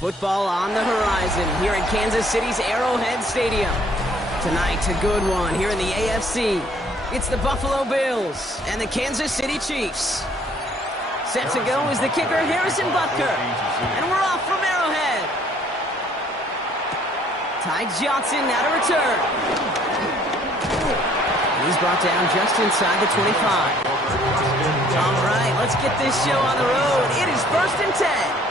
Football on the horizon here at Kansas City's Arrowhead Stadium. Tonight, a good one here in the AFC. It's the Buffalo Bills and the Kansas City Chiefs. Set to go is the kicker, Harrison Butker. And we're off from Arrowhead. Ty Johnson now to return. He's brought down just inside the 25. All right, let's get this show on the road. It is 1st and 10.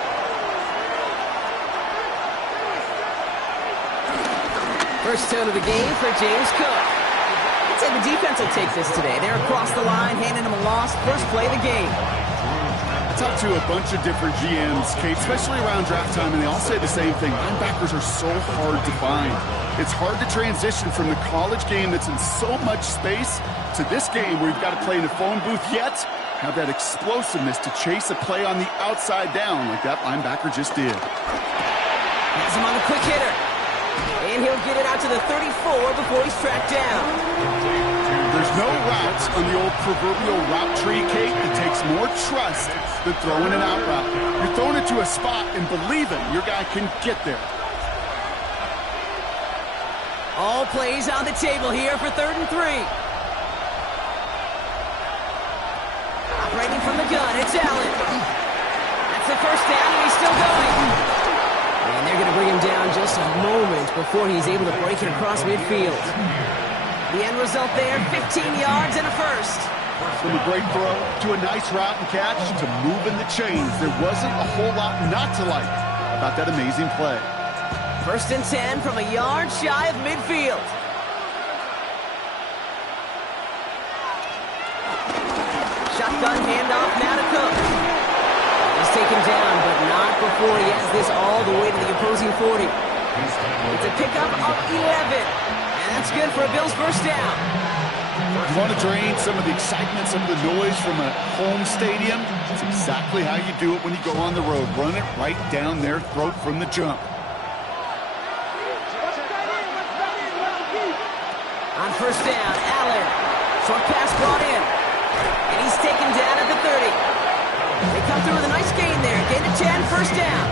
First tone of the game for James Cook. I'd say the defense will take this today. They're across the line, handing them a loss. First play of the game. I talked to a bunch of different GMs, Kate, especially around draft time, and they all say the same thing. Linebackers are so hard to find. It's hard to transition from the college game that's in so much space to this game where you've got to play in a phone booth, yet have that explosiveness to chase a play on the outside down like that linebacker just did. Has him on the quick hitter. And he'll get it out to the 34 before he's tracked down. There's no routes on the old proverbial route tree, Kate. It takes more trust than throwing an out route. You're throwing it to a spot and believing your guy can get there. All plays on the table here for 3rd and 3. Operating from the gun, it's Allen. That's the first down, and he's still going. And they're going to bring him down just a moment before he's able to break it across midfield. The end result there, 15 yards and a first. From a great throw to a nice route and catch to moving the chains, there wasn't a whole lot not to like about that amazing play. 1st and 10 from a yard shy of midfield. Shotgun handoff now to Cook. He's taken down, but not before he has this all the way to the opposing 40. It's a pickup of 11, and that's good for a Bills first down. You want to drain some of the excitement, some of the noise from a home stadium? It's exactly how you do it when you go on the road. Run it right down their throat from the jump. On first down, Allen. Short pass brought in, and he's taken down at the 30. They come through with a nice gain there. Gain of 10, first down.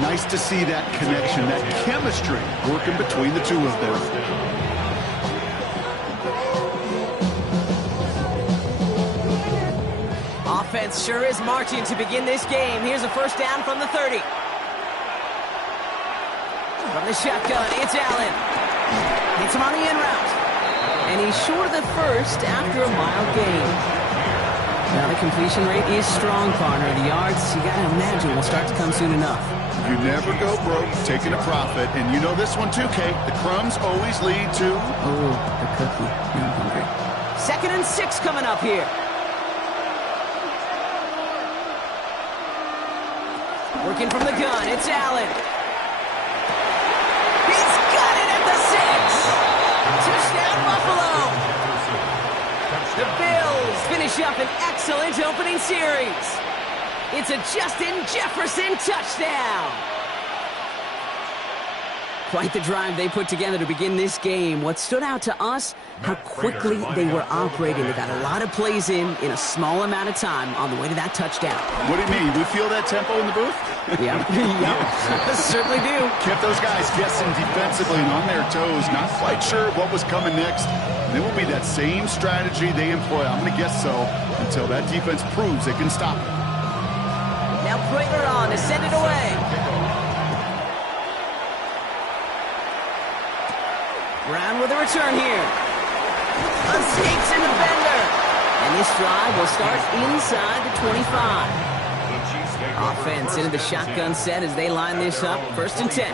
Nice to see that connection, that chemistry working between the two of them. Offense sure is marching to begin this game. Here's a first down from the 30. From the shotgun, it's Allen. Hits him on the in route. And he's short of the first after a mile gain. Now the completion rate is strong, partner. The yards, you got to imagine, will start to come soon enough. You never go broke taking a profit. And you know this one too, Kate. The crumbs always lead to... Oh, the cookie. I'm hungry. 2nd and 6 coming up here. Working from the gun, it's Allen. He's got it at the 6. Touchdown, Buffalo. The Bills finish up an excellent opening series. It's a Justin Jefferson touchdown. Quite the drive they put together to begin this game. What stood out to us, how quickly they were operating. They got a lot of plays in a small amount of time on the way to that touchdown. What do you mean? We feel that tempo in the booth? Yeah, certainly do. Kept those guys guessing defensively and on their toes, not quite sure what was coming next. And it will be that same strategy they employ, I'm going to guess so, until that defense proves they can stop it. Now Prater on to send it away. Brown with a return here. Escapes in the bender. And this drive will start inside the 25. Offense into the shotgun set as they line this up. 1st and 10.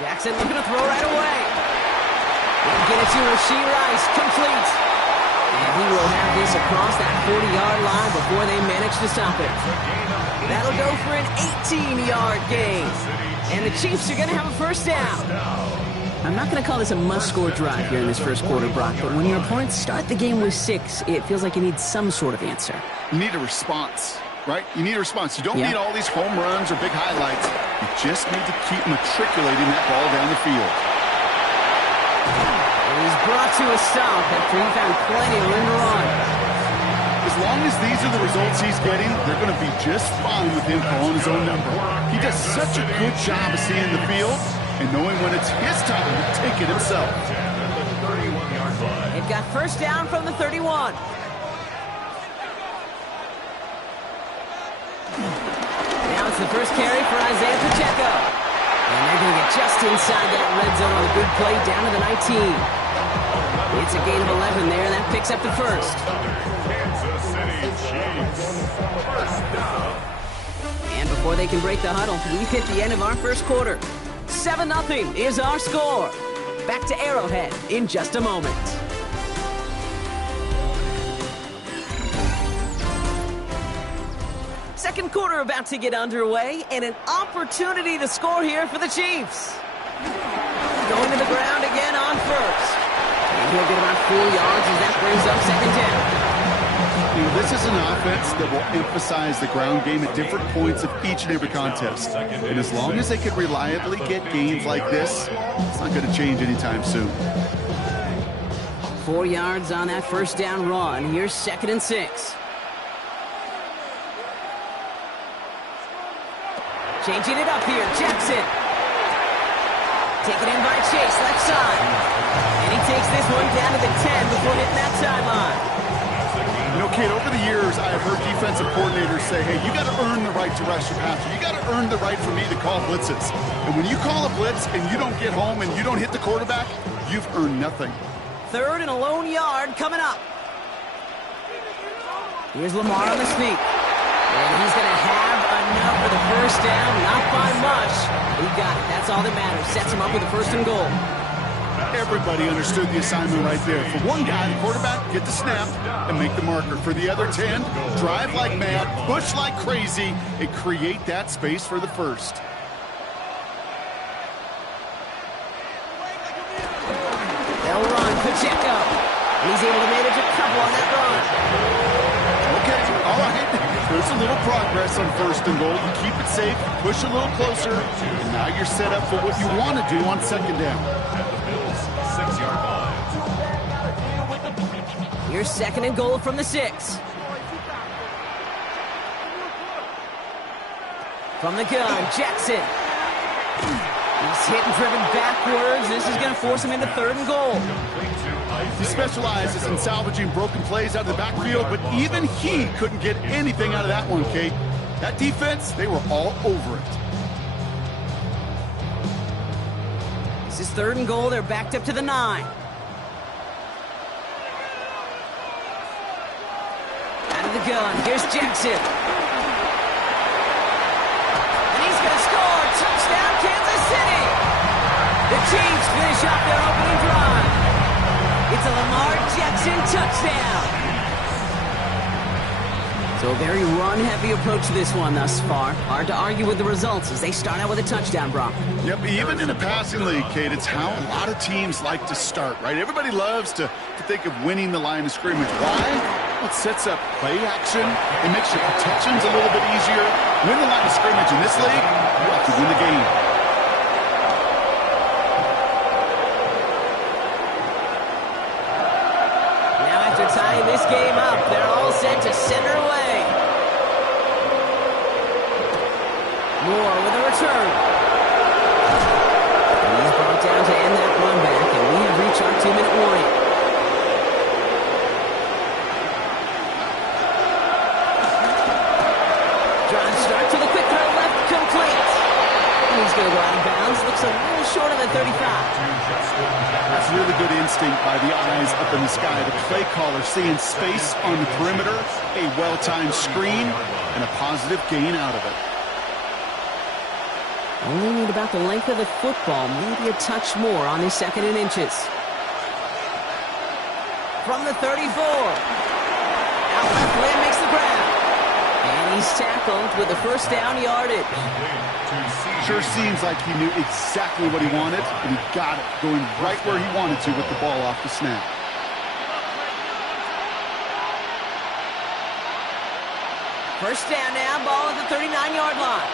Jackson looking to throw right away. They'll get it to Rashee Rice. Complete. And he will have this across that 40-yard line before they manage to stop it. That'll go for an 18-yard gain. And the Chiefs are going to have a first down. I'm not going to call this a must-score drive here in this first quarter, Brock, but when your opponents start the game with 6, it feels like you need some sort of answer. You need a response, right? You need a response. You don't need all these home runs or big highlights. You just need to keep matriculating that ball down the field. And he's brought to a stop after he found plenty of room to run. as long as these are the results he's getting, they're going to be just fine with him calling his own number. He does such a good job of seeing the field and knowing when it's his time to take it himself. They've got first down from the 31. Now it's the first carry for Isaiah Pacheco. And they're going to get just inside that red zone on a good play down to the 19. It's a gain of 11 there, and that picks up the first. And before they can break the huddle, we've hit the end of our first quarter. 7-0 is our score. Back to Arrowhead in just a moment. Second quarter about to get underway, and an opportunity to score here for the Chiefs. Going to the ground again on first. And he'll get about 4 yards as that brings up second down. This is an offense that will emphasize the ground game at different points of each and every contest. And as long as they can reliably get gains like this, it's not going to change anytime soon. 4 yards on that first down run. Here's 2nd and 6. Changing it up here, Jackson. Taken in by Chase, left side. And he takes this one down to the 10 before hitting that sideline. You know, Kate, over the years, I have heard defensive coordinators say, hey, you got to earn the right to rush your passer. You got to earn the right for me to call blitzes. And when you call a blitz and you don't get home and you don't hit the quarterback, you've earned nothing. 3rd and a lone yard coming up. Here's Lamar on the sneak. And he's going to have enough for the first down. Not by much. He got it. That's all that matters. Sets him up with a 1st and goal. Everybody understood the assignment right there. For one guy, the quarterback, get the snap and make the marker. For the other 10, drive like mad, push like crazy, and create that space for the first. They'll run Pacheco. He's able to manage a couple on that run. Okay, all right. There's a little progress on 1st and goal. You keep it safe, push a little closer, and now you're set up for what you want to do on 2nd down. Here's 2nd and goal from the 6. From the gun, Jackson. He's hit and driven backwards. This is going to force him into 3rd and goal. He specializes in salvaging broken plays out of the backfield, but even he couldn't get anything out of that one, Kate. That defense, they were all over it. This is 3rd and goal. They're backed up to the 9. Out of the gun. Here's Jackson. And he's going to score. Touchdown, Kansas City. The Chiefs finish off their opening drive. It's a Lamar Jackson touchdown. So a very run-heavy approach to this one thus far. Hard to argue with the results as they start out with a touchdown, Brock. Yep, even in a passing league, Kate, it's how a lot of teams like to start, right? Everybody loves to think of winning the line of scrimmage. Why? Well, it sets up play action. It makes your protections a little bit easier. Win the line of scrimmage in this league, you have to win the game. Now after tying this game up, they're all set to center away. Moore with a return. And he's brought down to end that run back, and we have reached our 2-minute warning. Drive start to the quick throw left, complete. And he's going to go out of bounds. Looks a little short of the 35. That's really good instinct by the eyes up in the sky. The play caller seeing space on the perimeter, a well-timed screen, and a positive gain out of it. Only need about the length of the football, maybe a touch more on this 2nd and inches. From the 34. Out left, Lamb makes the grab. And he's tackled with the first down yardage. Sure seems like he knew exactly what he wanted, and he got it, going right where he wanted to with the ball off the snap. First down now, ball at the 39-yard line.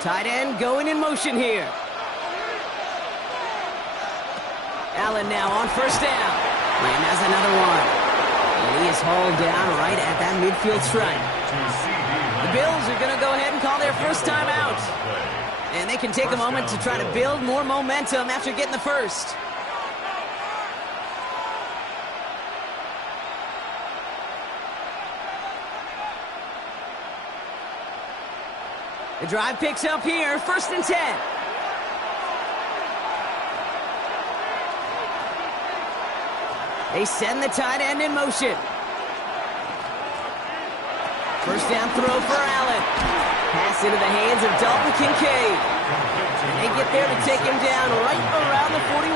Tight end going in motion here. Allen now on first down. Lamb has another one. And he is hauled down right at that midfield stripe. The Bills are going to go ahead and call their first time out. And they can take a moment to try to build more momentum after getting the first. The drive picks up here, 1st and 10. They send the tight end in motion. First down throw for Allen. Pass into the hands of Dalton Kincaid. And they get there to take him down right around the 41.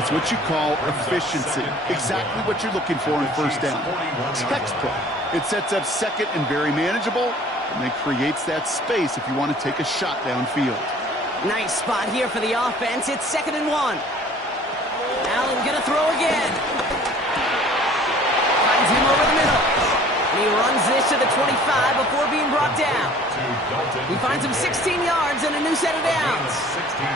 That's what you call efficiency. Exactly what you're looking for in first down. Textbook. It sets up second and very manageable, and then creates that space if you want to take a shot downfield. Nice spot here for the offense. It's 2nd and 1. Allen gonna throw again. Finds him over the middle. And he runs this to the 25 before being brought down. He finds him 16 yards and a new set of downs.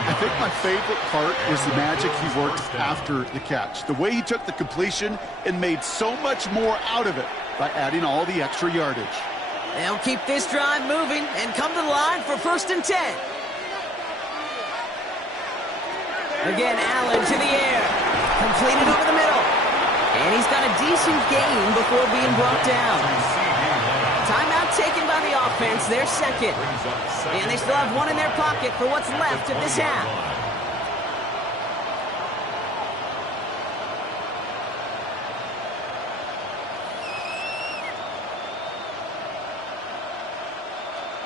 I think my favorite part was the magic he worked after the catch. The way he took the completion and made so much more out of it by adding all the extra yardage. They'll keep this drive moving and come to the line for 1st and 10. Again, Allen to the air. Completed over the middle. And he's got a decent gain before being brought down. Timeout taken by the offense, their second. And they still have one in their pocket for what's left of this half.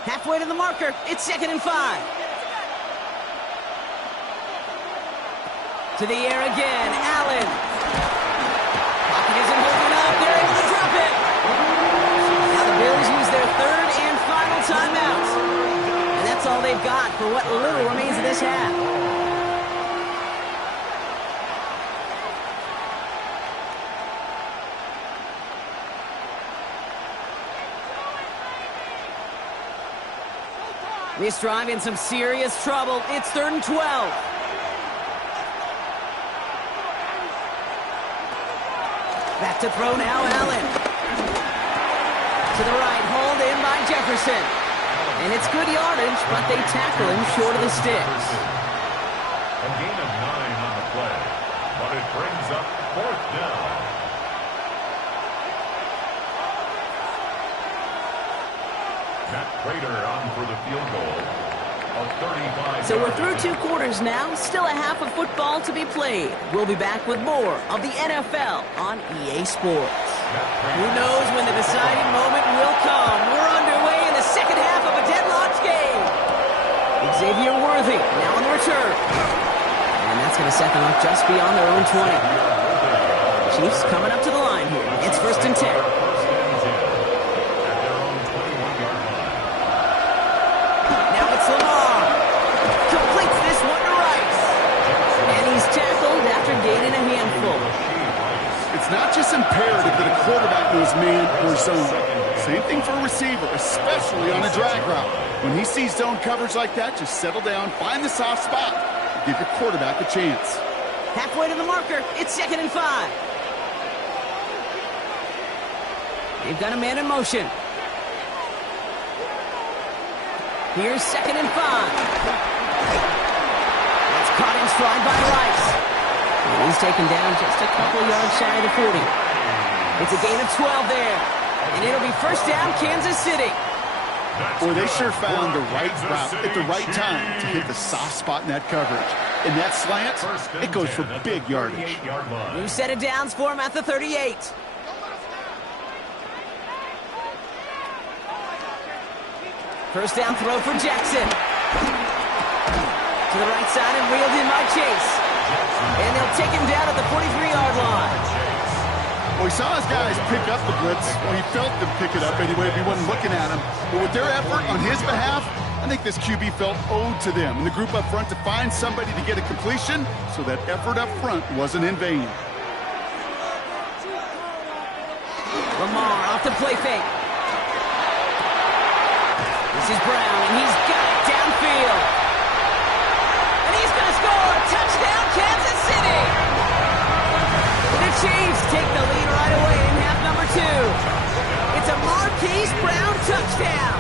Halfway to the marker, it's 2nd and 5. To the air again, Allen. Pocket isn't holding up, they're able to drop it. Now the Bills use their 3rd and final timeout. And that's all they've got for what little remains of this half. This drive in some serious trouble. It's 3rd and 12. Back to throw now, Allen. To the right, hauled in by Jefferson. And it's good yardage, but they tackle him short of the sticks. A gain of 9 on the play, but it brings up 4th down. Matt Prater on for the field goal. So we're through 2 quarters now. Still a half of football to be played. We'll be back with more of the NFL on EA Sports. Who knows when the deciding moment will come? We're underway in the second half of a deadlocked game. Xavier Worthy now on the return. And that's going to set them up just beyond their own 20. Chiefs coming up to the line here. It's 1st and 10. Gaining a handful. It's not just imperative that a quarterback knows man or zone. Same thing for a receiver, especially on a drag route. When he sees zone coverage like that, just settle down, find the soft spot, and give your quarterback a chance. Halfway to the marker, it's 2nd and 5. They've got a man in motion. Here's 2nd and 5. It's caught in stride by Rice. And he's taken down just a couple yards shy of the 40. It's a gain of 12 there. And it'll be 1st down, Kansas City. Boy, they sure found the right route at the right time to hit the soft spot in that coverage. And that slant, it goes for big yardage. New set of downs for him at the 38. First down throw for Jackson. To the right side and reeled in by Chase. And they'll take him down at the 43-yard line. Well, he saw his guys pick up the blitz. Well, he felt them pick it up anyway if he wasn't looking at him. But with their effort on his behalf, I think this QB felt owed to them and the group up front to find somebody to get a completion, so that effort up front wasn't in vain. Lamar off the play fake. This is Brown, and he's got it downfield. And he's going to score. Touchdown, Kansas City. The Chiefs take the lead right away. It's a Marquise Brown touchdown.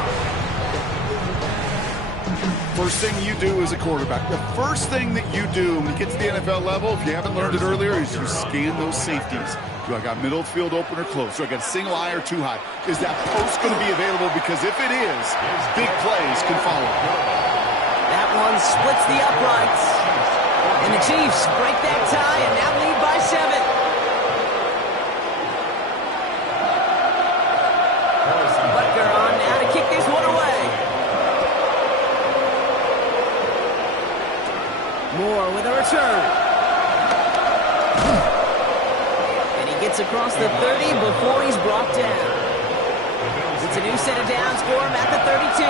First thing you do as a quarterback, the first thing that you do when you get to the NFL level, if you haven't learned it earlier, is you scan those safeties. Do I got middle field open or close? Do I got a single eye or too high? Is that post going to be available? Because if it is, big plays can follow. That one splits the uprights. And the Chiefs break that tie and now lead by 7. Butker on now to kick this one away. Moore with a return. And he gets across the 30 before he's brought down. It's a new set of downs for him at the 32.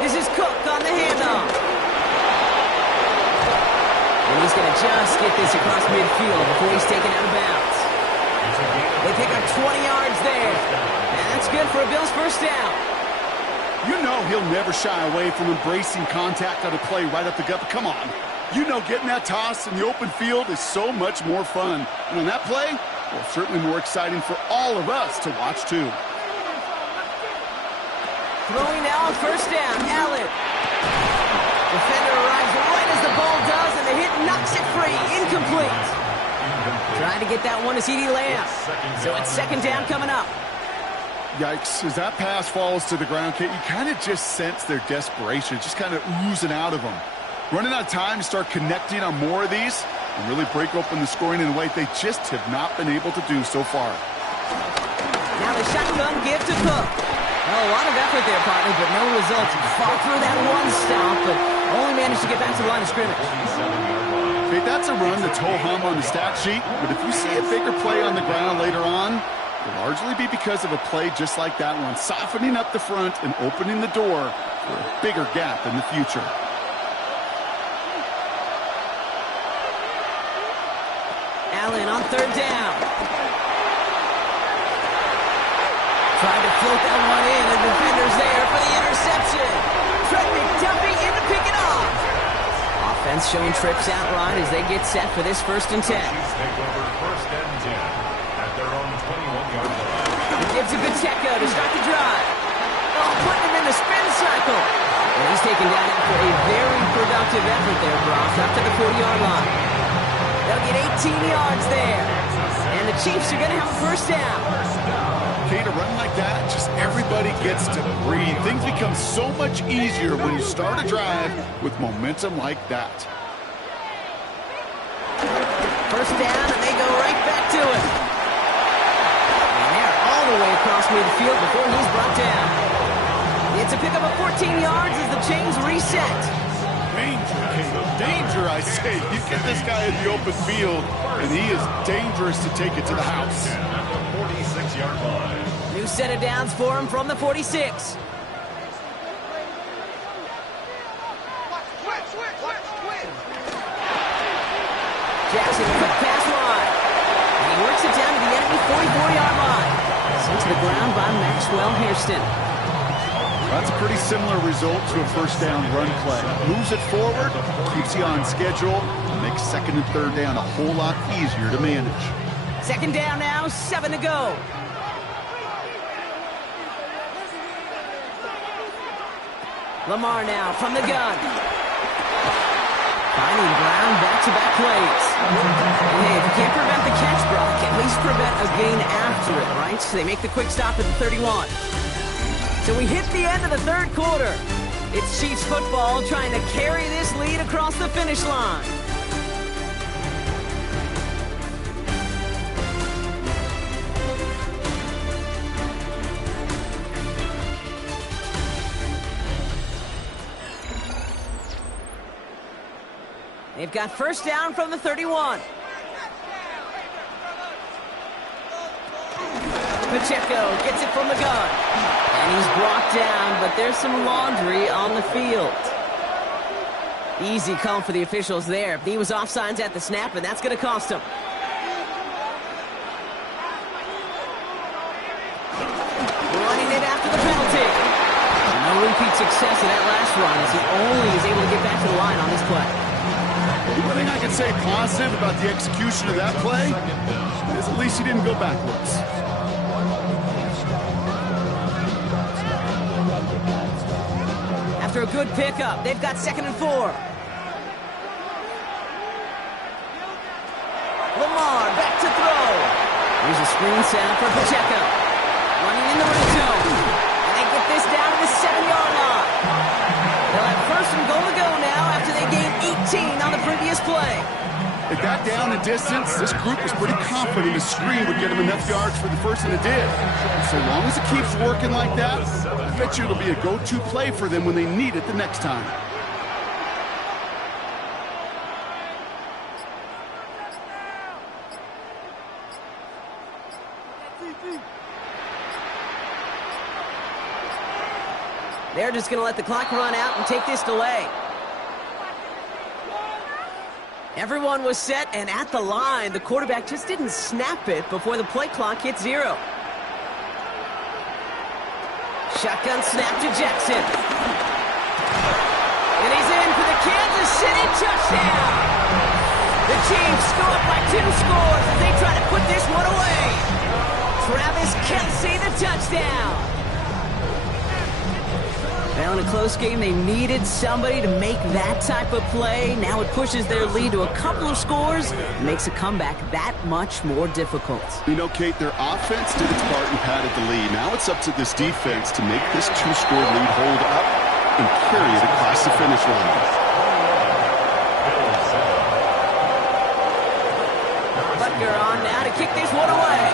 This is Cook on the handoff. And he's going to just get this across midfield before he's taken out of bounds. They pick up 20 yards there. And that's good for a Bills first down. You know he'll never shy away from embracing contact on a play right up the gut. But come on. You know getting that toss in the open field is so much more fun. And on that play, well, certainly more exciting for all of us to watch, too. Throwing now on first down, Allen. Defender arrives right as the ball does, and the hit knocks it free. Incomplete. Trying to get that one to CeeDee Lamb. So it's second down coming up. Yikes, as that pass falls to the ground, Kate, you kind of just sense their desperation, just kind of oozing out of them. Running out of time to start connecting on more of these and really break open the scoring in a way they just have not been able to do so far. Now the shotgun give to Cook. Oh, a lot of effort there, partner, but no results. Fought through that one stop, but only managed to get back to the line of scrimmage. Kate, that's a run that's ho-hum on the stat sheet, but if you see a bigger play on the ground later on, it'll largely be because of a play just like that one, softening up the front and opening the door for a bigger gap in the future. Allen on third down. Trying to float that one in, and the defender's there for the interception. Trent McDuffie in to pick it off. Offense showing trips out right as they get set for this 1st and 10. Chiefs take over 1st and 10 at their own 21-yard line. He gives it to Pacheco to start the drive. Oh, putting him in the spin cycle. And he's taken down after a very productive effort there, Brock, up to the 40-yard line. They'll get 18 yards there. And the Chiefs are going to have a first down. Okay, to run like that, just everybody gets to breathe. Things become so much easier when you start a drive with momentum like that. First down, and they go right back to it. And they're all the way across midfield before he's brought down. It's a pickup of 14 yards as the chains reset. Danger, Caleb. Danger, I say. You get this guy in the open field, and he is dangerous to take it to the house. At the 46-yard line. New set of downs for him from the 46. Jackson with a pass line. And he works it down to the enemy 44-yard line. Sent to the ground by Maxwell Hairston. That's a pretty similar result to a first down run play. Moves it forward, keeps you on schedule, and makes 2nd and 3rd down a whole lot easier to manage. Second down now, 7 to go. Lamar now from the gun. Finding Brown back-to-back plays. And hey, if you can't prevent the catch, Brock, at least prevent a gain after it, right? So they make the quick stop at the 31. So we hit the end of the 3rd quarter. It's Chiefs football trying to carry this lead across the finish line. They've got first down from the 31. Pacheco gets it from the gun. And he's brought down, but there's some laundry on the field. Easy call for the officials there. He was offsides at the snap, and that's going to cost him. Running it after the penalty. No repeat success in that last run as he only is able to get back to the line on this play. The only thing I can say positive about the execution of that play is at least he didn't go backwards. After a good pickup, they've got 2nd and 4. Lamar back to throw. Here's a screen sound for Pacheco. Running in the red zone. And they get this down to the 7-yard line. They'll have 1st and goal to go now after they gained 18 on the previous play. At that down and distance, this group was pretty confident the screen would get them enough yards for the 1st, and it did. So long as it keeps working like that, I bet you it'll be a go-to play for them when they need it the next time. They're just going to let the clock run out and take this delay. Everyone was set and at the line. The quarterback just didn't snap it before the play clock hit 0. Shotgun snap to Jackson. And he's in for the Kansas City touchdown. The Chiefs go up by 2 scores as they try to put this one away. Travis Kelce, the touchdown. Well, in a close game, they needed somebody to make that type of play. Now it pushes their lead to a couple of scores and makes a comeback that much more difficult. You know, Kate, their offense did its part and padded the lead. Now it's up to this defense to make this 2-score lead hold up and carry it across the finish line. Butker on now to kick this one away.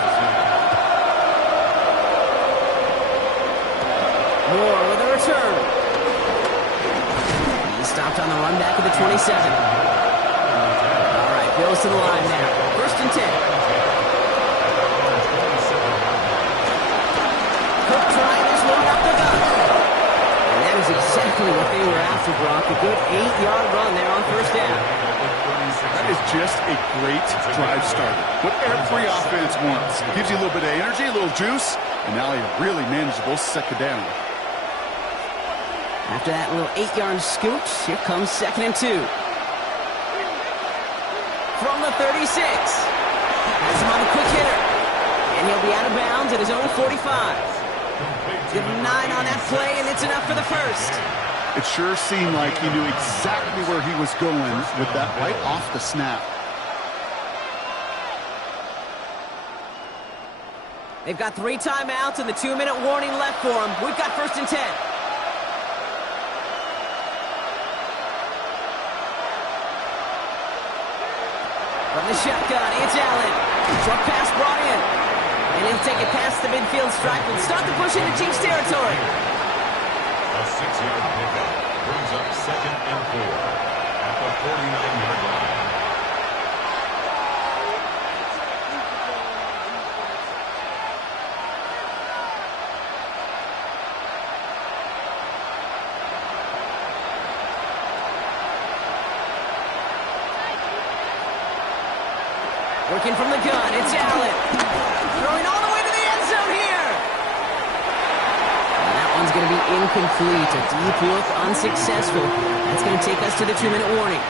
Moore with a return. He stopped on the run back of the 27. All right, Bills to the line now. 1st and 10. Cook trying this one off the gun. And that is exactly what they were after, Brock. A good 8-yard run there on 1st down. That is just a great drive starter. What every offense wants. Gives you a little bit of energy, a little juice, and now a really manageable 2nd down. After that little 8-yard scooch, here comes 2nd and 2. From the 36. Has him on the quick hitter. And he'll be out of bounds at his own 45. Give him 9 on that play, and it's enough for the 1st. It sure seemed like he knew exactly where he was going with that right off the snap. They've got 3 timeouts and the 2-minute warning left for them. We've got 1st and 10. From the shotgun, it's Allen. Short pass brought in. And he'll take it past the midfield stripe and start to push into Chiefs territory. A 6-yard pickup brings up 2nd and 4 at the 49-yard line. Working from the gun, it's Allen. Throwing all the way to the end zone here. And that one's going to be incomplete. A deep look, unsuccessful. That's going to take us to the 2-minute warning.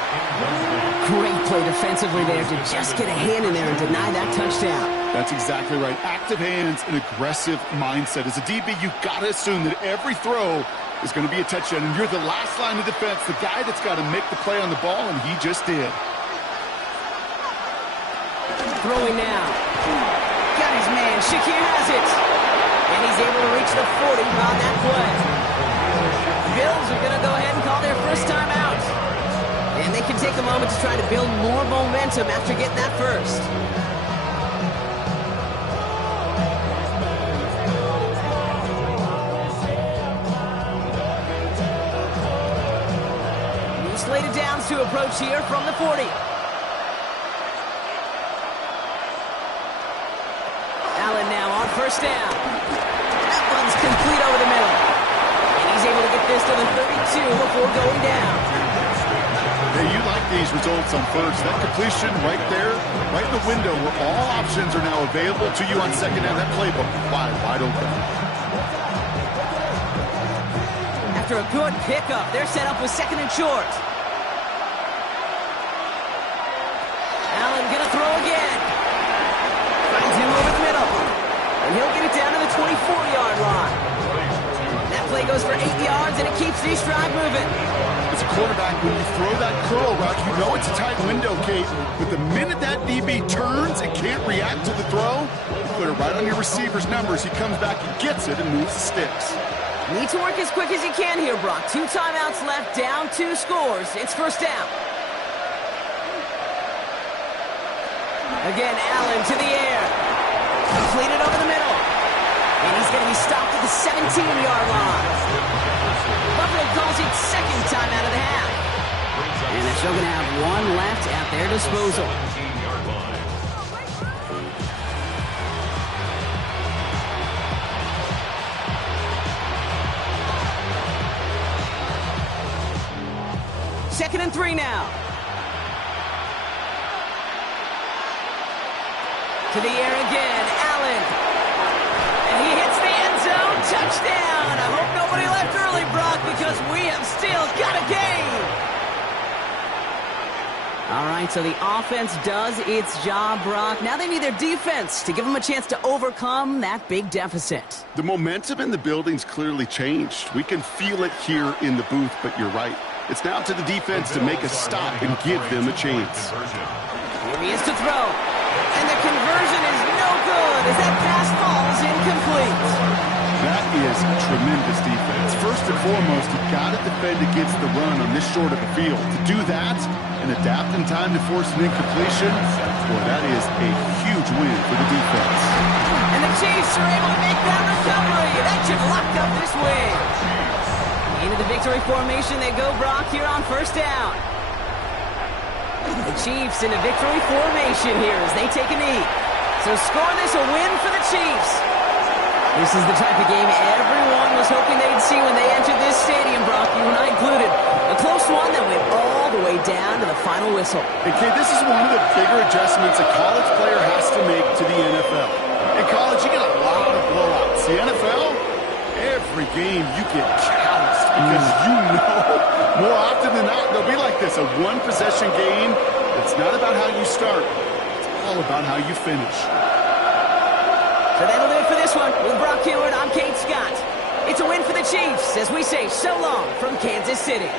Great play defensively there to just get a hand in there and deny that touchdown. That's exactly right. Active hands and aggressive mindset. As a DB, you've got to assume that every throw is going to be a touchdown. And you're the last line of defense, the guy that's got to make the play on the ball, and he just did. Throwing now. Got his man. Shakir has it. And he's able to reach the 40 on that play. Bills are going to go ahead and call their 1st time out. And they can take a moment to try to build more momentum after getting that 1st. New slated downs to approach here from the 40. Allen now on 1st down. That one's complete over the middle. And he's able to get this to the 32 before going down. Hey, you like these results on 1st. That completion right there, right in the window where all options are now available to you on 2nd down. That playbook wide open. After a good pickup, they're set up with 2nd and short. Allen gonna throw again. Finds him over the middle. And he'll get it down to the 24-yard line. That play goes for 8 yards, and it keeps the drive moving. As a quarterback, when you throw that curl route, you know it's a tight window, Kate. But the minute that DB turns and can't react to the throw, you put it right on your receiver's numbers. He comes back and gets it and moves the sticks. Need to work as quick as you can here, Brock. 2 timeouts left, down 2 scores. It's first down. Again, Allen to the air. Completed over the middle. And he's going to be stopped at the 17-yard line. Buffalo calls it second timeout of the half. And they're still going to have 1 left at their disposal. Second and 3 now. To the air again, Allen. And he hits the end zone. Touchdown. I hope nobody left early, Brock, because we have still got a game. All right, so the offense does its job, Brock. Now they need their defense to give them a chance to overcome that big deficit. The momentum in the building's clearly changed. We can feel it here in the booth, but you're right. It's now to the defense to make a stop and give them a chance. Here he is to throw. And the conversion is no good as that pass falls incomplete. That is tremendous defense. First and foremost, you've got to defend against the run on this short of a field. To do that and adapt in time to force an incompletion, boy, that is a huge win for the defense. And the Chiefs are able to make that recovery. That should lock up this win. Into the victory formation they go, Brock, here on first down. The Chiefs in a victory formation here as they take a knee. So score this a win for the Chiefs. This is the type of game everyone was hoping they'd see when they entered this stadium, Brock, you and I included. A close one that went all the way down to the final whistle. And Kate, this is one of the bigger adjustments a college player has to make to the NFL. In college, you get a lot of blowouts. The NFL, every game you get calloused because you know more often than not they'll be like this, a one-possession game. It's not about how you start. It's all about how you finish. So that'll do it for this one. With Brock Huard, I'm Kate Scott. It's a win for the Chiefs as we say so long from Kansas City.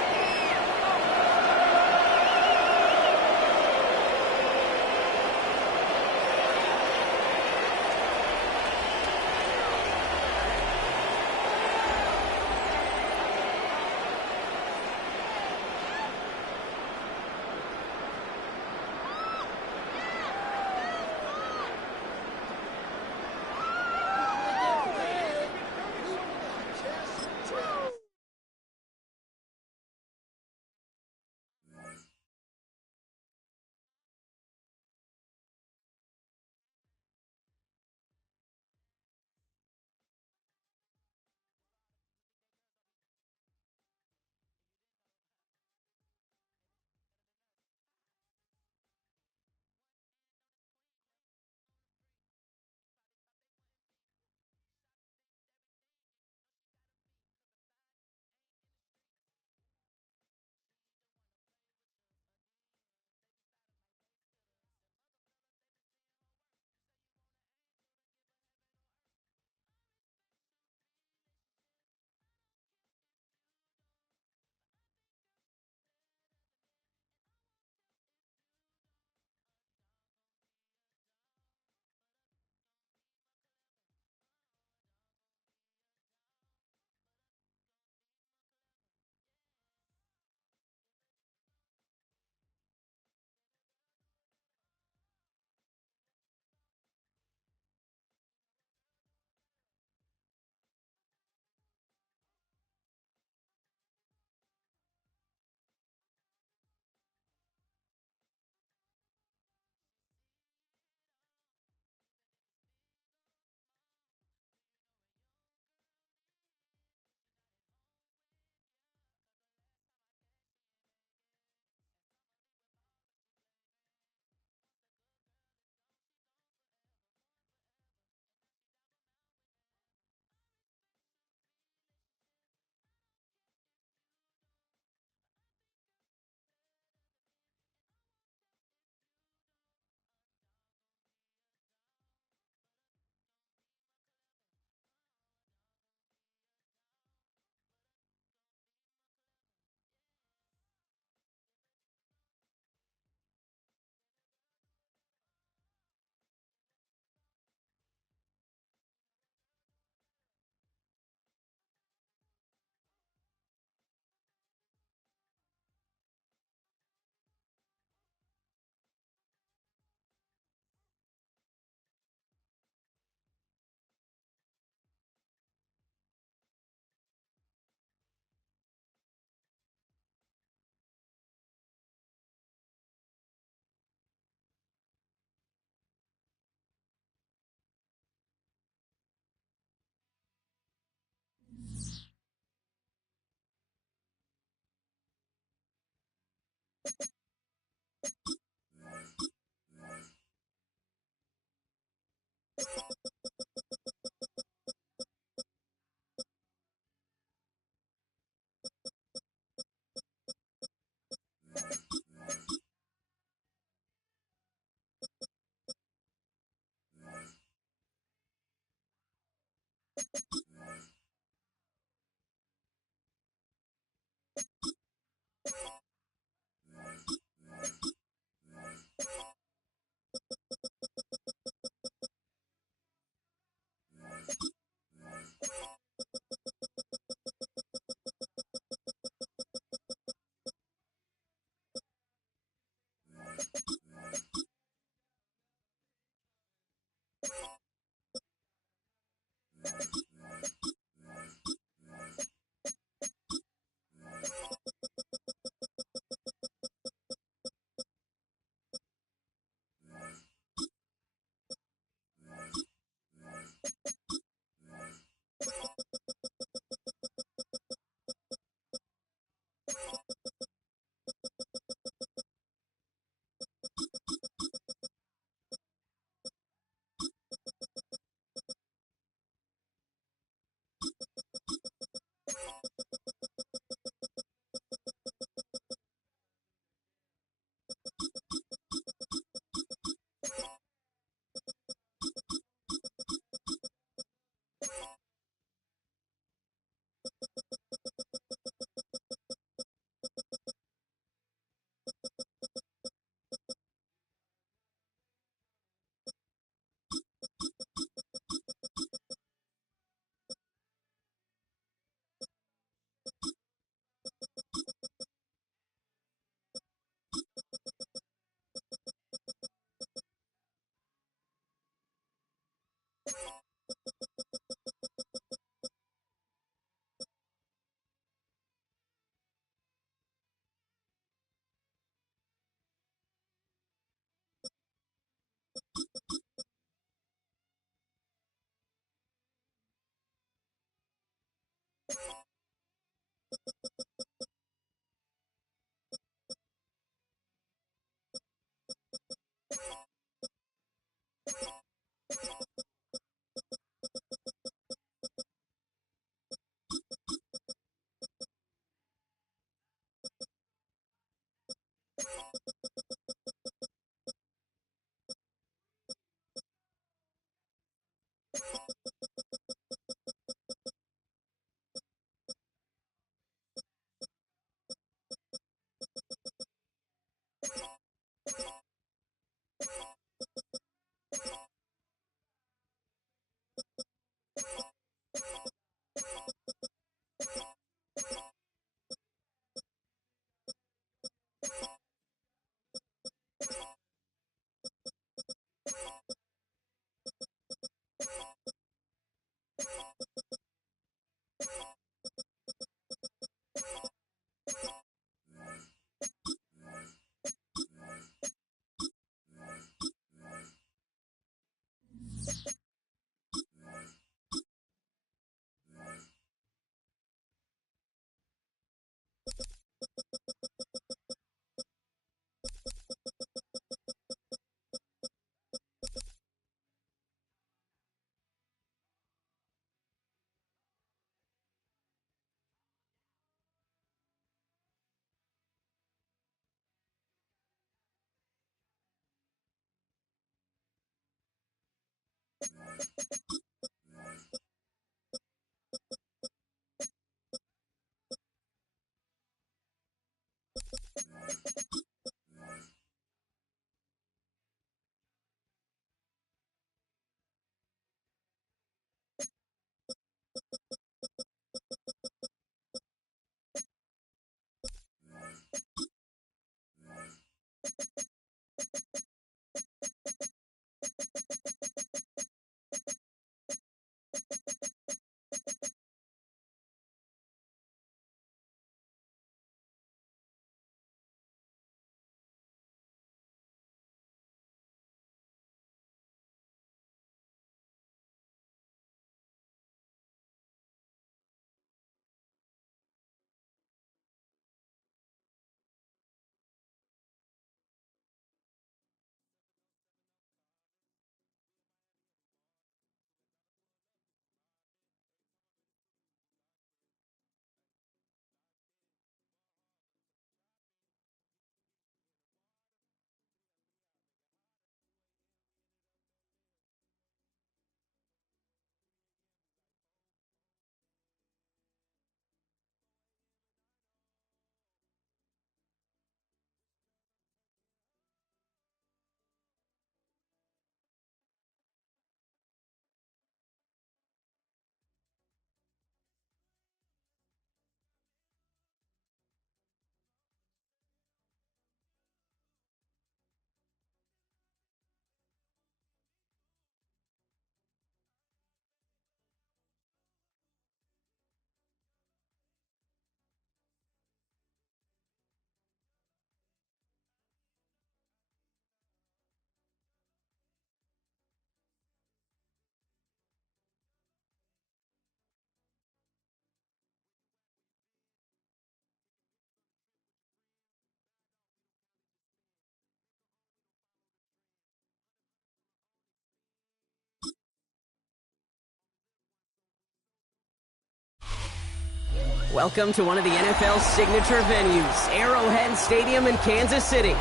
Welcome to one of the NFL's signature venues, Arrowhead Stadium in Kansas City.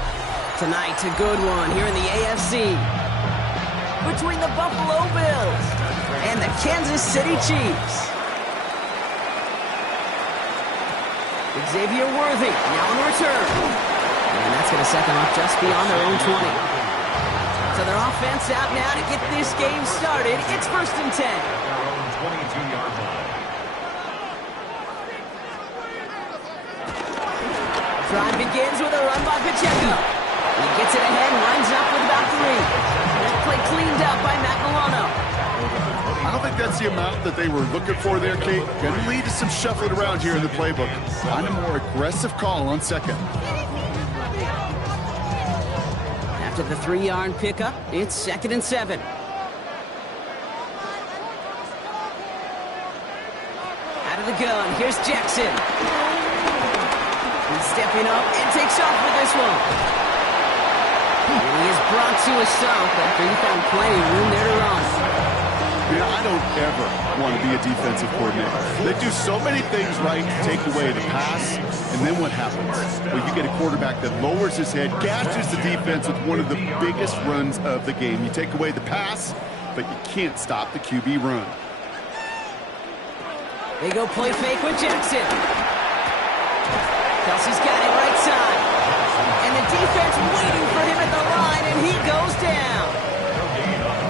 Tonight, a good one here in the AFC between the Buffalo Bills and the Kansas City Chiefs. Xavier Worthy now on return. And that's going to set them up just beyond their own 20. So their offense out now to get this game started. It's 1st and 10. Their own 22-yard line. Drive begins with a run by Pacheco. He gets it ahead and winds up with about 3. That play cleaned up by Matt Milano. I don't think that's the amount that they were looking for there, Kate. Going to lead to some shuffling around here in the playbook. Find a more aggressive call on second. After the 3-yard pickup, it's 2nd and 7. Out of the gun, here's Jackson. He's stepping up and takes off with this one. And he is brought to a stop after he found plenty of room there to run. Man, I don't ever want to be a defensive coordinator. They do so many things right to take away the pass, and then what happens? Well, you get a quarterback that lowers his head, gashes the defense with one of the biggest runs of the game. You take away the pass, but you can't stop the QB run. They go play fake with Jackson. Kelsey's got it right side. And the defense waiting for him at the line, and he goes down.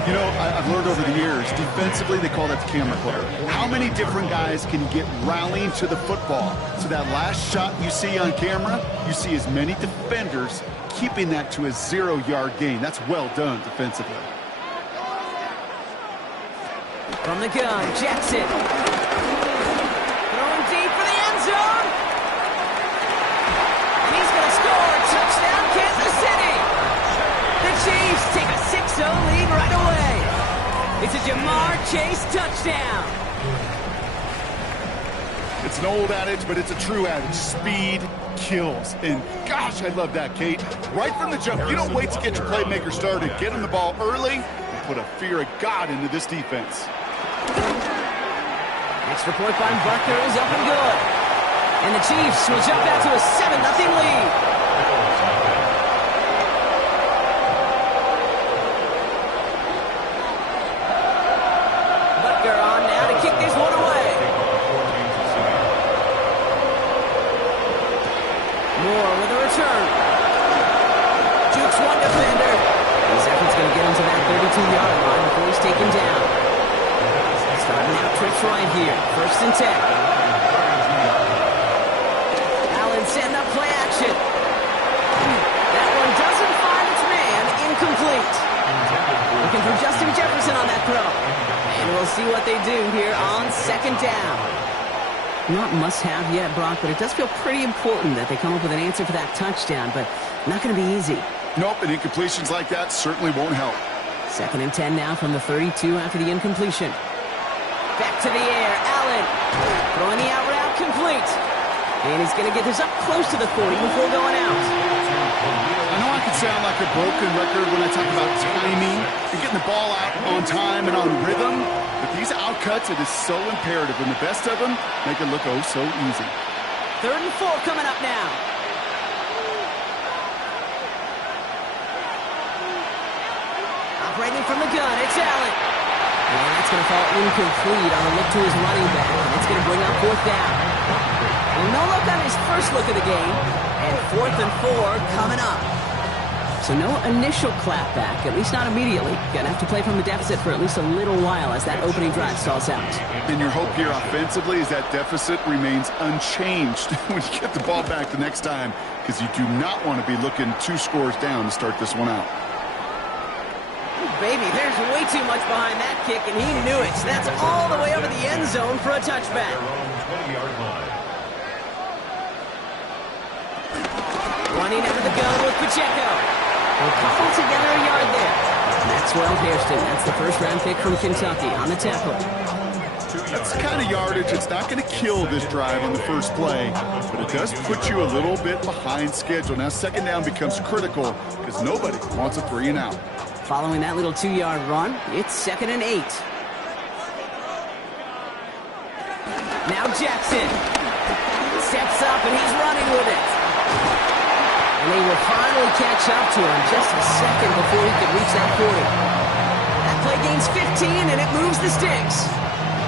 You know, I've learned over the years, defensively, they call that the camera player. How many different guys can get rallying to the football? So that last shot you see on camera, you see as many defenders keeping that to a 0-yard gain. That's well done defensively. From the gun, Jackson. Throwing deep for the end zone. And he's going to score. Touchdown, Kansas City. The Chiefs take a 6-0 lead right away. It's a Jamar Chase touchdown. It's an old adage, but it's a true adage. Speed kills. And gosh, I love that, Kate. Right from the jump, you don't wait to get your playmaker started. Get him the ball early and put a fear of God into this defense. Extra point by Butker is up and good. And the Chiefs will jump out to a 7-0 lead. Taken down. Starting out trips right here. 1st and 10. Allen setting up play action. That one doesn't find its man. Incomplete. Looking for Justin Jefferson on that throw. And we'll see what they do here on 2nd down. Not must-have yet, Brock, but it does feel pretty important that they come up with an answer for that touchdown, but not going to be easy. Nope, and incompletions like that certainly won't help. 2nd and 10 now from the 32 after the incompletion. Back to the air, Allen. Throwing the out route complete. And he's going to get this up close to the 40 before going out. I know I can sound like a broken record when I talk about timing and getting the ball out on time and on rhythm, but these outcuts, it is so imperative, and the best of them make it look oh so easy. 3rd and 4 coming up now. Operating from the gun, it's Allen. And that's going to fall incomplete on a look to his running back, and it's going to bring up 4th down. Well, no luck on his first look of the game, and 4th and 4 coming up. So no initial clapback, at least not immediately. Going to have to play from the deficit for at least a little while as that opening drive stalls out. And your hope here offensively is that deficit remains unchanged when you get the ball back the next time, because you do not want to be looking 2 scores down to start this one out. Baby, there's way too much behind that kick, and he knew it. So that's all the way over the end zone for a touchback. Running out of the gun with Pacheco. We'll couple together a yard there. Maxwell Hairston, that's the 1st-round pick from Kentucky on the tackle. That's the kind of yardage it's not going to kill this drive on the first play, but it does put you a little bit behind schedule. Now 2nd down becomes critical because nobody wants a 3 and out. Following that little 2-yard run, it's 2nd and 8. Now Jackson. steps up, and he's running with it. And they will finally catch up to him just a second before he could reach that 40. That play gains 15, and it moves the sticks.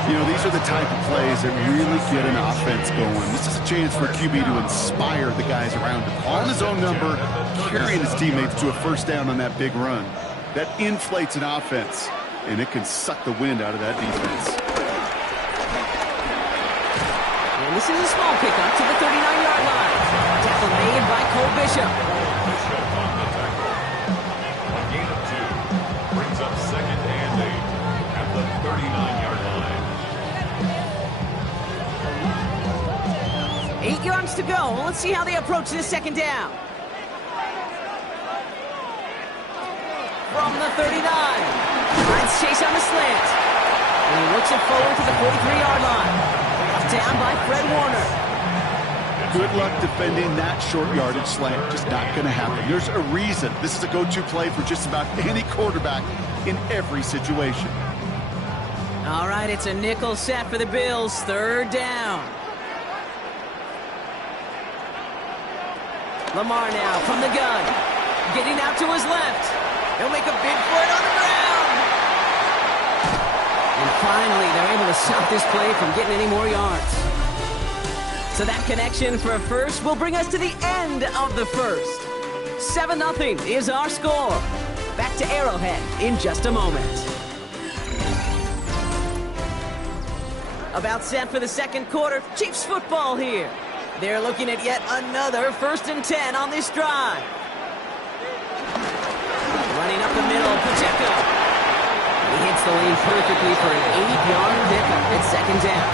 You know, these are the type of plays that really get an offense going. This is a chance for QB to inspire the guys around him. On his own number, carrying his teammates to a first down on that big run. That inflates an offense, and it can suck the wind out of that defense. And this is a small pickup to the 39-yard line. Tackle made by Cole Bishop. Bishop on the tackle. A gain of 2. Brings up 2nd and 8 at the 39-yard line. 8 yards to go. Let's see how they approach this second down. From the 39. Finds Chase on the slant. And he works it forward to the 43-yard line. Brought down by Fred Warner. Good luck defending that short yardage slant. Just not going to happen. There's a reason. This is a go-to play for just about any quarterback in every situation. All right, it's a nickel set for the Bills. 3rd down. Lamar now from the gun. Getting out to his left. He'll make a big for it on the ground. And finally, they're able to stop this play from getting any more yards. So that connection for a first will bring us to the end of the first. 7-0 is our score. Back to Arrowhead in just a moment. About set for the second quarter. Chiefs football here. They're looking at yet another 1st and 10 on this drive. Running up the middle, Pacheco. He hits the lane perfectly for an 8-yard pickup at 2nd down.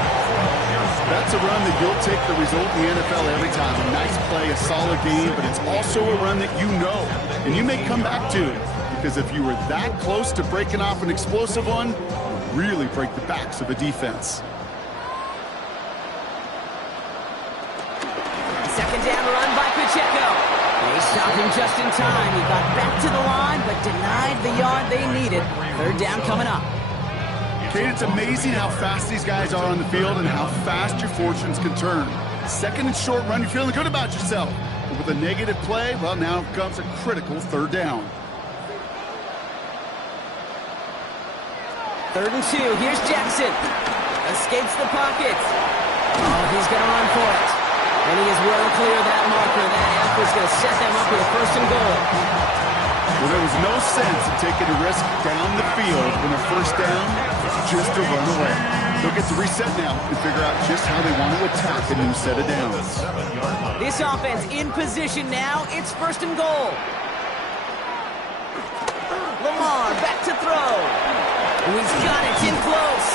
That's a run that you'll take the result in the NFL every time. A nice play, a solid game, but it's also a run that you know, and you may come back to it, because if you were that close to breaking off an explosive one, you really break the backs of a defense. 2nd down run by Pacheco. They stopped him just in time. He got back to the line, but denied the yard they needed. 3rd down coming up. Kate, it's amazing how fast these guys are on the field and how fast your fortunes can turn. 2nd and short run, you're feeling good about yourself. But with a negative play, well, now comes a critical 3rd down. 3rd and 2. Here's Jackson. Escapes the pocket. Oh, he's going to run for it. And he is well clear of that marker. That F is going to set them up with a 1st and goal. Well, there was no sense in taking a risk down the field when a 1st down is just to run away. They'll get to reset now and figure out just how they want to attack a new set of downs. This offense in position now. It's 1st and goal. Lamar back to throw. And he's got it in close.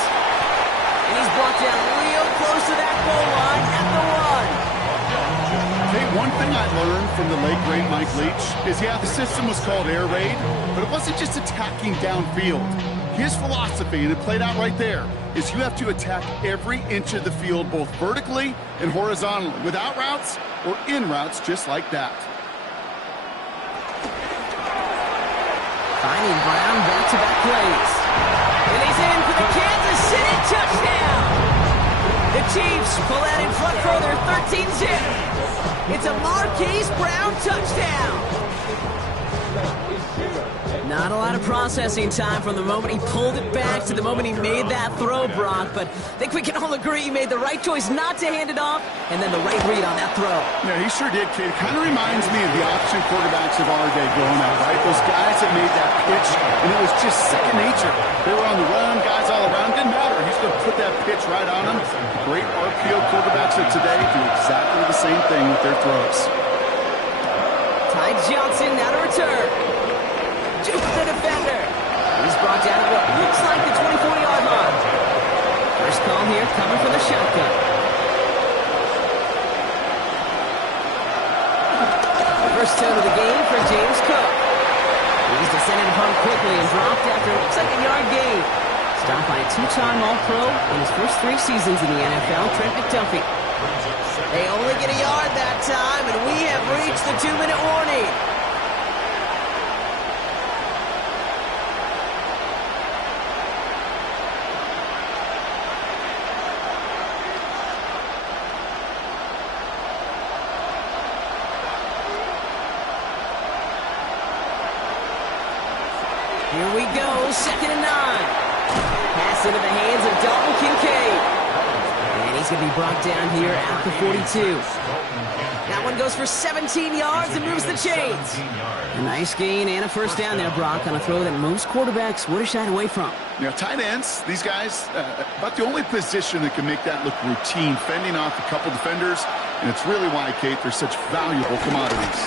And he's brought down real close to that goal line at the 1. Hey, one thing I learned from the late, great Mike Leach is, yeah, the system was called air raid, but it wasn't just attacking downfield. His philosophy, and it played out right there, is you have to attack every inch of the field, both vertically and horizontally, without routes or in routes just like that. Finding Brown back-to-back plays. And he's in for the Kansas City touchdown. The Chiefs pull out in front further, 13-zip. It's a Marquise Brown touchdown. Not a lot of processing time from the moment he pulled it back to the moment he made that throw, Brock. But I think we can all agree he made the right choice not to hand it off, and then the right read on that throw. Yeah, he sure did, kid. Kind of reminds me of the option quarterbacks of our day growing up, right? Those guys that made that pitch, and it was just second nature. They were on the run, guys all around. Didn't matter. He's going to put that pitch right on them. The great RPO quarterbacks of today do exactly the same thing with their throws. Ty Johnson now to return. Juke the defender. He's brought down at what looks like the 24-yard line. First call here coming from the shotgun. First turn of the game for James Cook. He's descended upon quickly and dropped after it looks like a yard gain. Stopped by a 2-time All-Pro in his first 3 seasons in the NFL, Trent McDuffie. They only get a yard that time, and we have reached the 2-minute warning. 2nd and 9. Pass into the hands of Dalton Kincaid. And he's going to be brought down here at the 42. That one goes for 17 yards and moves the chains. A nice gain and a first down there, Brock, on a throw that most quarterbacks would have shied away from. You know, tight ends, these guys, about the only position that can make that look routine, fending off a couple defenders, and it's really why, Kate, they're such valuable commodities.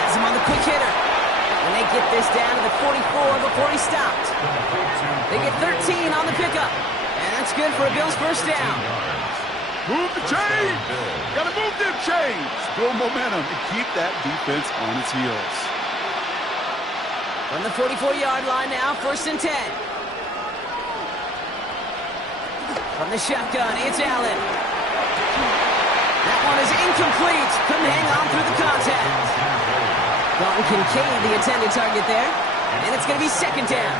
Has him on the quick hitter. And they get this down to the 44 before he stopped. They get 13 on the pickup. And that's good for a Bills first down. Move the chains! Gotta move them chains! Build momentum and keep that defense on its heels. From the 44-yard line now, 1st and 10. From the shotgun, it's Allen. That one is incomplete. Couldn't hang on through the contact. Dalton Kincaid, the intended target there. And it's going to be 2nd down.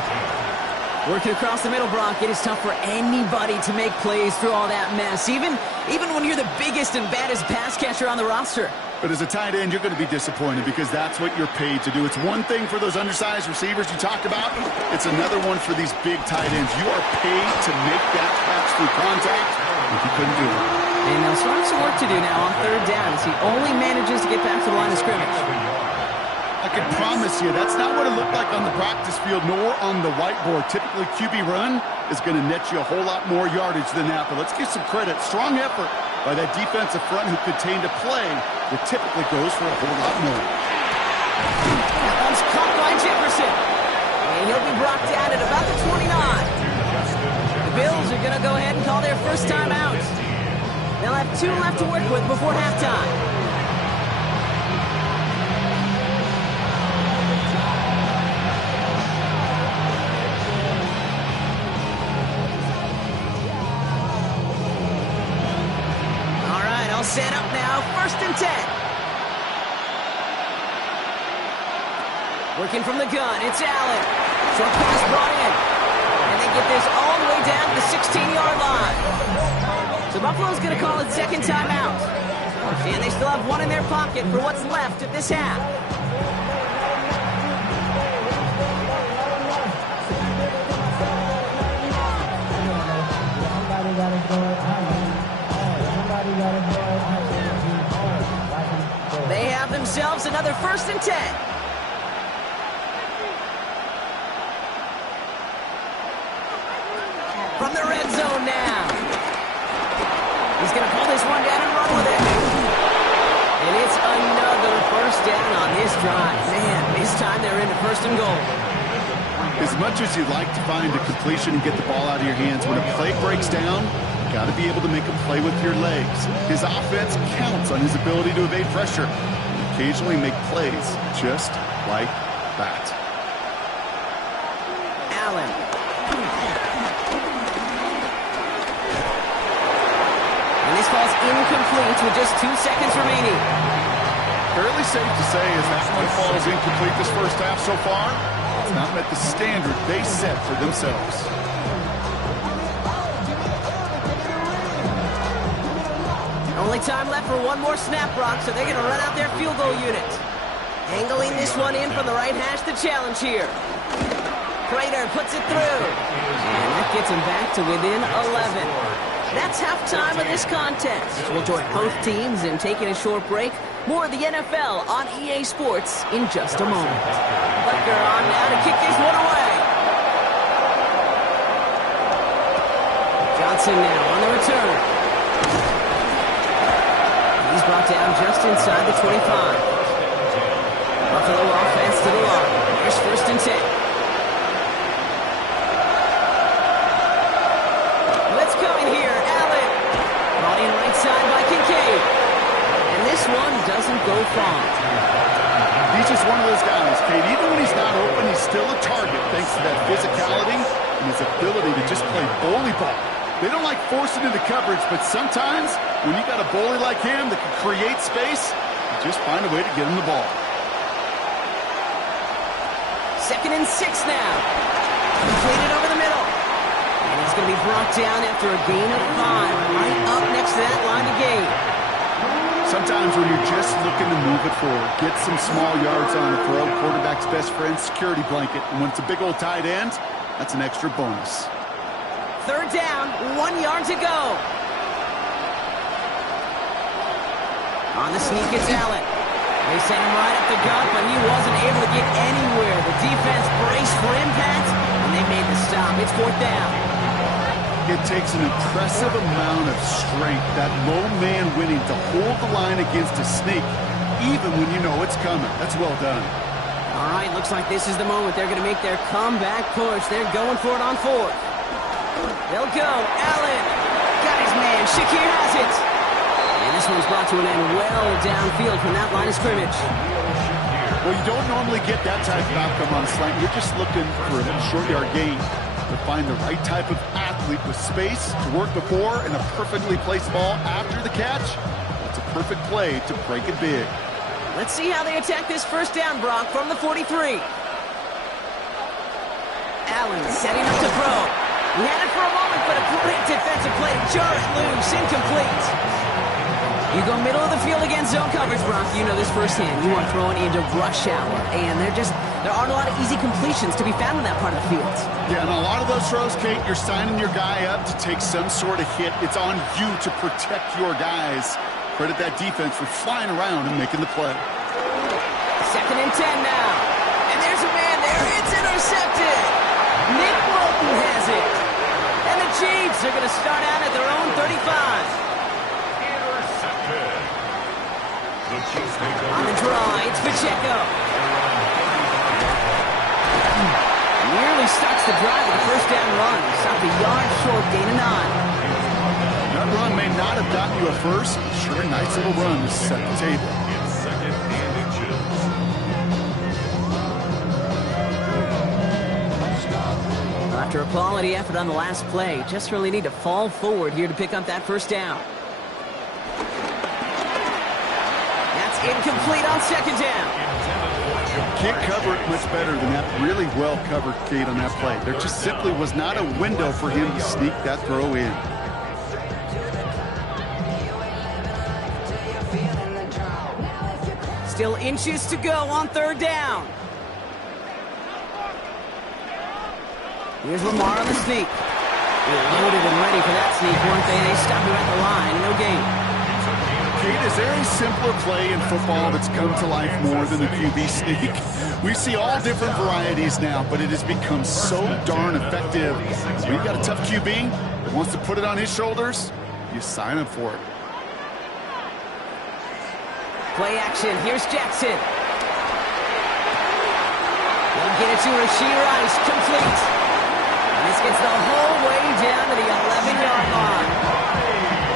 Working across the middle, Brock, it is tough for anybody to make plays through all that mess, even when you're the biggest and baddest pass catcher on the roster. But as a tight end, you're going to be disappointed because that's what you're paid to do. It's one thing for those undersized receivers you talk about. It's another one for these big tight ends. You are paid to make that catch through contact, and you couldn't do it. And they'll start some work to do now on 3rd down as he only manages to get back to the line of scrimmage. I can promise you that's not what it looked like on the practice field nor on the whiteboard. Typically, QB run is going to net you a whole lot more yardage than that. But let's give some credit. Strong effort by that defensive front who contained a play that typically goes for a whole lot more. That one's caught by Jefferson. And he'll be brought down at about the 29. The Bills are going to go ahead and call their first time out. They'll have 2 left to work with before halftime. Set up now, 1st and 10. Working from the gun, it's Allen. Short pass brought in. And they get this all the way down to the 16-yard line. So Buffalo's going to call it 2nd timeout. And they still have 1 in their pocket for what's left of this half. They have themselves another 1st and 10. From the red zone now. He's going to pull this one down and run with it. And it's another 1st down on this drive. Man, this time they're into 1st and goal. As much as you'd like to find a completion and get the ball out of your hands, when a play breaks down, you got to be able to make him play with your legs. His offense counts on his ability to evade pressure and occasionally make plays just like that. Allen. And this ball's incomplete with just 2 seconds remaining. Fairly safe to say as that one falls incomplete this first half so far, it's not met the standard they set for themselves. Only time left for one more snap, Brock, so they're going to run out their field goal unit. Angling this one in from the right hash, the challenge here. Prater puts it through. And that gets him back to within 11. That's halftime of this contest. We'll join both teams in taking a short break. More of the NFL on EA Sports in just a moment. Butker on now to kick this one away. Johnson now on the return. He's brought down just inside the 25. Buffalo offense to the line. Here's 1st and 10. Let's go in here. Allen. Brought in right side by Kincaid. And this one doesn't go far. He's just one of those guys, Kate. Even when he's not open, he's still a target thanks to that physicality and his ability to just play bully ball. They don't like forcing into coverage, but sometimes when you got a bully like him that can create space, you just find a way to get him the ball. 2nd and 6 now. Completed over the middle. And he's going to be brought down after a gain of 5, right up next to that line of gain. Sometimes when you're just looking to move it forward, get some small yards on a throw, quarterback's best friend, security blanket. And when it's a big old tight end, that's an extra bonus. Third down, 1 yard to go. On the sneak, it's Allen. They sent him right up the gut, but he wasn't able to get anywhere. The defense braced for impact, and they made the stop. It's fourth down. It takes an impressive amount of strength, that low man winning, to hold the line against a sneak, even when you know it's coming. That's well done. All right, looks like this is the moment they're going to make their comeback push. They're going for it on fourth. They'll go. Allen got his man. Shakir has it. And this one's brought to an end well downfield from that line of scrimmage. Well, you don't normally get that type of outcome on a slant. You're just looking for a short yard gain. To find the right type of athlete with space to work before and a perfectly placed ball after the catch. That's a perfect play to break it big. Let's see how they attack this first down, Brock, from the 43. Allen setting up to throw. He had it for a moment, but a great defensive play to jar it loose, incomplete. You go middle of the field against zone coverage, Brock. You know this firsthand. You are throwing into rush hour, and there aren't a lot of easy completions to be found in that part of the field. Yeah, and a lot of those throws, Kate, you're signing your guy up to take some sort of hit. It's on you to protect your guys. Credit that defense for flying around and making the play. Second and 10 now. And there's a man there. It's intercepted. Nick Bolton has it. And the Chiefs are going to start out at their own 35. On the draw, it's Pacheco. Nearly starts the drive with a first down run. Stopped a yard short, gain of 9. That run may not have gotten you a first, but sure, nice little run to set the table. It's second and inches. After a quality effort on the last play, just really need to fall forward here to pick up that first down. Incomplete on second down. Can't cover it much better than that. Really well covered, Kate, on that play. There just simply was not a window for him to sneak that throw in. Still inches to go on third down. Here's Lamar on the sneak. They're loaded and ready for that sneak, weren't they? They stopped him at the line. No gain. Kate, is there a simpler play in football that's come to life more than the QB sneak? We see all different varieties now, but it has become so darn effective. When you've got a tough QB that wants to put it on his shoulders, you sign up for it. Play action. Here's Jackson. They'll get it to Rashee Rice. Complete. And this gets the whole way down to the 11-yard line.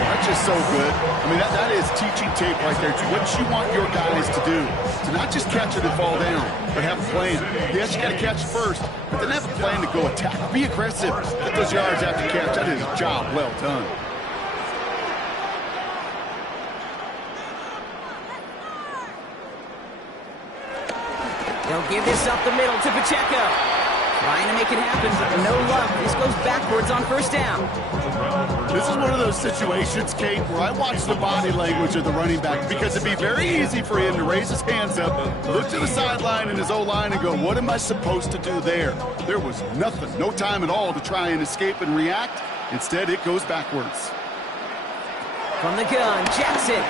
That's just so good. I mean, that is teaching tape right there. It's what you want your guys to do. To not just catch it and fall down, but have a plan. Yes, you got to catch it first, but then have a plan to go attack. Be aggressive. Get those yards after catch. That is a job well done. They'll give this up the middle to Pacheco. Trying to make it happen, but no luck. This goes backwards on first down. This is one of those situations, Kate, where I watch the body language of the running back, because it'd be very easy for him to raise his hands up, look to the sideline and his O-line and go, what am I supposed to do there? There was nothing, no time at all to try and escape and react. Instead, it goes backwards. From the gun, Jackson.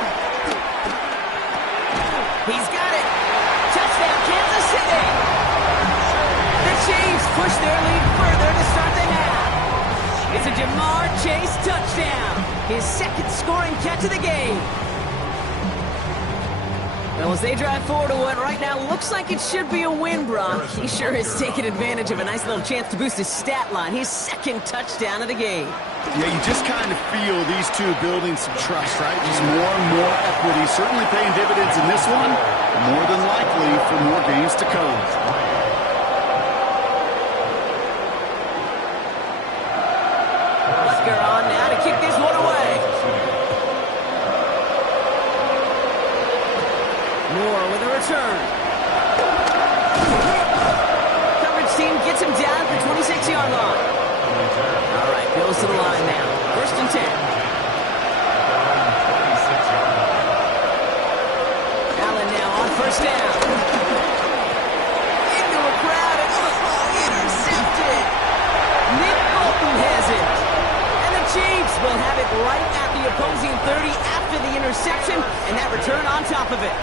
He's got it. Touchdown, Kansas City. The Chiefs push their lead further to start the half. It's a Jamar Chase touchdown. His second scoring catch of the game. Well, as they drive forward to what right now looks like it should be a win, Brock. He sure has taken advantage of a nice little chance to boost his stat line. His second touchdown of the game. Yeah, you just kind of feel these two building some trust, right? Just more and more equity. Certainly paying dividends in this one. More than likely for more games to come. On now to kick this one away. Moore with a return. Coverage team gets him down at the 26-yard line. All right, goes to the line now. First and 10. right at the opposing 30 after the interception, and that return on top of it.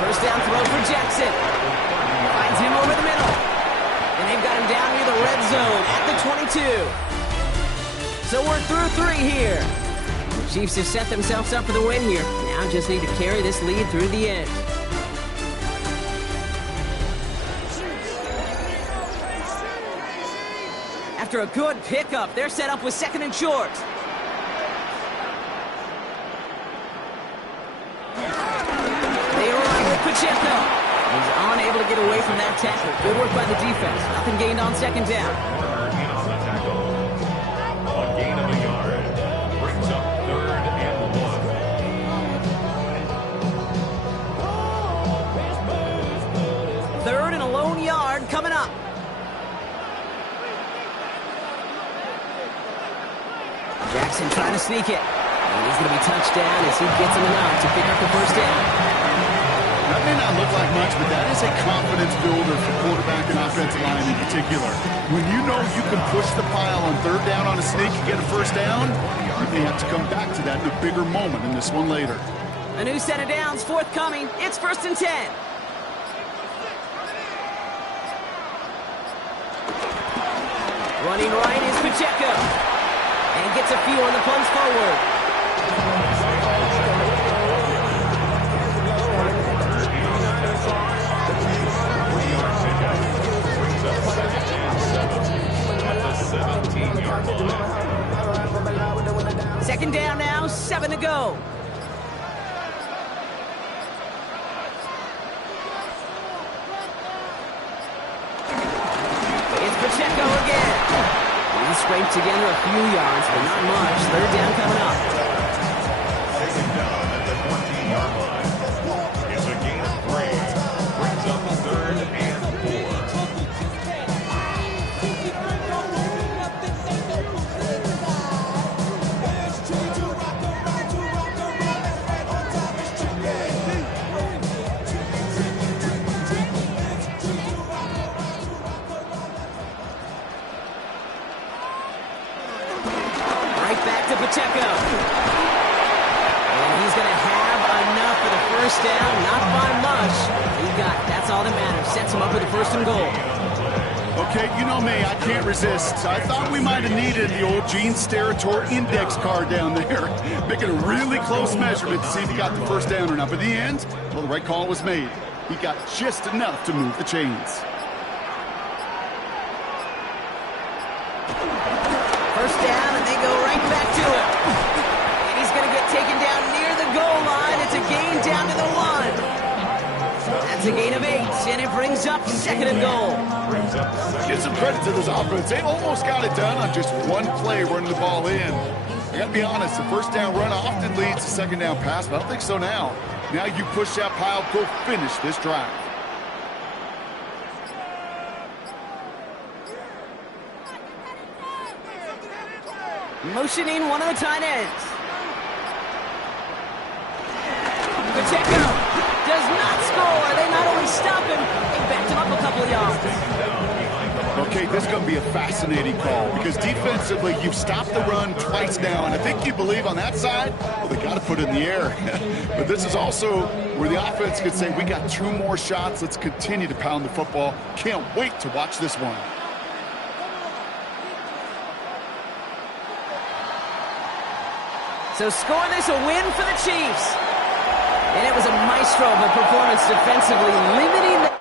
First down throw for Jackson. Finds him over the middle. And they've got him down near the red zone at the 22. So we're through 3 here. The Chiefs have set themselves up for the win here. Now just need to carry this lead through the end. After a good pickup, they're set up with 2nd and short. They run with Pacheco. He's unable to get away from that tackle. Good work by the defense. Nothing gained on 2nd down. A gain of a yard. Brings up 3rd and 1. 3rd and a lone yard coming up. Jackson trying to sneak it. And he's going to be touched down as he gets him enough to pick up the first down. That may not look like much, but that is a confidence builder for quarterback and offensive line in particular. When you know you can push the pile on 3rd down on a sneak and get a first down, you may have to come back to that in a bigger moment in this one later. A new set of downs forthcoming. It's 1st and 10. Running right is Pacheco. And gets a few on the plunge forward. Second down now, 7 to go. It's Pacheco again. He scraped together a few yards, but not much. 3rd down coming up. Taken down at the 14-yard line. It's a gain of 3. Brings up 3rd and 4. Right back to Pacheco. And he's going to have enough for the first down. Not by much. He got it. That's all that matters. Sets him up with a 1st and goal. Okay, you know me, I can't resist. I thought we might have needed the old Gene Steratore index card down there. Making a really close measurement to see if he got the first down or not. But in the end, well, the right call was made. He got just enough to move the chains. First down, and they go right back to it. And he's going to get taken down near the goal line. It's a gain down to the 1. That's a gain of 8, and it brings up 2nd and goal. Give some credit to this offense. They almost got it done on just one play running the ball in. I got to be honest, the first down run often leads to 2nd down pass, but I don't think so now. Now you push that pile, go finish this drive. Motioning one of the tight ends. Pacheco does not score. They not only stop him, they backed him up a couple of yards. Okay, this is going to be a fascinating call because defensively, you've stopped the run twice now, and I think you believe on that side, well, they got to put it in the air. But this is also where the offense could say, we got 2 more shots. Let's continue to pound the football. Can't wait to watch this one. So scoreless, a win for the Chiefs. And it was a maestro of a performance defensively, limiting the...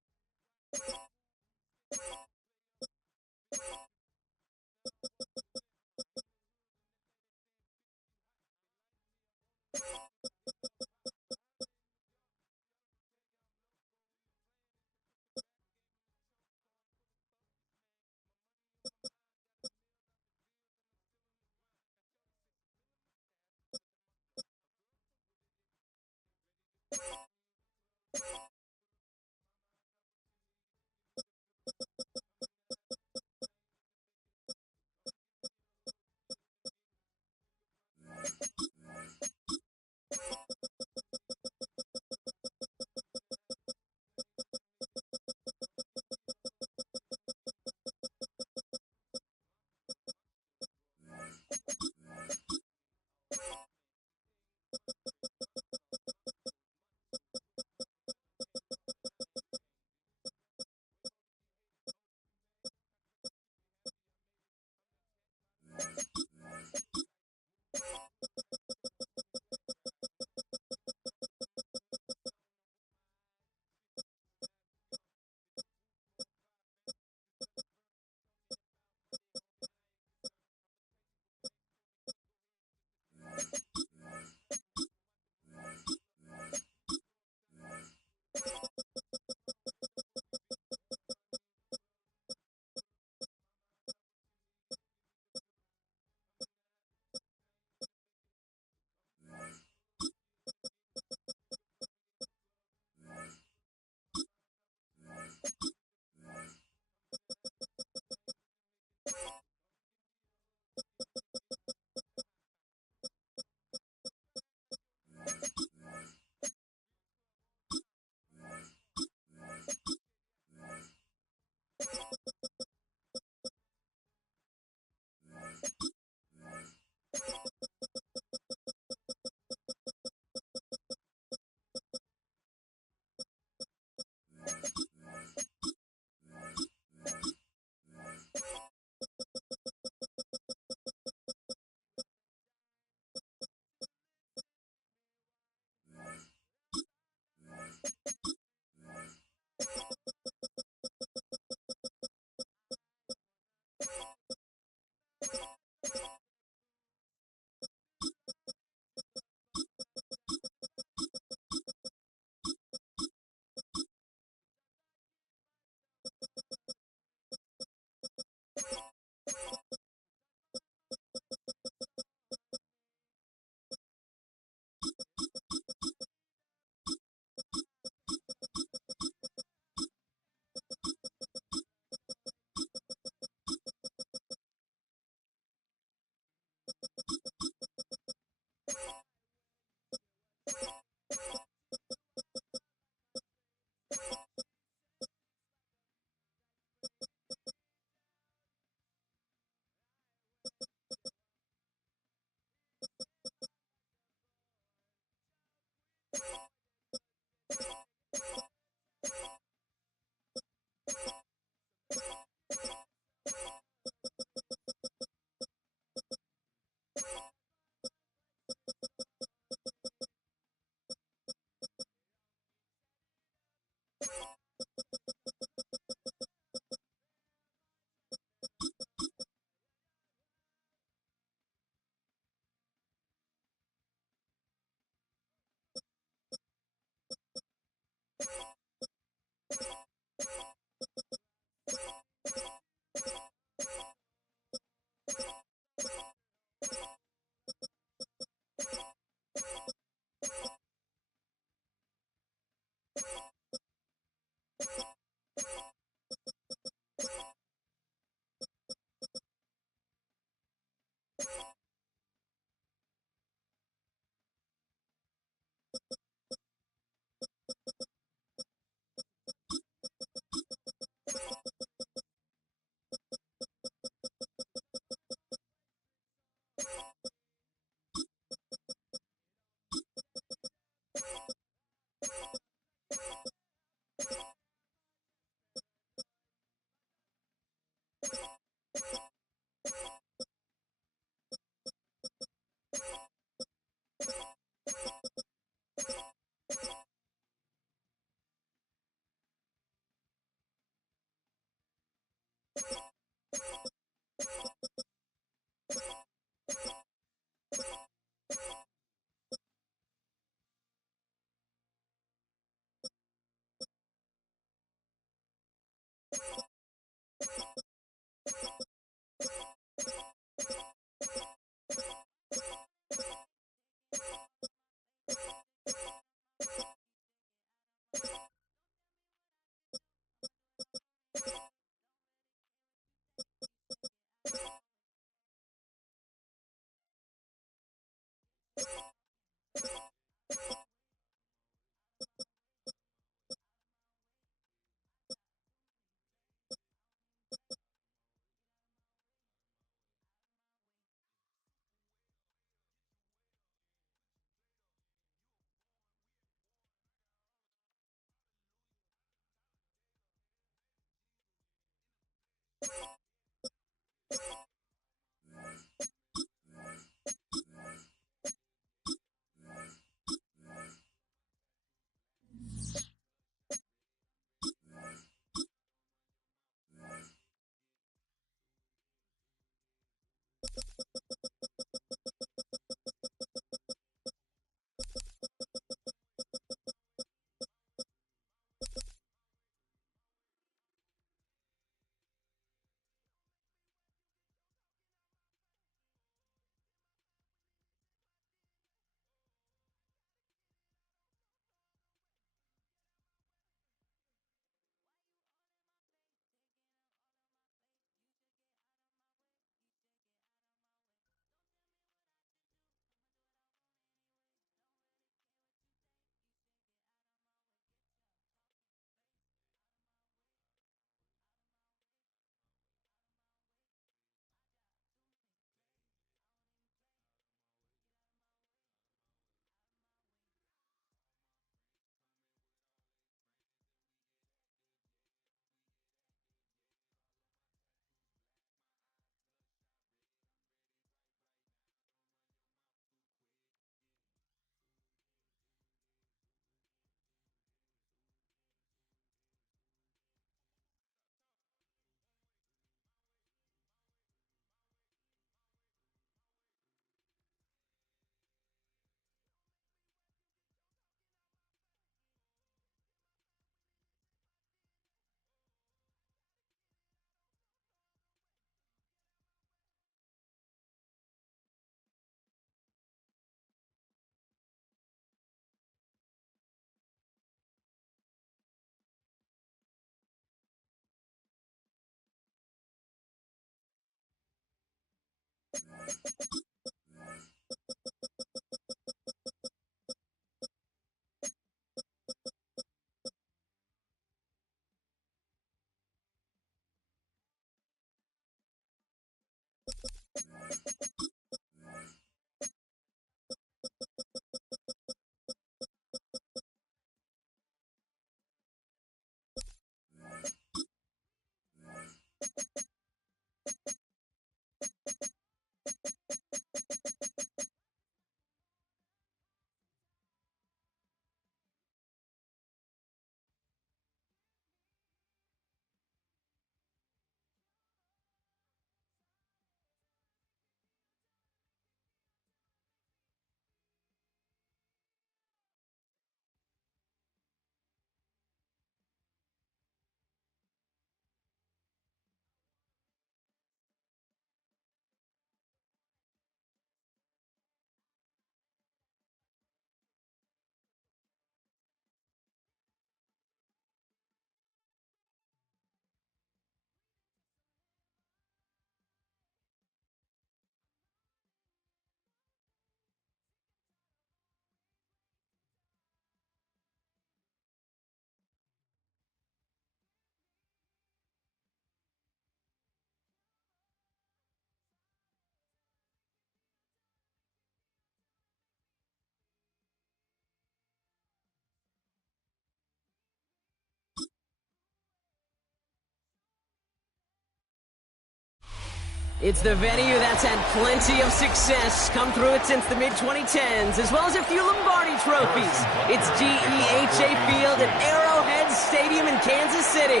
It's the venue that's had plenty of success come through it since the mid-2010s, as well as a few Lombardi trophies. It's GEHA Field at Arrowhead Stadium in Kansas City.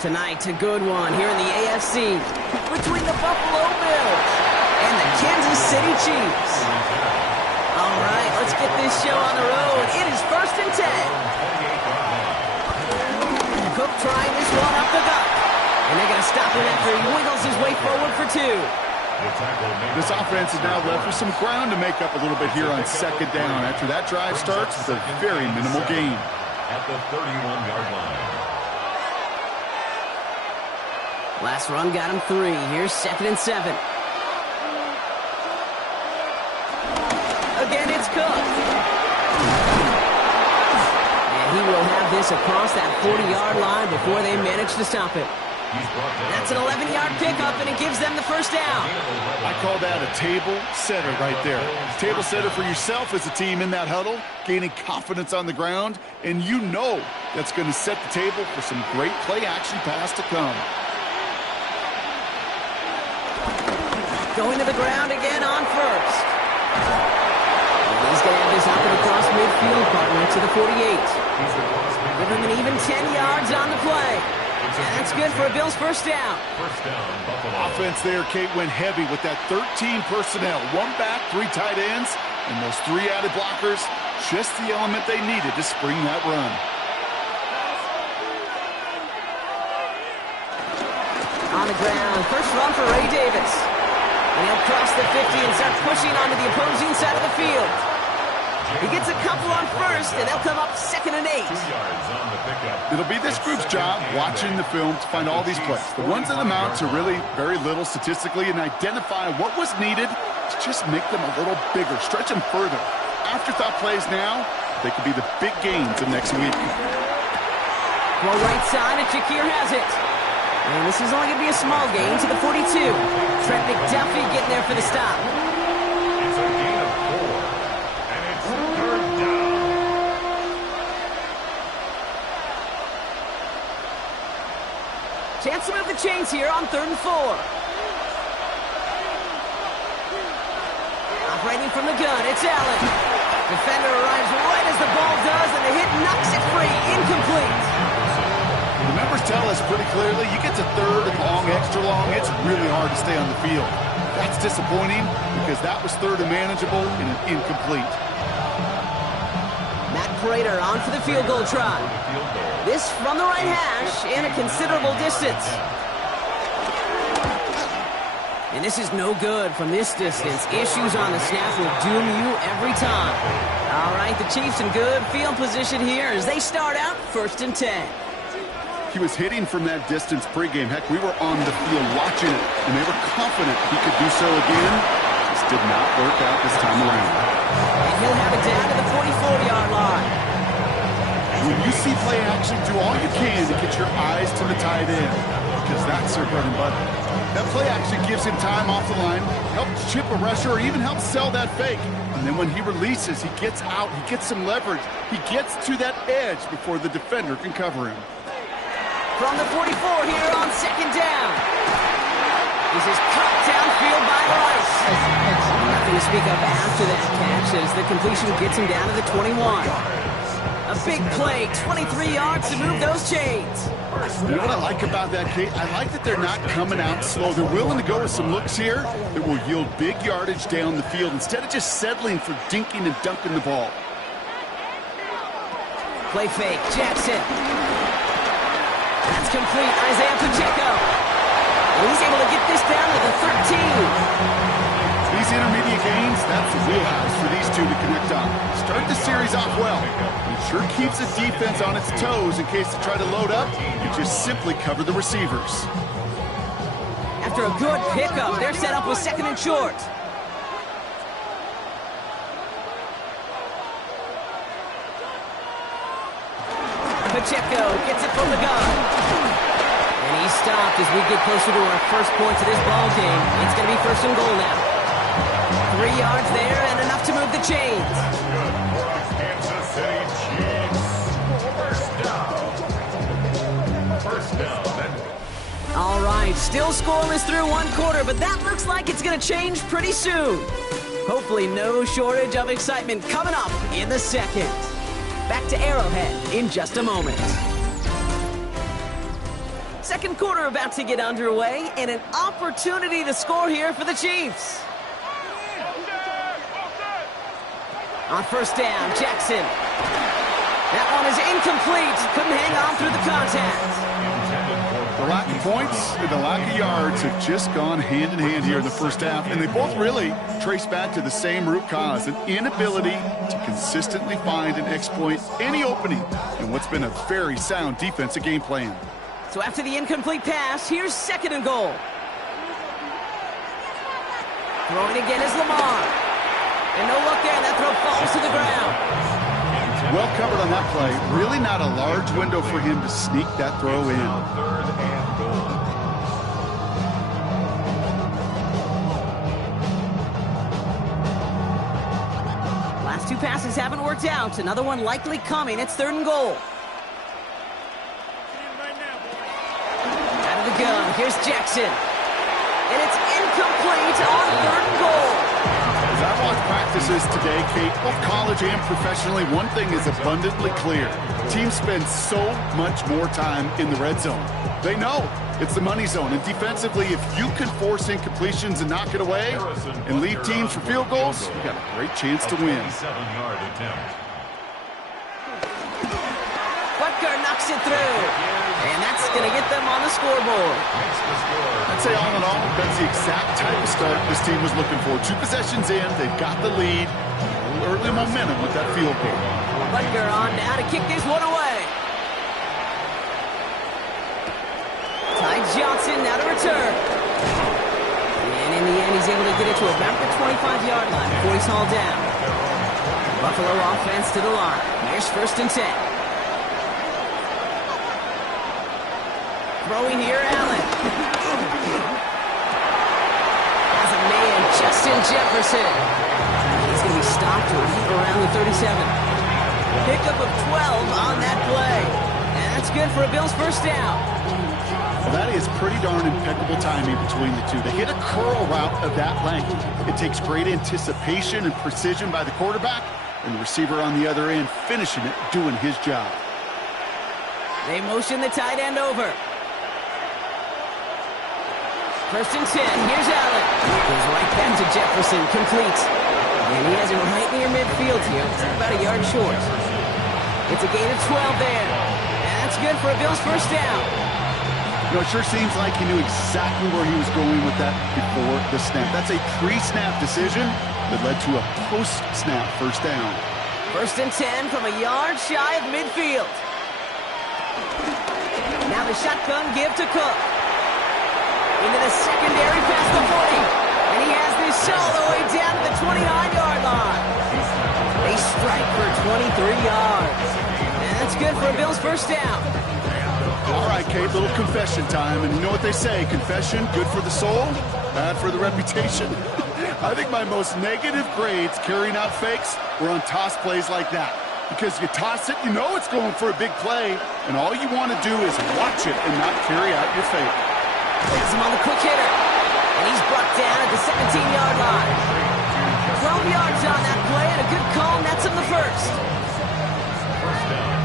Tonight, a good one here in the AFC between the Buffalo Bills and the Kansas City Chiefs. All right, let's get this show on the road. It is 1st and 10. Cook trying this one up the gut. And they're going to stop him after he wiggles his way forward for 2. This offense is now left with some ground to make up a little bit here on 2nd down. After that drive starts with a very minimal gain. At the 31-yard line. Last run got him 3. Here's 2nd and 7. Again, it's Cook. And he will have this across that 40-yard line before they manage to stop it. That's an 11-yard pickup, and it gives them the 1st down. I call that a table setter right there. Table setter for yourself as a team in that huddle, gaining confidence on the ground, and you know that's going to set the table for some great play-action pass to come. Going to the ground again on 1st. And he's going to have this up and across midfield, partner, to the 48. Give him an even 10 yards on the play. And that's good for a Bills 1st down. Offense there, Kate, went heavy with that 13 personnel. 1 back, 3 tight ends, and those 3 added blockers. Just the element they needed to spring that run. On the ground, 1st run for Ray Davis. And he'll cross the 50 and start pushing onto the opposing side of the field. He gets a couple on 1st, and they'll come up 2nd and 8. 2 yards on the pickup. It'll be this group's job watching the film to find all these plays. The ones that amount to really very little statistically and identify what was needed to just make them a little bigger, stretch them further. Afterthought plays now, they could be the big gains of next week. Well, right side, and Shakir has it. And this is only going to be a small gain to the 42. Trent McDuffie getting there for the stop. It's a gain of 4. And it's 3rd down. Chance to move the chains here on 3rd and 4. Operating from the gun, it's Allen. Defender arrives right as the ball does, and the hit knocks it free. Incomplete. The numbers tell us pretty clearly, you get to 3rd and long, extra long, it's really hard to stay on the field. That's disappointing because that was 3rd and manageable and an incomplete. Matt Prater on for the field goal try. This from the right hash and a considerable distance. And this is no good from this distance. Issues on the snap will doom you every time. All right, the Chiefs in good field position here as they start out 1st and 10. He was hitting from that distance pregame. Heck, we were on the field watching it, and they were confident he could do so again. did not work out this time around. And he'll have it down to the 44-yard line. When you see play action, do all you can to get your eyes to the tight end, because that's their bread and butter. That play action gives him time off the line, helps chip a rusher, or even helps sell that fake. And then when he releases, he gets out, he gets some leverage. He gets to that edge before the defender can cover him. From the 44 here on second down. This is cut downfield by Rice. Nothing to speak of after that catch as the completion gets him down to the 21. A big play, 23 yards to move those chains. You know what I like about that, Kate? I like that they're not coming out slow. They're willing to go with some looks here that will yield big yardage down the field instead of just settling for dinking and dunking the ball. Play fake, Jackson. That's complete, Isaiah Pacheco. And he's able to get this down to the 13. These intermediate gains, that's the wheelhouse for these two to connect on. Start the series off well. It sure keeps the defense on its toes in case they try to load up. You just simply cover the receivers. After a good pickup, they're set up with second and short. Pacheco gets it from the gun. And he's stopped as we get closer to our first points of this ball game. It's going to be first and goal now. 3 yards there and enough to move the chains. Kansas City Chiefs. First down. All right, still scoreless through one quarter, but that looks like it's going to change pretty soon. Hopefully no shortage of excitement coming up in the second. Back to Arrowhead in just a moment. Second quarter about to get underway, and an opportunity to score here for the Chiefs. On first down, Jackson. That one is incomplete. Couldn't hang on through the contact. The lack of points and the lack of yards have just gone hand in hand here in the first half, and they both really trace back to the same root cause, an inability to consistently find and exploit any opening in what's been a very sound defensive game plan. So after the incomplete pass, here's second and goal. Throwing again is Lamar. And no look there, that throw falls to the ground. Well covered on that play. Really not a large window for him to sneak that throw in. Third and goal. Last two passes haven't worked out. Another one likely coming. It's third and goal. Out of the gun, here's Jackson. And it's incomplete on third and goal. As I watch practices today, Kate, both college and professionally, one thing is abundantly clear. Teams spend so much more time in the red zone. They know it's the money zone. And defensively, if you can force incompletions and knock it away and lead teams for field goals, you got a great chance to win. 7-yard attempt. Butker knocks it through. And that's going to get them on the scoreboard. I'd say all in all, that's the exact type of start this team was looking for. 2 possessions in, they've got the lead. Early momentum with that field goal. Butker on now to kick this one away. Ty Johnson now to return. And in the end, he's able to get it to about the 25-yard line before he's hauled down. Buffalo offense to the line. Here's first and 10. Throwing here, Allen. Has a man, Justin Jefferson. He's going to be stopped around the 37. Pickup of 12 on that play. And that's good for a Bills first down. Well, that is pretty darn impeccable timing between the two. They hit a curl route of that length. It takes great anticipation and precision by the quarterback, and the receiver on the other end finishing it, doing his job. They motion the tight end over. First and 10, here's Allen. Goes right back to Jefferson, complete. And he has it right near midfield here. It's about a yard short. It's a gain of 12 there. And that's good for a Bills first down. You know, it sure seems like he knew exactly where he was going with that before the snap. That's a pre-snap decision that led to a post-snap first down. First and 10 from a yard shy of midfield. Now the shotgun give to Cook. Into the secondary past the 40. And he has this all the way down to the 29-yard line. They strike for 23 yards. And that's good for a Bills first down. All right, Kate, little confession time. And you know what they say, confession, good for the soul, bad for the reputation. I think my most negative grades carrying out fakes were on toss plays like that. Because you toss it, you know it's going for a big play, and all you want to do is watch it and not carry out your fake. Plays him on the quick hitter. And he's brought down at the 17-yard line. 12 yards on that play, and a good call nets him the first. First down.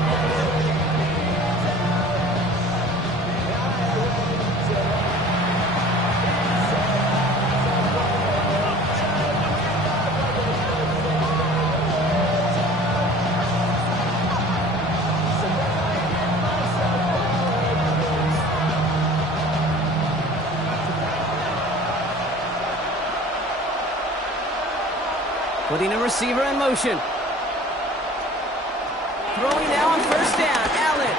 Putting a receiver in motion. Throwing now on first down, Allen.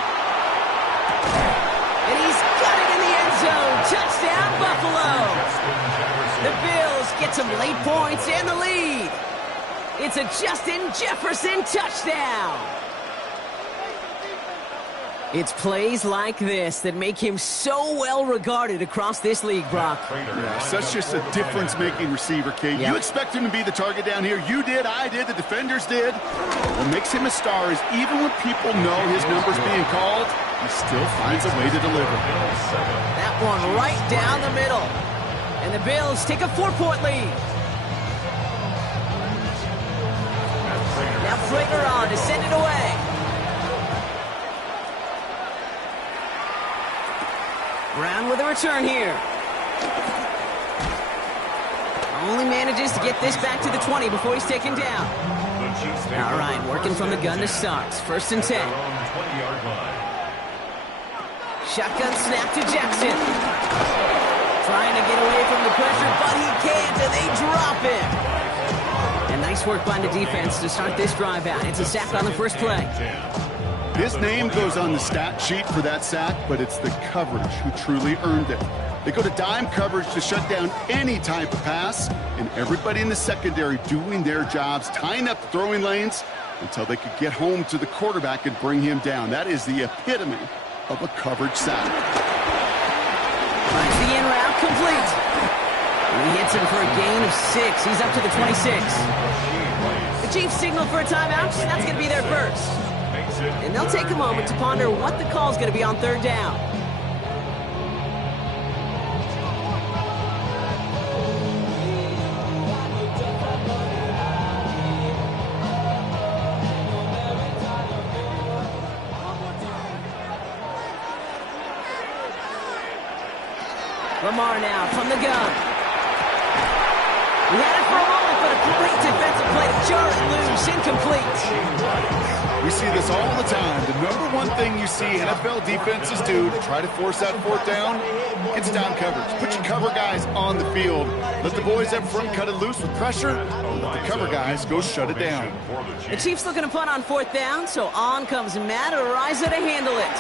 And he's got it in the end zone. Touchdown, Buffalo. The Bills get some late points and the lead. It's a Justin Jefferson touchdown. It's plays like this that make him so well regarded across this league, Brock. Yeah, such just a difference-making receiver, Kate. Yep. You expect him to be the target down here. You did, I did, the defenders did. What makes him a star is even when people know his number's being called, he still finds a way to deliver. That one right down the middle. And the Bills take a 4-point lead. Now Prater on to send it away. Brown with a return here. Only manages to get this back to the 20 before he's taken down. All right, working from the gun to start. First and 10. Shotgun snap to Jackson. Trying to get away from the pressure, but he can't, and they drop it. And nice work by the defense to start this drive out. It's a sack on the first play. His name goes on the stat sheet for that sack, but it's the coverage who truly earned it. They go to dime coverage to shut down any type of pass, and everybody in the secondary doing their jobs, tying up the throwing lanes until they could get home to the quarterback and bring him down. That is the epitome of a coverage sack. Finds the in route complete. And he hits him for a gain of 6. He's up to the 26. The Chiefs signal for a timeout. That's going to be their first. And they'll take a moment to ponder what the call is going to be on third down. Lamar now from the gun. We had it for a moment, but a great defensive play to jar it loose, incomplete. We see this all the time. The number one thing you see NFL defenses do to try to force that fourth down, it's down coverage. Put your cover guys on the field. Let the boys up front cut it loose with pressure. Let the cover guys go shut it down. The Chiefs looking to punt on fourth down, so on comes Matt Araiza to handle it.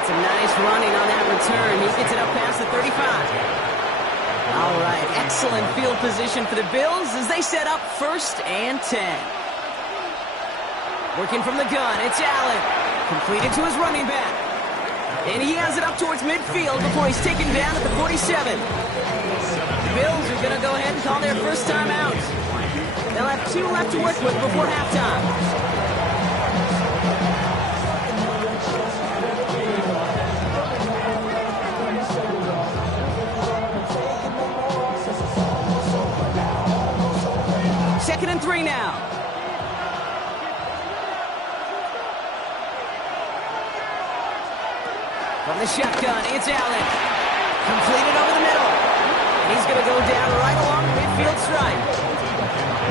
It's a nice running on that return. He gets it up past the 35. All right, excellent field position for the Bills as they set up first and 10. Working from the gun, it's Allen. Completed to his running back. And he has it up towards midfield before he's taken down at the 47. The Bills are going to go ahead and call their first time out. They'll have 2 left to work with before halftime. Second and 3 now. From the shotgun, it's Allen. Completed over the middle. And he's going to go down right along the midfield stripe.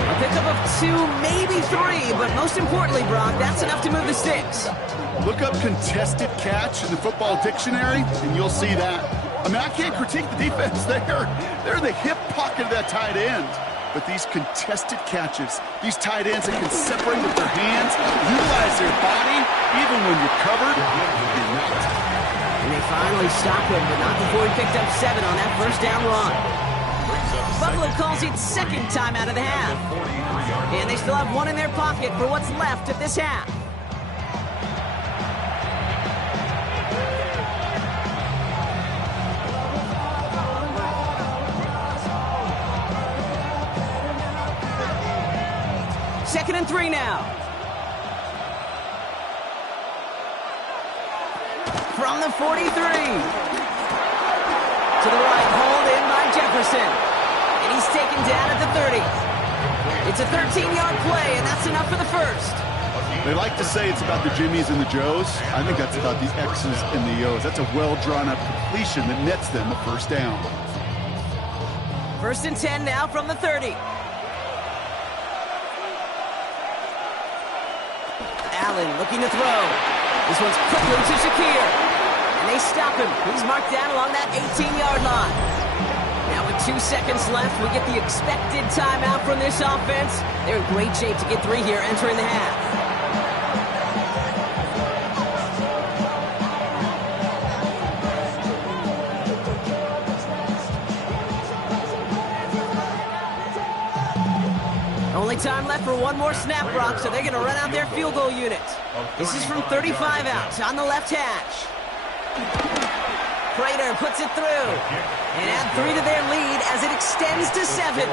A pickup of 2, maybe 3, but most importantly, Brock, that's enough to move the sticks. Look up contested catch in the football dictionary, and you'll see that. I mean, I can't critique the defense there. They're in the hip pocket of that tight end. but these contested catches, these tight ends that can separate with their hands, utilize their body, even when you're covered, you're not. And they finally stop him, but not before he picked up 7 on that first down run. Buffalo calls it second time out of the half. And they still have 1 in their pocket for what's left of this half. Second and 3 now. From the 43. To the right, hauled in by Jefferson. And he's taken down at the 30. It's a 13-yard play, and that's enough for the first. They like to say it's about the Jimmies and the Joes. I think that's about the X's and the O's. That's a well-drawn-up completion that nets them a first down. First and 10 now from the 30. Allen looking to throw. This one's quickly to Shakir. And they stop him. He's marked down along that 18-yard line. Now with 2 seconds left, we get the expected timeout from this offense. They're in great shape to get 3 here entering the half. Only time left for 1 more snap, Brock, so they're going to run out their field goal unit. This is from 35 out on the left hash. Prater puts it through. And add 3 to their lead as it extends to 7.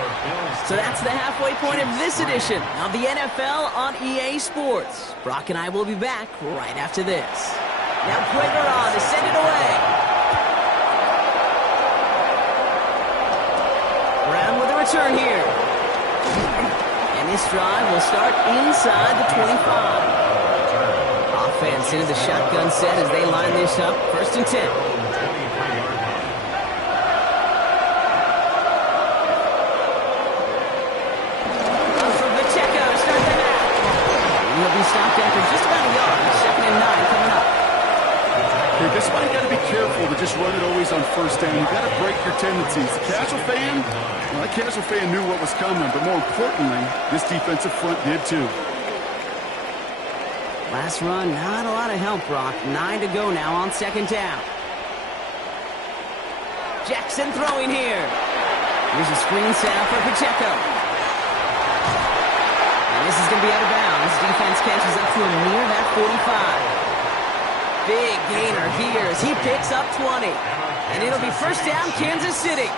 So that's the halfway point of this edition of the NFL on EA Sports. Brock and I will be back right after this. Now Prater on to send it away. Brown with a return here. And this drive will start inside the 25. Offense into the shotgun set as they line this up. First and 10. Stopped after just about a yard. Second and 9 coming up. Hey, this one you got to be careful to just run it always on first down. You got to break your tendencies. The casual fan, well, that casual fan knew what was coming, but more importantly, this defensive front did too. Last run, not a lot of help, Brock. 9 to go now on second down. Jackson throwing here. Here's a screen set up for Pacheco. This is going to be out of bounds. Defense catches up to him near that 45. Big gainer here as he picks up 20. And it'll be first down, Kansas City.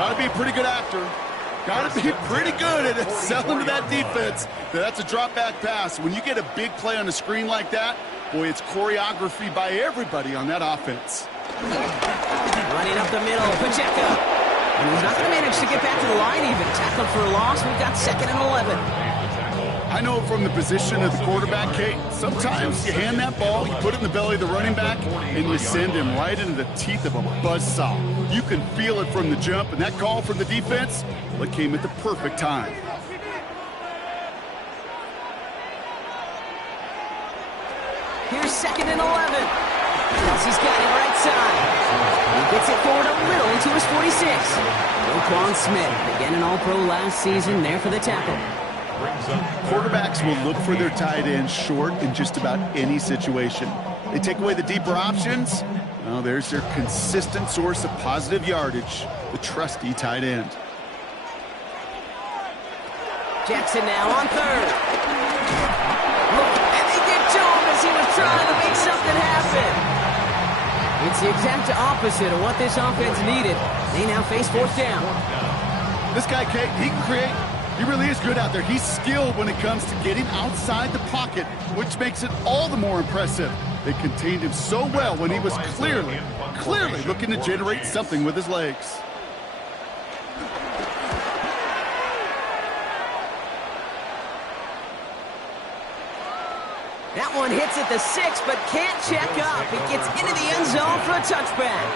Got to be a pretty good actor. Got to be pretty good at selling to that defense. That's a drop-back pass. When you get a big play on the screen like that, boy, it's choreography by everybody on that offense. Running up the middle, Pacheco. And he's not going to manage to get back to the line even. Tackled for a loss. We've got second and 11. I know from the position of the quarterback, Kate, sometimes you hand that ball, you put it in the belly of the running back, and you send him right into the teeth of a buzzsaw. You can feel it from the jump, and that call from the defense, well, it came at the perfect time. Here's second and 11. He's got it right side. He gets it forward a little to his 46. Roquan Smith, again an All-Pro last season, there for the tackle. Quarterbacks will look for their tight end short in just about any situation. They take away the deeper options. Well, there's their consistent source of positive yardage, the trusty tight end. Jackson now on third. Look, and they get to him as he was trying to make something happen. It's the exact opposite of what this offense needed. They now face fourth down. This guy, Kate, he can create. He really is good out there. He's skilled when it comes to getting outside the pocket, which makes it all the more impressive. They contained him so well when he was clearly looking to generate something with his legs. That one hits at the 6, but can't check up. It gets into the end zone for a touchback.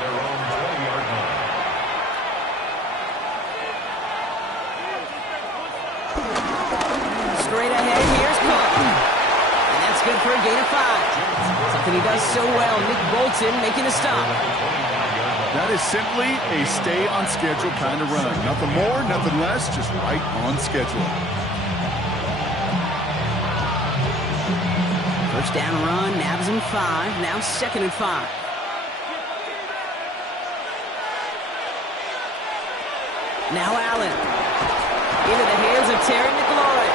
Straight ahead, here's Cook. And that's good for a gain of 5. Something he does so well, Nick Bolton making a stop. That is simply a stay-on-schedule kind of run. Nothing more, nothing less, just right on schedule. First down run, nabs him 5. Now 2nd and 5. Now Allen. Into the hands of Terry McLaurin.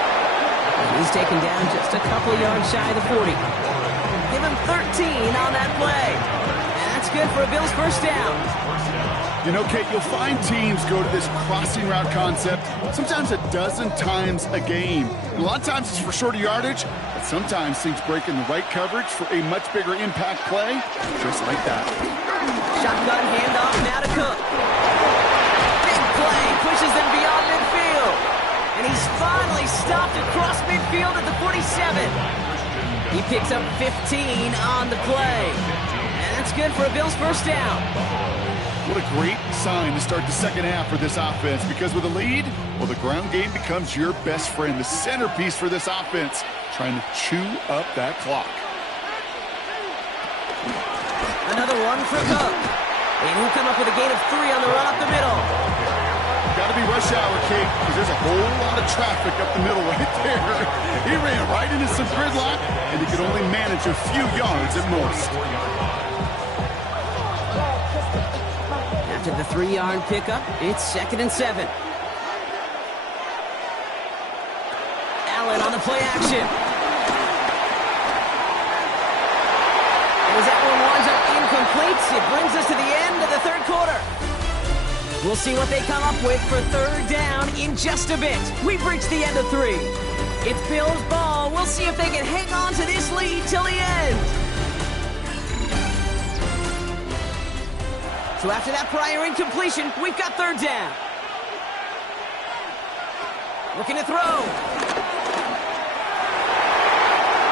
He's taken down just a couple yards shy of the 40. Give him 13 on that play. And that's good for a Bills first down. You know, Kate, you'll find teams go to this crossing route concept sometimes a dozen times a game. And a lot of times it's for shorter yardage, but sometimes things break in the right coverage for a much bigger impact play, just like that. Shotgun handoff now to Cook. Big play, pushes them beyond midfield. And he's finally stopped across midfield at the 47. He picks up 15 on the play. And that's good for a Bills first down. What a great sign to start the second half for this offense, because with a lead, well, the ground game becomes your best friend, the centerpiece for this offense, trying to chew up that clock. Another one for Cook. And he'll come up with a gain of 3 on the run up the middle. Got to be rush hour, Kate, because there's a whole lot of traffic up the middle right there. He ran right into some gridlock, and he could only manage a few yards at most. After the 3-yard pickup, it's 2nd and 7. Allen on the play action. And as that one winds up incomplete, it brings us to the end of the 3rd quarter. We'll see what they come up with for 3rd down in just a bit. We've reached the end of 3. It's Bills ball. We'll see if they can hang on to this lead till the end. So after that prior incompletion, we've got 3rd down. Looking to throw.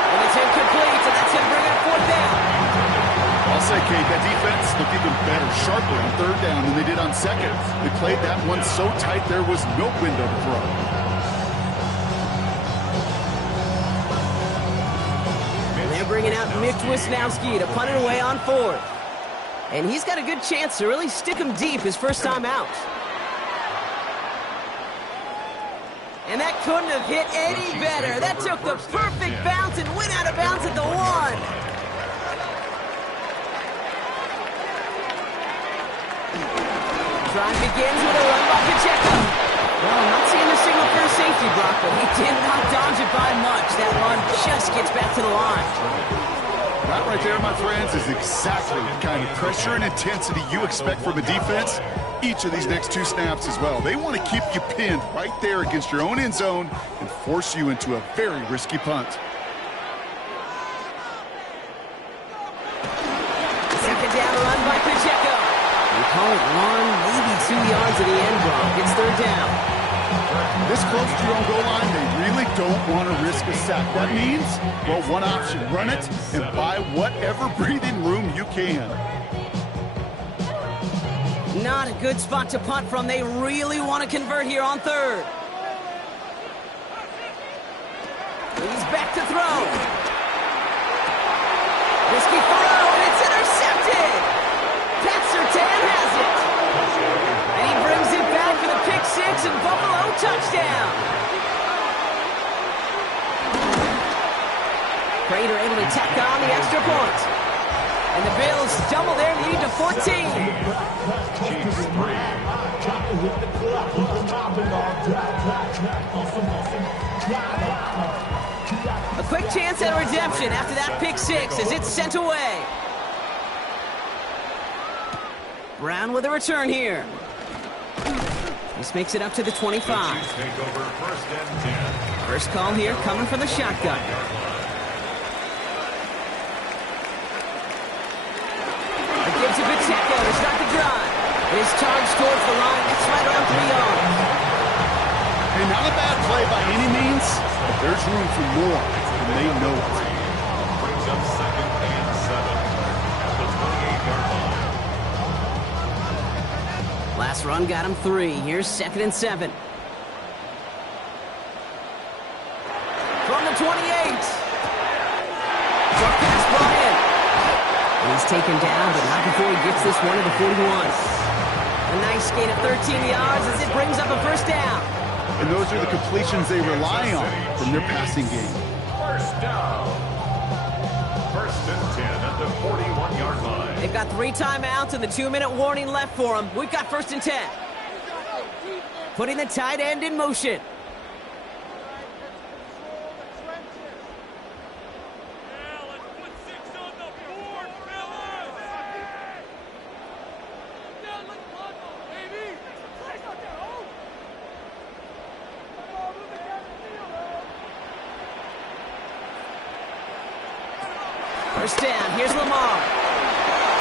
And it's incomplete, so that's going to bring up 4th down. I'll say, Kate, that defense looked even better, sharper on 3rd down than they did on 2nd. They played that one so tight there was no window to throw. And they're bringing out Mick Wisnowski to punt it away on 4th. And he's got a good chance to really stick him deep his first time out. And that couldn't have hit any better. That took the perfect bounce and went out of bounds at the 1. Drive begins with a run by Pacheco. Well, I'm not seeing the signal for a safety block, but he did not dodge it by much. That run just gets back to the line. That right there, my friends, is exactly the kind of pressure and intensity you expect from a defense each of these next 2 snaps as well. They want to keep you pinned right there against your own end zone and force you into a very risky punt. 2nd down run by Pacheco. We call it 1, maybe 2 yards of the end block. It's 3rd down. This close to your own goal line, they really don't want to risk a sack. That means, well, one option, run it and buy whatever breathing room you can. Not a good spot to punt from. They really want to convert here on 3rd. He's back to throw. Risky throw, and it's intercepted. Pat Surtain has it. And he brings it back for the pick 6 and Buffalo touchdown. Prater able to tack on the extra point. And the Bills double their lead to 14. A quick chance at redemption after that pick 6 as it's sent away. Brown with a return here. This makes it up to the 25. First call here coming from the shotgun. It gives to Pacheco to start the drive. It is charged towards the line. It's right around 3 yards. Hey, not a bad play by any means, but there's room for more, and they know it. Brings up 2nd and 7 at the 28-yard line. Last run got him 3. Here's 2nd and 7. From the 28. Short pass brought in. He's taken down, but not before he gets this one to the 41. A nice gain of 13 yards as it brings up a first down. And those are the completions they rely on from their passing game. First down. First and 10 at the 41-yard line. They've got 3 timeouts and the 2-minute warning left for them. We've got first and 10. Putting the tight end in motion. First down, here's Lamar.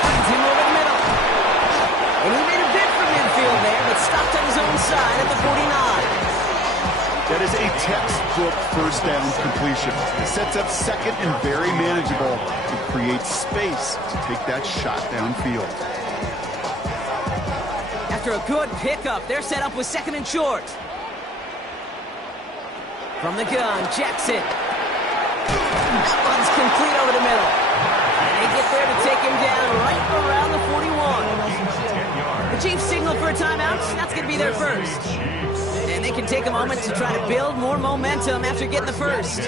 Finds him over the middle. And he made a bid for midfield there, but stopped on his own side at the 49. That is a textbook first down completion. It sets up second and very manageable to create space to take that shot downfield. After a good pickup, they're set up with second and short. From the gun, Jackson. That one's complete over the middle. And they get there to take him down right around the 41. The Chiefs signal for a timeout. That's going to be their first. And they can take a moment to try to build more momentum after getting the first.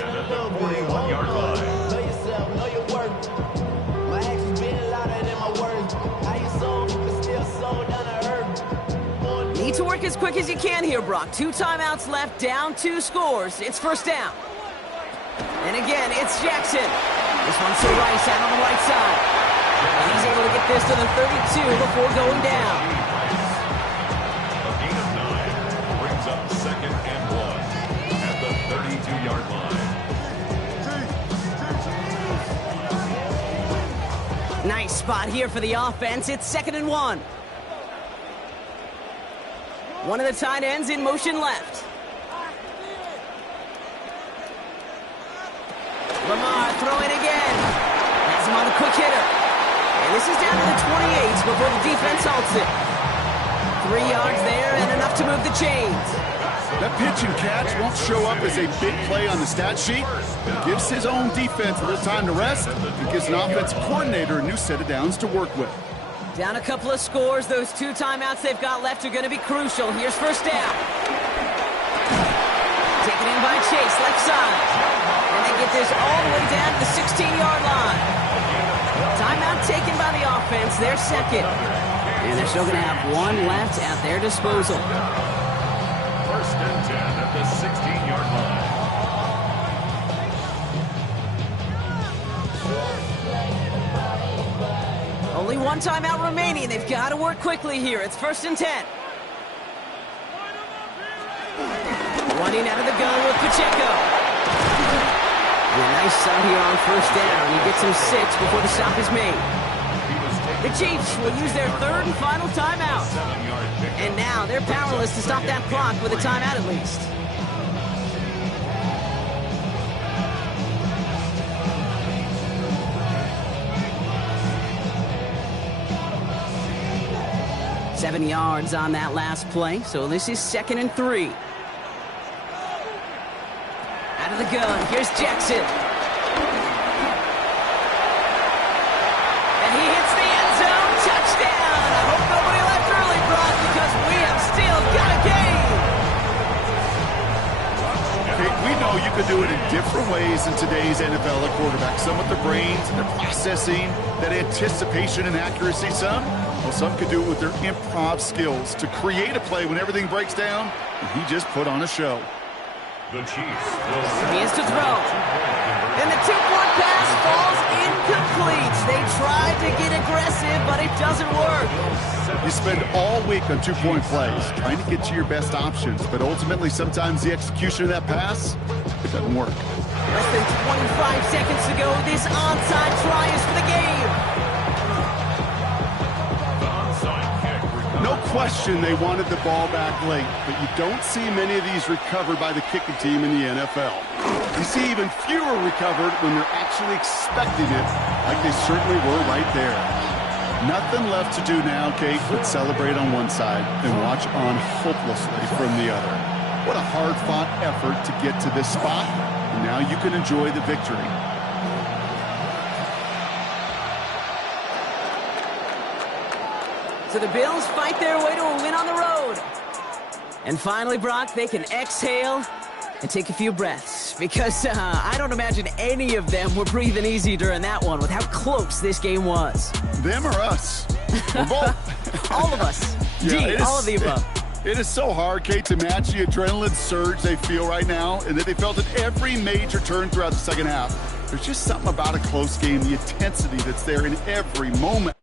Need to work as quick as you can here, Brock. 2 timeouts left, down 2 scores. It's first down. And again, it's Jackson. This one's to Rice out on the right side. And he's able to get this to the 32 before going down. A gain of 9 brings up second and 1 at the 32-yard line. Nice spot here for the offense. It's second and 1. One of the tight ends in motion left. Lamar throwing again. Has him on the quick hitter. And this is down to the 28 before the defense halts it. 3 yards there and enough to move the chains. That pitch and catch won't show up as a big play on the stat sheet. It gives his own defense a little time to rest and gives an offensive coordinator a new set of downs to work with. Down a couple of scores. Those 2 timeouts they've got left are going to be crucial. Here's first down. Taken in by Chase, left side. And they get this all the way down to the 16-yard line. Timeout taken by the offense, their second. And they're still going to have 1 left at their disposal. First and 10 at the 16-yard line. Only 1 timeout remaining. They've got to work quickly here. It's first and 10. Running out of the gun with Pacheco. And a nice start here on first down. He gets him 6 before the stop is made. The Chiefs will use their 3rd and final timeout. And now they're powerless to stop that clock with a timeout at least. Seven yards on that last play, so this is second and 3. Out of the gun, here's Jackson. And he hits the end zone, touchdown! I hope nobody left early, Brock, because we have still got a game! Okay, we know you can do it in different ways in today's NFL at quarterback. Some with their brains and their processing, that anticipation and accuracy. Some could do it with their improv skills to create a play when everything breaks down, and he just put on a show. The Chiefs. He is to throw. And the 2-point pass falls incomplete. They tried to get aggressive, but it doesn't work. You spend all week on 2-point plays, trying to get to your best options, but ultimately sometimes the execution of that pass, it doesn't work. Less than 25 seconds to go. This onside try is for the game. No question they wanted the ball back late, but you don't see many of these recovered by the kicking team in the NFL. You see even fewer recovered when they're actually expecting it, like they certainly were right there. Nothing left to do now, Kate, but celebrate on one side and watch on hopelessly from the other. What a hard-fought effort to get to this spot, and now you can enjoy the victory. So the Bills fight their way to a win on the road. And finally, Brock, they can exhale and take a few breaths, because I don't imagine any of them were breathing easy during that one with how close this game was. Them or us? We're both. All of us. Yeah, All of the above. It is so hard, Kate, to match the adrenaline surge they feel right now and that they felt at every major turn throughout the second half. There's just something about a close game, the intensity that's there in every moment.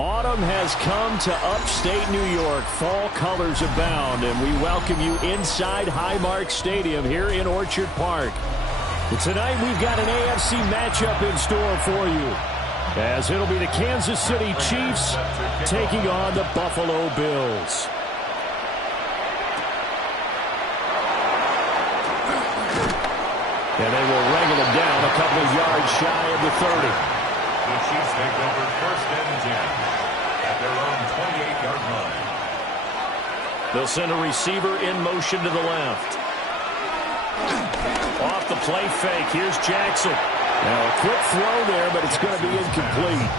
Autumn has come to upstate New York. Fall colors abound, and we welcome you inside Highmark Stadium here in Orchard Park. And tonight we've got an AFC matchup in store for you, as it'll be the Kansas City Chiefs taking on the Buffalo Bills. And they will wrangle them down a couple of yards shy of the 30. The Chiefs take over 1st and 10 at their own 28-yard line. They'll send a receiver in motion to the left. Off the play fake. Here's Jackson. Now a quick throw there, but it's going to be incomplete.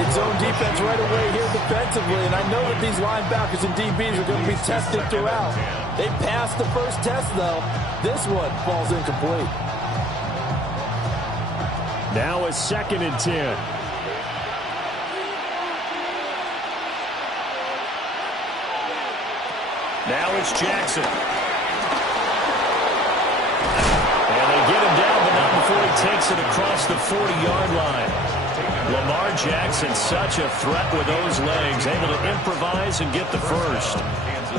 It's zone defense right away here defensively, and I know that these linebackers and DBs are going to be tested throughout. They passed the first test, though. This one falls incomplete. Now it's 2nd and 10. Now it's Jackson. And they get him down, but not before he takes it across the 40-yard line. Lamar Jackson, such a threat with those legs, able to improvise and get the first.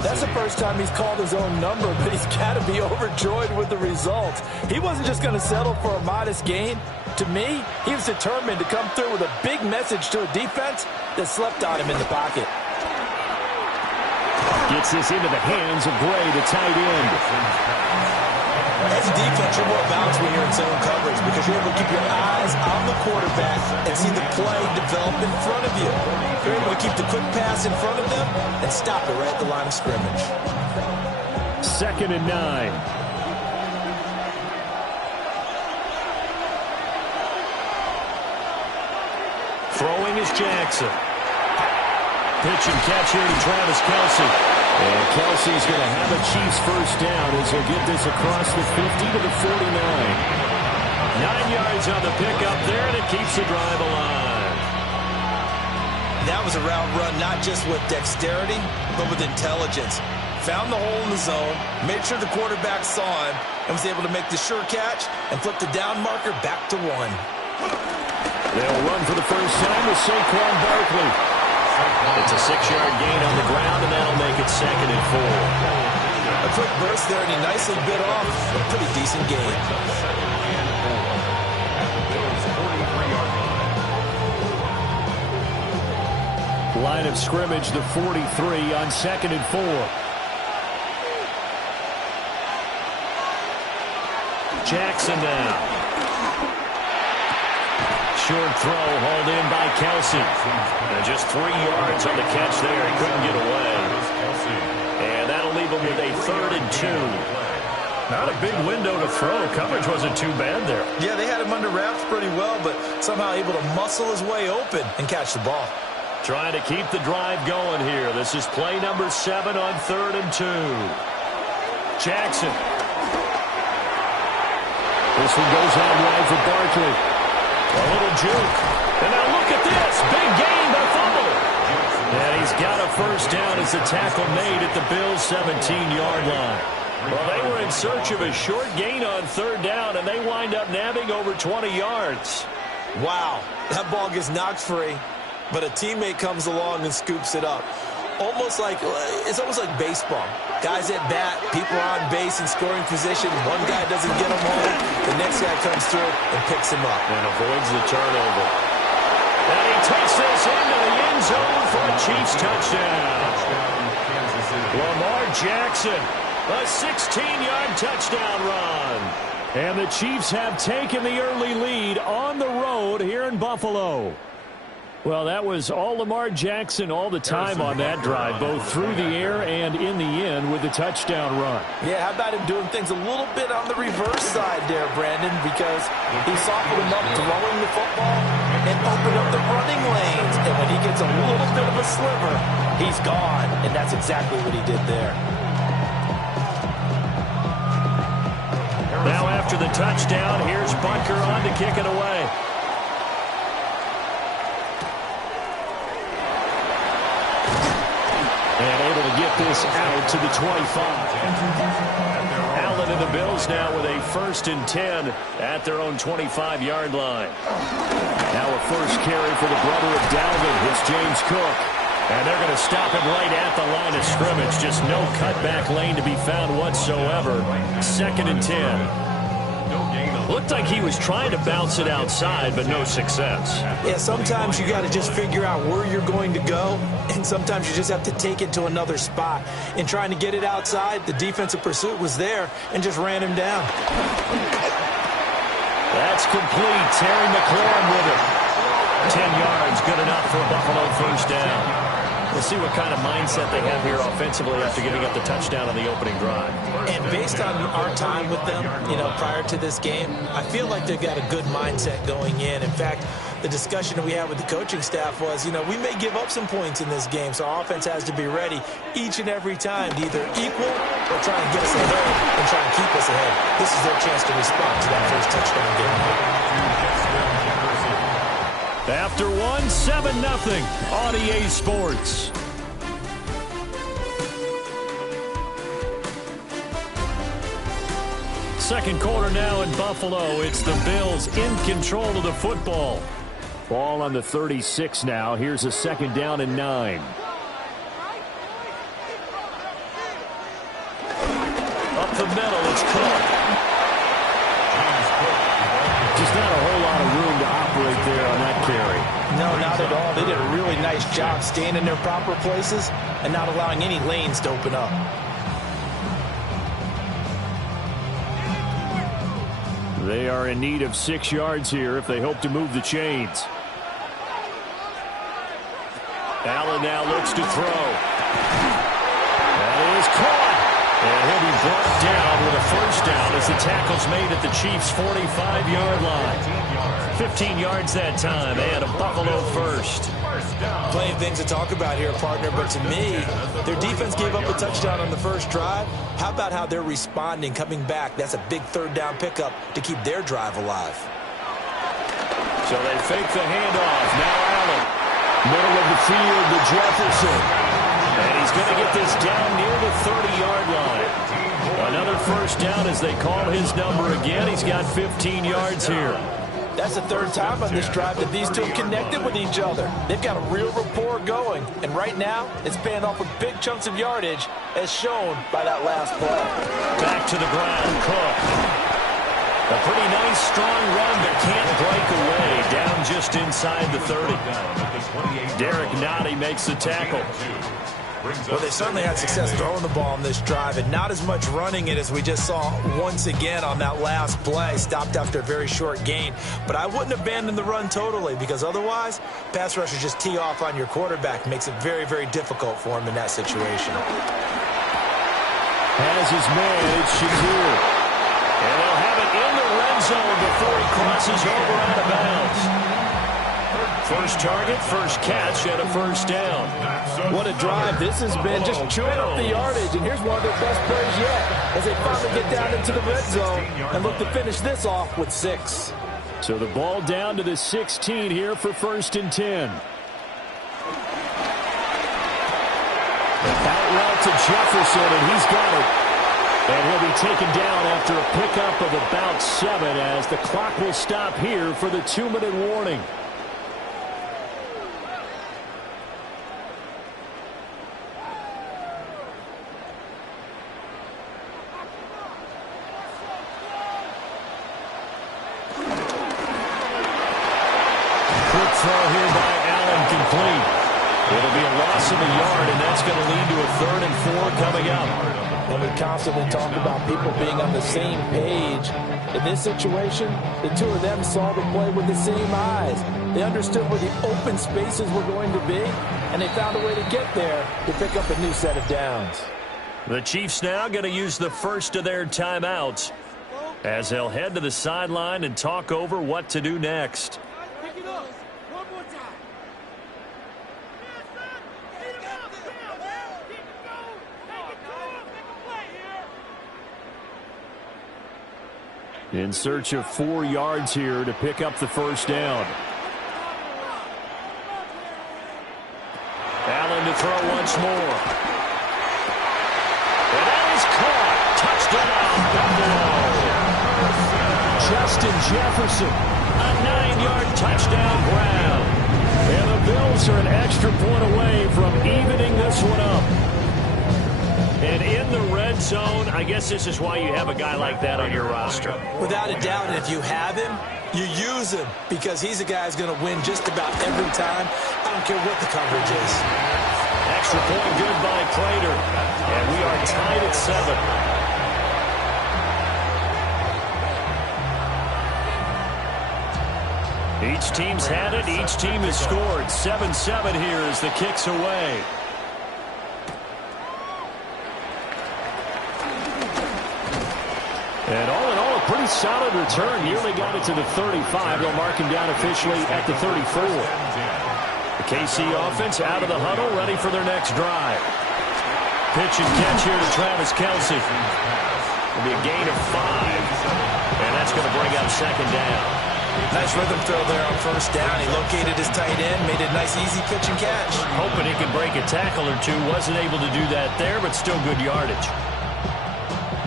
That's the first time he's called his own number, but he's got to be overjoyed with the results. He wasn't just going to settle for a modest gain. To me, he was determined to come through with a big message to a defense that slept on him in the pocket. Gets this into the hands of Gray, the tight end. As a defense, you're more balanced when you're in zone coverage because you're able to keep your eyes on the quarterback and see the play develop in front of you. You're able to keep the quick pass in front of them and stop it right at the line of scrimmage. 2nd and 9. Throwing is Jackson. Pitch and catch here to Travis Kelce. And Kelce's going to have a Chiefs first down as he'll get this across the 50 to the 49. 9 yards on the pickup there, and it keeps the drive alive. That was a route run not just with dexterity, but with intelligence. Found the hole in the zone, made sure the quarterback saw him, and was able to make the sure catch and flip the down marker back to 1. They'll run for the first time with Saquon Barkley. It's a 6-yard gain on the ground, and that'll make it 2nd and 4. A quick burst there, and he nicely bit off a pretty decent gain. Line of scrimmage, the 43 on 2nd and 4. Jackson now. Short throw hauled in by Kelce. And just 3 yards on the catch there. He couldn't get away. And that'll leave him with a 3rd and 2. Not a big window to throw. Coverage wasn't too bad there. Yeah, they had him under wraps pretty well, but somehow able to muscle his way open and catch the ball. Trying to keep the drive going here. This is play number 7 on 3rd and 2. Jackson. This one goes out wide for Barkley. A little juke. And now look at this. Big gain by Fumble. And he's got a first down as the tackle made at the Bills' 17-yard line. Well, they were in search of a short gain on 3rd down, and they wind up nabbing over 20 yards. Wow. That ball gets knocked free, but a teammate comes along and scoops it up. almost like baseball. Guys at bat, people are on base in scoring position. One guy doesn't get them home. The next guy comes through and picks him up. And avoids the turnover. And he takes this into the end zone for a Chiefs touchdown. Lamar Jackson, a 16-yard touchdown run. And the Chiefs have taken the early lead on the road here in Buffalo. Well, that was all Lamar Jackson all the time on that drive, both through the air and in the end with the touchdown run. Yeah, how about him doing things a little bit on the reverse side there, Brandon, because he softened him up throwing the football and opened up the running lanes. And when he gets a little bit of a sliver, he's gone. And that's exactly what he did there. Now after the touchdown, here's Butker on to kick it away. And able to get this out to the 25. Allen and the Bills now with a 1st and 10 at their own 25-yard line. Now a first carry for the brother of Dalvin. It's James Cook. And they're going to stop him right at the line of scrimmage. Just no cutback lane to be found whatsoever. 2nd and 10. Looked like he was trying to bounce it outside, but no success. Yeah, sometimes you got to just figure out where you're going to go, and sometimes you just have to take it to another spot. In trying to get it outside, the defensive pursuit was there and just ran him down. That's complete. Terry McLaurin with it. 10 yards, good enough for a Buffalo first down. We'll see what kind of mindset they have here offensively after giving up the touchdown on the opening drive. And based on our time with them, prior to this game, I feel like they've got a good mindset going in. In fact, the discussion that we had with the coaching staff was, we may give up some points in this game, so our offense has to be ready each and every time to either equal or try and get us ahead and try and keep us ahead. This is their chance to respond to that first touchdown game. After 7-0 on EA Sports. Second quarter now in Buffalo. It's the Bills in control of the football. Ball on the 36 now. Here's a 2nd down and 9. Up the middle, it's Cook. Just not a whole lot of room to operate there on that carry. No, not at all. They did a really nice job staying in their proper places and not allowing any lanes to open up. They are in need of 6 yards here if they hope to move the chains. Allen now looks to throw. That is caught. And he'll be brought down with a first down as the tackle's made at the Chiefs' 45-yard line. 15 yards that time, and a Buffalo first. Plenty of things to talk about here, partner, but to me, their defense gave up a touchdown on the first drive. How about how they're responding, coming back? That's a big 3rd down pickup to keep their drive alive. So they fake the handoff. Now Allen. Middle of the field to Jefferson. And he's going to get this down near the 30-yard line. Another first down as they call his number again. He's got 15 yards here. That's the 3rd time on this drive that these two have connected with each other. They've got a real rapport going. And right now, it's paying off with big chunks of yardage, as shown by that last play. Back to the ground, Cook. A pretty nice, strong run, but can't break away. Down just inside the 30. Derek Nottie makes the tackle. Well, they certainly had success throwing the ball on this drive, and not as much running it as we just saw once again on that last play. Stopped after a very short gain. But I wouldn't abandon the run totally, because otherwise, pass rushers just tee off on your quarterback. Makes it very, very difficult for him in that situation. Has his man, it's Shakir. And they'll have it in the red zone before he crosses over out of bounds. First target, first catch, and a first down. What a drive this has been, just chewing up the yardage. And here's one of their best plays yet as they finally get down into the red zone and look to finish this off with 6. So the ball down to the 16 here for 1st and 10. Out route to Jefferson, and he's got it. And he'll be taken down after a pickup of about 7 as the clock will stop here for the 2-minute warning. loss of a yard, and that's going to lead to a 3rd and 4 coming up. And we constantly talk about people being on the same page. In this situation, the two of them saw the play with the same eyes. They understood where the open spaces were going to be, and they found a way to get there to pick up a new set of downs. The Chiefs now going to use the first of their timeouts as they'll head to the sideline and talk over what to do next. In search of 4 yards here to pick up the first down. Allen to throw once more. And that is caught. Touchdown, Buffalo. Justin Jefferson, a 9-yard touchdown grab. And the Bills are an extra point away from evening this one up. And in the red zone, I guess this is why you have a guy like that on your roster. Without a doubt, and if you have him, you use him because he's a guy who's going to win just about every time. I don't care what the coverage is. Extra point good by Prater. And we are tied at 7. Each team's had it. Each team has scored. 7-7 here as the kick's away. And all in all, a pretty solid return. Nearly got it to the 35. They'll mark him down officially at the 34. The KC offense out of the huddle, ready for their next drive. Pitch and catch here to Travis Kelce. It'll be a gain of 5. And that's going to bring up 2nd down. Nice rhythm throw there on 1st down. He located his tight end, made a nice easy pitch and catch. Hoping he could break a tackle or two. Wasn't able to do that there, but still good yardage.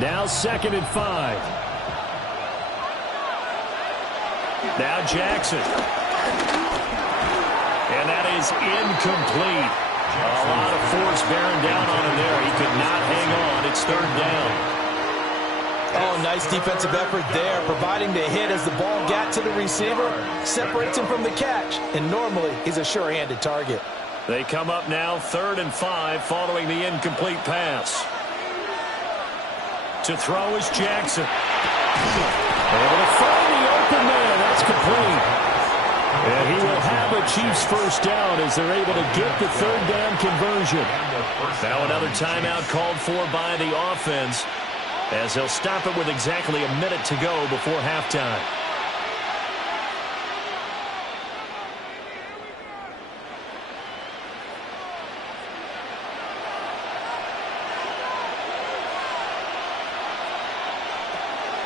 Now 2nd and 5. Now Jackson. And that is incomplete. A lot of force bearing down on him there. He could not hang on. It's 3rd down. Oh, nice defensive effort there, providing the hit as the ball got to the receiver, separates him from the catch, and normally he's a sure-handed target. They come up now 3rd and 5 following the incomplete pass. To throw is Jackson. Able to find the open man. That's complete. And he will have a Chiefs first down as they're able to get the 3rd down conversion. Now another timeout called for by the offense as they'll stop it with exactly a minute to go before halftime.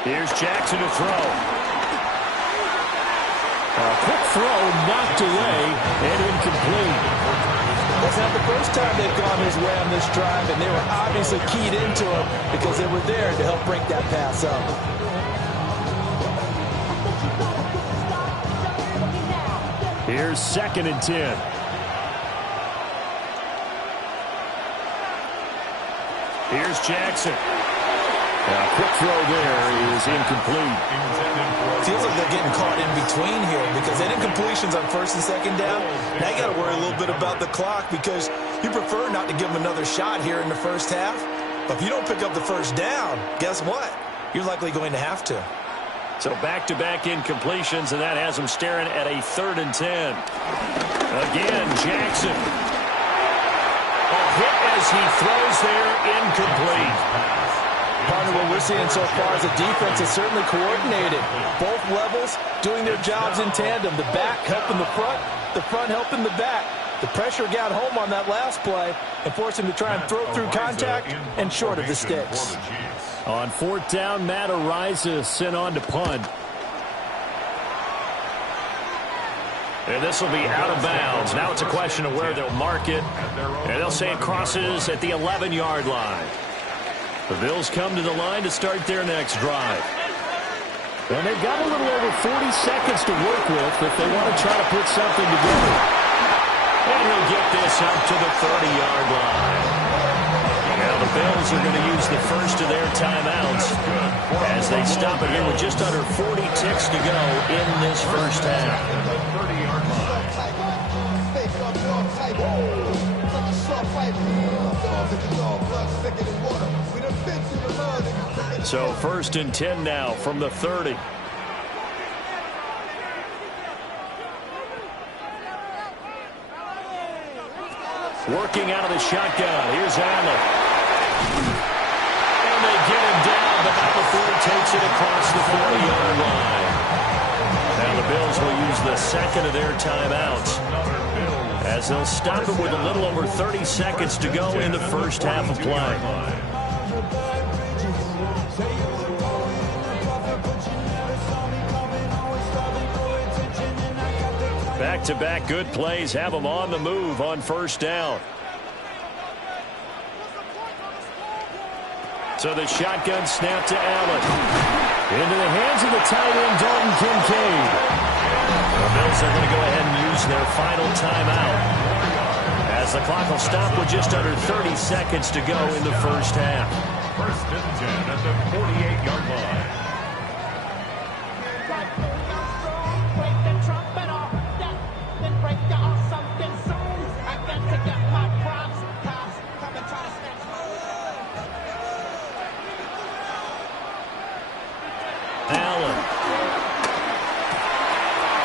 Here's Jackson to throw. A quick throw knocked away and incomplete. It's not the first time they've gone his way on this drive, and they were obviously keyed into him because they were there to help break that pass up. Here's 2nd and 10. Here's Jackson. A quick throw there is incomplete. Feels like they're getting caught in between here because they did completions on 1st and 2nd down. Now you got to worry a little bit about the clock because you prefer not to give them another shot here in the 1st half. But if you don't pick up the 1st down, guess what? You're likely going to have to. So back-to-back incompletions, and that has them staring at a 3rd and 10. Again, Jackson. A hit as he throws there, incomplete. Partner, what we're seeing so far is the defense is certainly coordinated. Both levels doing their jobs in tandem. The back helping the front helping the back. The pressure got home on that last play and forced him to try and throw through contact and short of the sticks. On 4th down, Matt Araiza sent on to punt. And this will be out of bounds. Now it's a question of where they'll mark it. And they'll say it crosses at the 11-yard line. The Bills come to the line to start their next drive. And they've got a little over 40 seconds to work with if they want to try to put something together. And he'll get this up to the 30-yard line. Now the Bills are going to use the first of their timeouts as they stop it here with just under 40 ticks to go in this first half. So 1st and 10 now from the 30. Working out of the shotgun. Here's Allen. And they get him down, but not before he takes it across the 40-yard line. Now the Bills will use the second of their timeouts, as they'll stop it with a little over 30 seconds to go in the first half of play. Back-to-back good plays have them on the move on first down. So the shotgun snap to Allen. Into the hands of the tight end, Dalton Kincaid. The Bills are going to go ahead and use their final timeout, as the clock will stop with just under 30 seconds to go in the first half. 1st and 10 at the 48-yard line.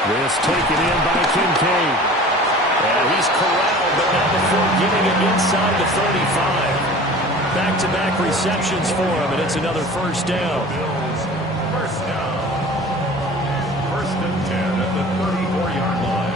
This taken in by Kincaid. And he's corralled, but not before getting it inside the 35. Back-to-back receptions for him, and it's another first down. First down. 1st and 10 at the 34-yard line.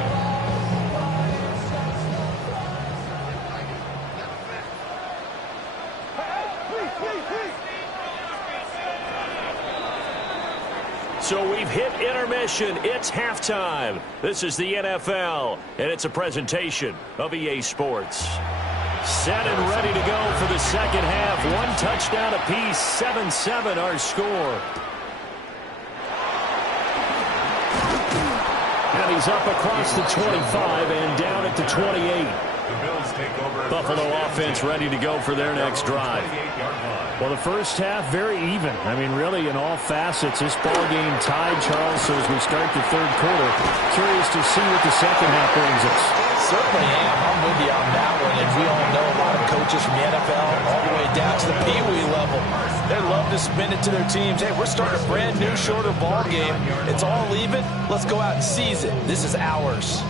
So we've hit intermission. It's halftime. This is the NFL, and it's a presentation of EA Sports. Set and ready to go for the second half. One touchdown apiece, 7-7 our score. And he's up across the 25 and down at the 28. Buffalo offense ready to go for their next drive. Well, the first half, very even. I mean, really, in all facets, this ball game tied, Charles. So as we start the third quarter, curious to see what the second half brings us. Certainly am. I'm with you on that one. And we all know a lot of coaches from the NFL all the way down to the Pee-wee level. They love to spin it to their teams. Hey, we're starting a brand new, shorter ball game. It's all even. Let's go out and seize it. This is ours.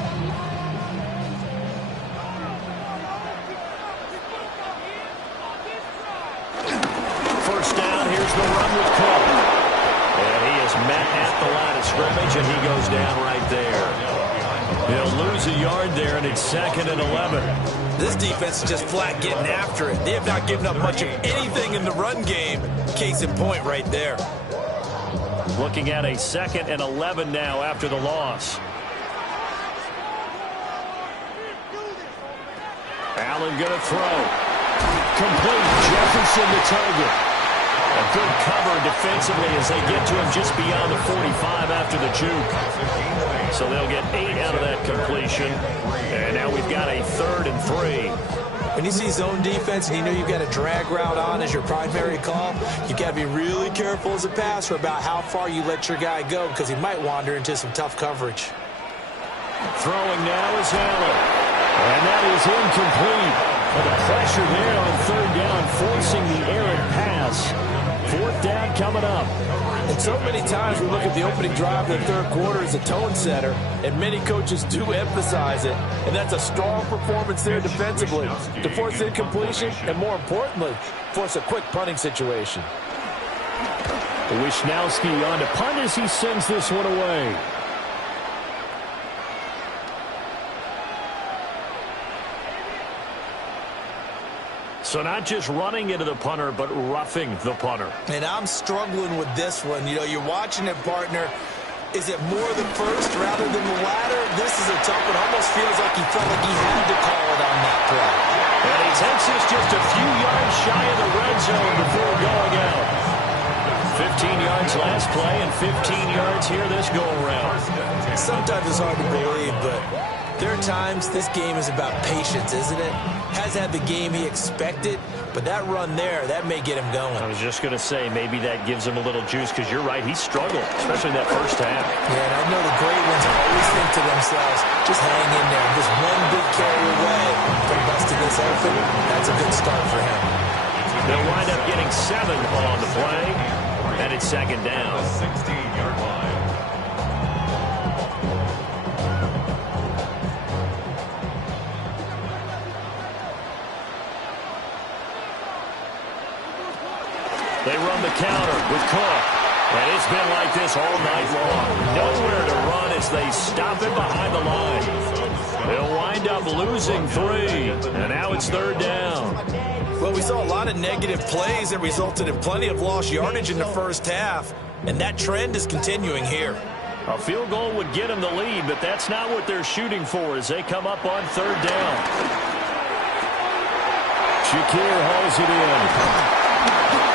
First down, here's the run with Cook. And he is met at the line of scrimmage, and he goes down right there. He'll lose a yard there, and it's 2nd and 11. This defense is just flat getting after it. They have not given up much of anything in the run game. Case in point right there. Looking at a 2nd and 11 now after the loss. Allen going to throw. Complete. Jefferson the target. A good cover defensively as they get to him just beyond the 45 after the juke. So they'll get 8 out of that completion. And now we've got a 3rd and 3. When you see zone defense and you know you've got a drag route on as your primary call, you've got to be really careful as a passer about how far you let your guy go, because he might wander into some tough coverage. Throwing now is Allen. And that is incomplete. But the pressure there on 3rd down, forcing the errant pass. 4th down coming up. And so many times we look at the opening drive of the third quarter as a tone setter, and many coaches do emphasize it, and that's a strong performance there defensively to force incompletion and, more importantly, force a quick punting situation. Wishnowski on to punt as he sends this one away. So not just running into the punter, but roughing the punter. And I'm struggling with this one. You know, you're watching it, partner. Is it more the first rather than the latter? This is a tough one. Almost feels like he felt like he had to call it on that play. And he takes this just a few yards shy of the red zone before going out. 15 yards last play and 15 yards here this go-around. Sometimes it's hard to believe, but there are times this game is about patience, isn't it? Has had the game he expected, but that run there, that may get him going. I was just going to say, maybe that gives him a little juice, because you're right, he struggled, especially in that first half. Yeah, and I know the great ones always think to themselves, just hang in there, just one big carry away from busting this open. That's a good start for him. They'll wind up getting 7 on the play, and it's second down. The 16-yard line. They run the counter with Cook. And it's been like this all night long. Nowhere to run as they stop it behind the line. They'll wind up losing 3. And now it's third down. Well, we saw a lot of negative plays that resulted in plenty of lost yardage in the first half. And that trend is continuing here. A field goal would get them the lead, but that's not what they're shooting for as they come up on third down. Shakir hauls it in.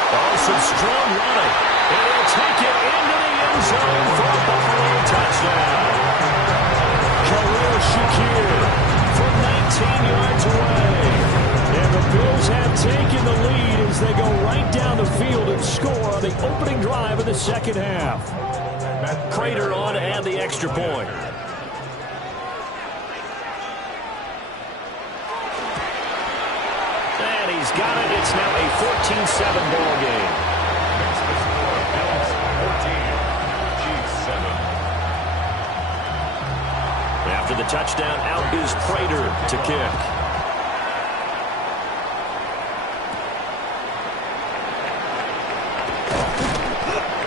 Oh, some strong running. And he'll take it into the end zone for a Buffalo touchdown. Khalil Shakir from 19 yards away. And the Bills have taken the lead as they go right down the field and score on the opening drive of the second half. Prater on to add the extra point. And he's got it. It's now a 14-7 ball game. After the touchdown, out is Prater to kick.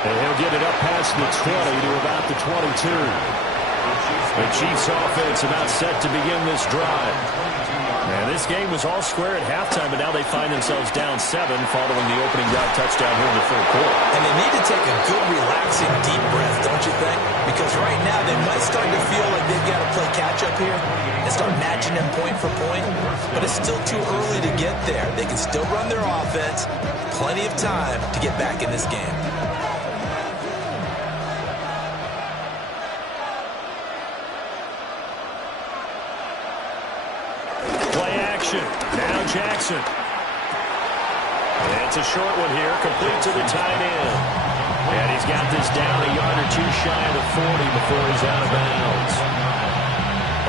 And he'll get it up past the 20 to about the 22. The Chiefs offense about set to begin this drive. And this game was all square at halftime, but now they find themselves down 7 following the opening drive touchdown here in the third quarter. And they need to take a good, relaxing, deep breath, don't you think? Because right now they might start to feel like they've got to play catch-up here and start matching them point for point. But it's still too early to get there. They can still run their offense. Plenty of time to get back in this game. Now Jackson. And it's a short one here, complete to the tight end. And he's got this down a yard or 2 shy of the 40 before he's out of bounds.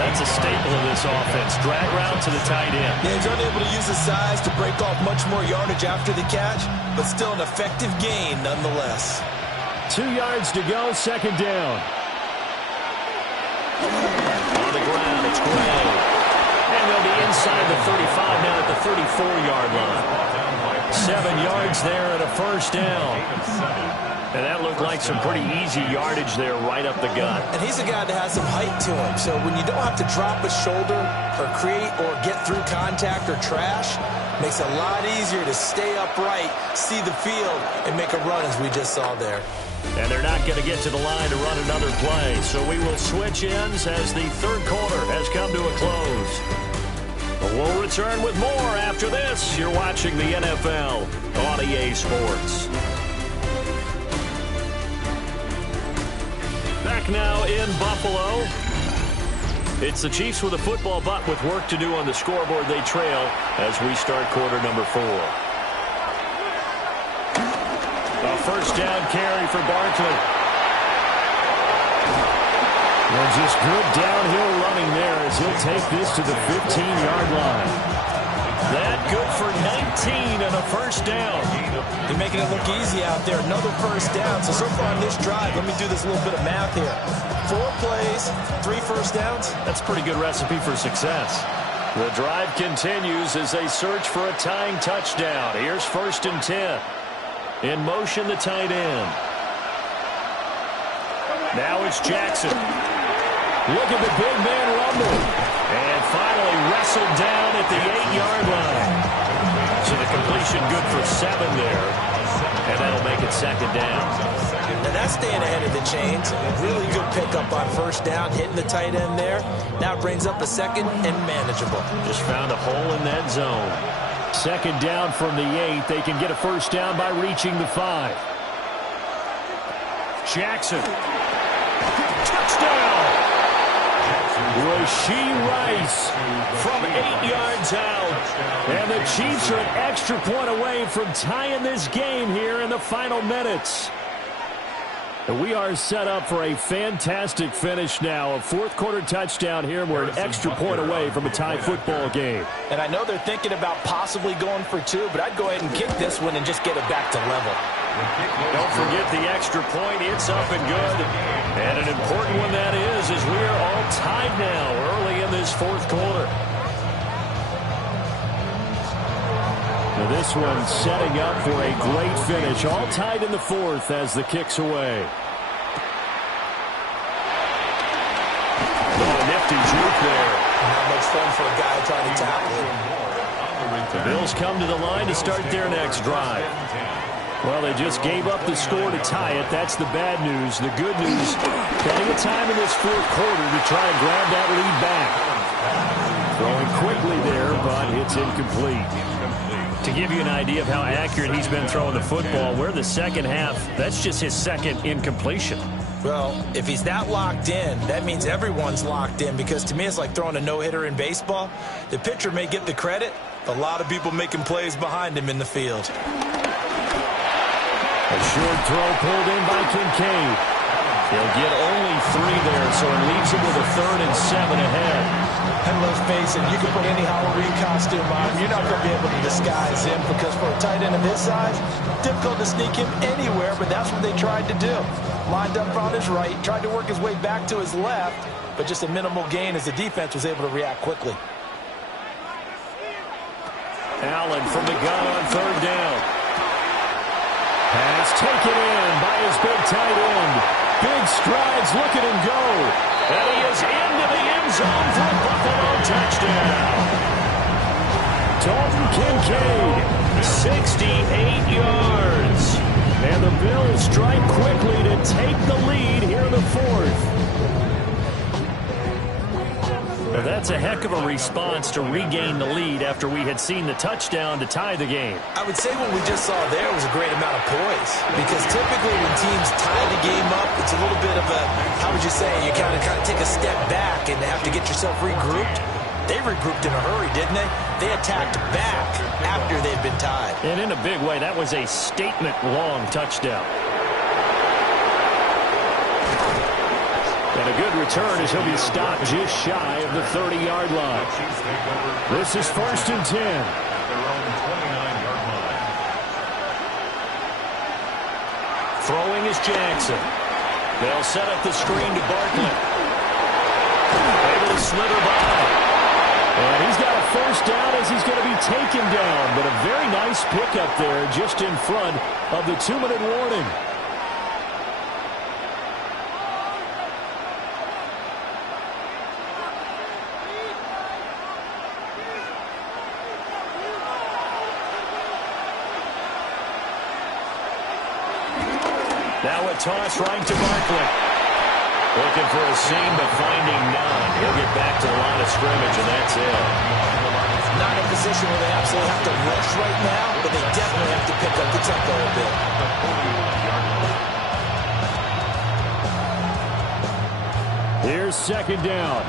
That's a staple of this offense. Drag route to the tight end. Yeah, he's unable to use his size to break off much more yardage after the catch, but still an effective gain nonetheless. 2 yards to go, second down. On the ground, it's Gray. And they'll be inside the 35 now at the 34-yard line. 7 yards there and a first down. And that looked like some pretty easy yardage there right up the gut. And he's a guy that has some height to him. So when you don't have to drop a shoulder or create or get through contact or trash, makes it a lot easier to stay upright, see the field, and make a run as we just saw there. And they're not going to get to the line to run another play. So we will switch ends as the third quarter has come to a close. But we'll return with more after this. You're watching the NFL on EA Sports. Back now in Buffalo. It's the Chiefs with a football, but with work to do on the scoreboard. They trail as we start quarter number 4. A first down carry for Barkley. And just good downhill running there as he'll take this to the 15-yard line. That good for 19 and a first down. They're making it look easy out there. Another first down. So far on this drive, let me do this little bit of math here. 4 plays, 3 first downs. That's a pretty good recipe for success. The drive continues as they search for a tying touchdown. Here's first and 10. In motion, the tight end. Now it's Jackson. Look at the big man rumble. And finally wrestled down at the 8-yard line. So the completion good for 7 there. And that'll make it second down. Now that's staying ahead of the chains. Really good pickup on first down, hitting the tight end there. Now it brings up a second and manageable. Just found a hole in that zone. Second down from the 8. They can get a first down by reaching the 5. Jackson. Touchdown! Rashee Rice from 8 yards out. And the Chiefs are an extra point away from tying this game here in the final minutes. We are set up for a fantastic finish now. A fourth-quarter touchdown here. We're an extra point away from a tie football game. And I know they're thinking about possibly going for two, but I'd go ahead and kick this one and just get it back to level. Don't forget the extra point. It's up and good. And an important one that is we are all tied now early in this fourth quarter. Now this one setting up for a great finish. All tied in the fourth as the kick's away. Oh, a nifty juke there. Not much fun for a guy trying to tackle it. The Bills come to the line to start their next drive. Well, they just gave up the score to tie it. That's the bad news. The good news, plenty of time in this fourth quarter to try and grab that lead back. Throwing quickly there, but it's incomplete. To give you an idea of how accurate he's been throwing the football, we're the second half. That's just his second incompletion. Well, if he's that locked in, that means everyone's locked in, because to me it's like throwing a no-hitter in baseball. The pitcher may get the credit, a lot of people making plays behind him in the field. A short throw pulled in by Kincaid. He'll get only 3 there, so it leaves him with a 3rd and 7 ahead. And let's face it, you can put any Halloween costume on, you're not going to be able to disguise him, because for a tight end of his size, difficult to sneak him anywhere, but that's what they tried to do. Lined up on his right, tried to work his way back to his left, but just a minimal gain as the defense was able to react quickly. Allen from the gun on 3rd down. Pass taken in by his big tight end. Big strides, look at him go. And he is into the end zone for a Buffalo touchdown. Dalton Kincaid, 68 yards. And the Bills strike quickly to take the lead here in the fourth. Well, that's a heck of a response to regain the lead after we had seen the touchdown to tie the game. I would say what we just saw there was a great amount of poise, because typically when teams tie the game up, it's a little bit of a, how would you say, you kind of take a step back and have to get yourself regrouped. They regrouped in a hurry, didn't they? They attacked back after they'd been tied. And in a big way, that was a statement-long touchdown. And a good return as he'll be stopped just shy of the 30-yard line. This is 1st and 10. Throwing is Jackson. They'll set up the screen to Barkley. Able to slither by. And he's got a 1st down as he's going to be taken down. But a very nice pickup there just in front of the 2-minute warning. Now a toss right to Barkley. Looking for a seam, but finding none. He'll get back to the line of scrimmage, and that's it. Not in a position where they absolutely have to rush right now, but they definitely have to pick up the tempo a bit. Here's 2nd down.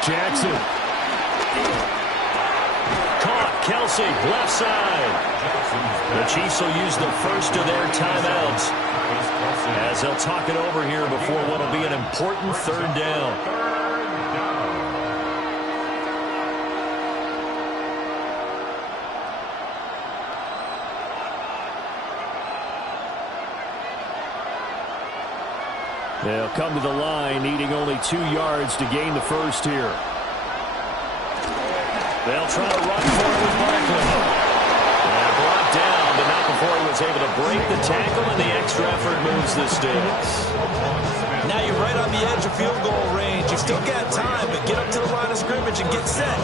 Jackson. Kelsey, left side. The Chiefs will use the first of their timeouts as they'll talk it over here before what will be an important 3rd down. They'll come to the line, needing only 2 yards to gain the first here. They'll try to run for it with Barkley. And brought down, but not before he was able to break the tackle, and the extra effort moves the sticks. Now you're right on the edge of field goal range. You've still got time, but get up to the line of scrimmage and get set.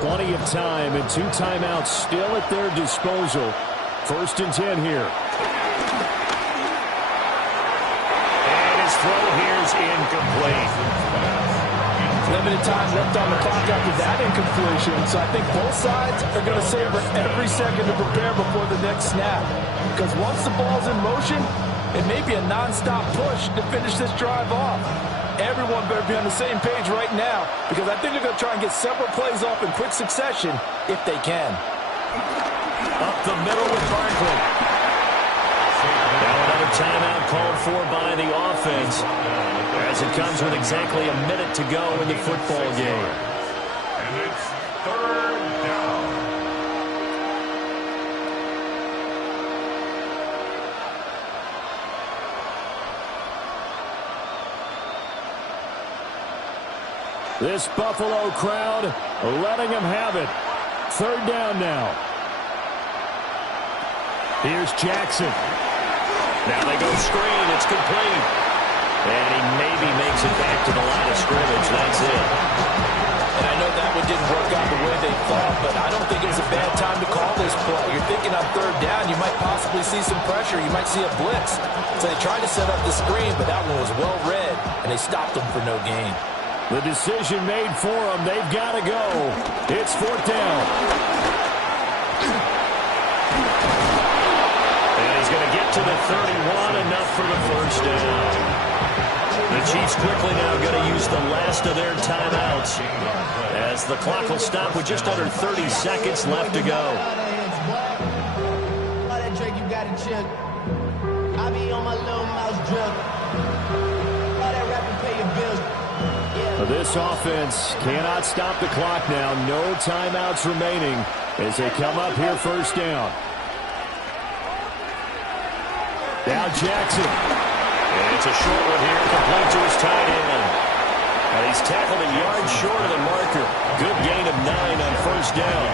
Plenty of time and 2 timeouts still at their disposal. 1st and 10 here. Throw here's incomplete. Limited time left on the clock after that incompletion, so I think both sides are going to savor every second to prepare before the next snap. Because once the ball's in motion, it may be a non-stop push to finish this drive off. everyone better be on the same page right now because I think they're going to try and get several plays off in quick succession if they can. Up the middle with Barkley. Now another timeout called for by the offense as it comes with exactly a minute to go in the football game. And it's third down. This Buffalo crowd letting them have it. Third down now. Here's Jackson. Now they go screen. It's complete. And he maybe makes it back to the line of scrimmage. That's it. And I know that one didn't work out the way they thought, but I don't think it was a bad time to call this play. You're thinking on third down, you might possibly see some pressure. You might see a blitz. So they tried to set up the screen, but that one was well read, and they stopped them for no gain. The decision made for them. They've got to go. It's fourth down. And he's going to get to the 31, enough for the first down. The Chiefs quickly now going to use the last of their timeouts as the clock will stop with just under 30 seconds left to go. This offense cannot stop the clock now. No timeouts remaining as they come up here first down. Now Jackson. And it's a short one here, complete to his tight end. And he's tackled a yard short of the marker. Good gain of 9 on first down.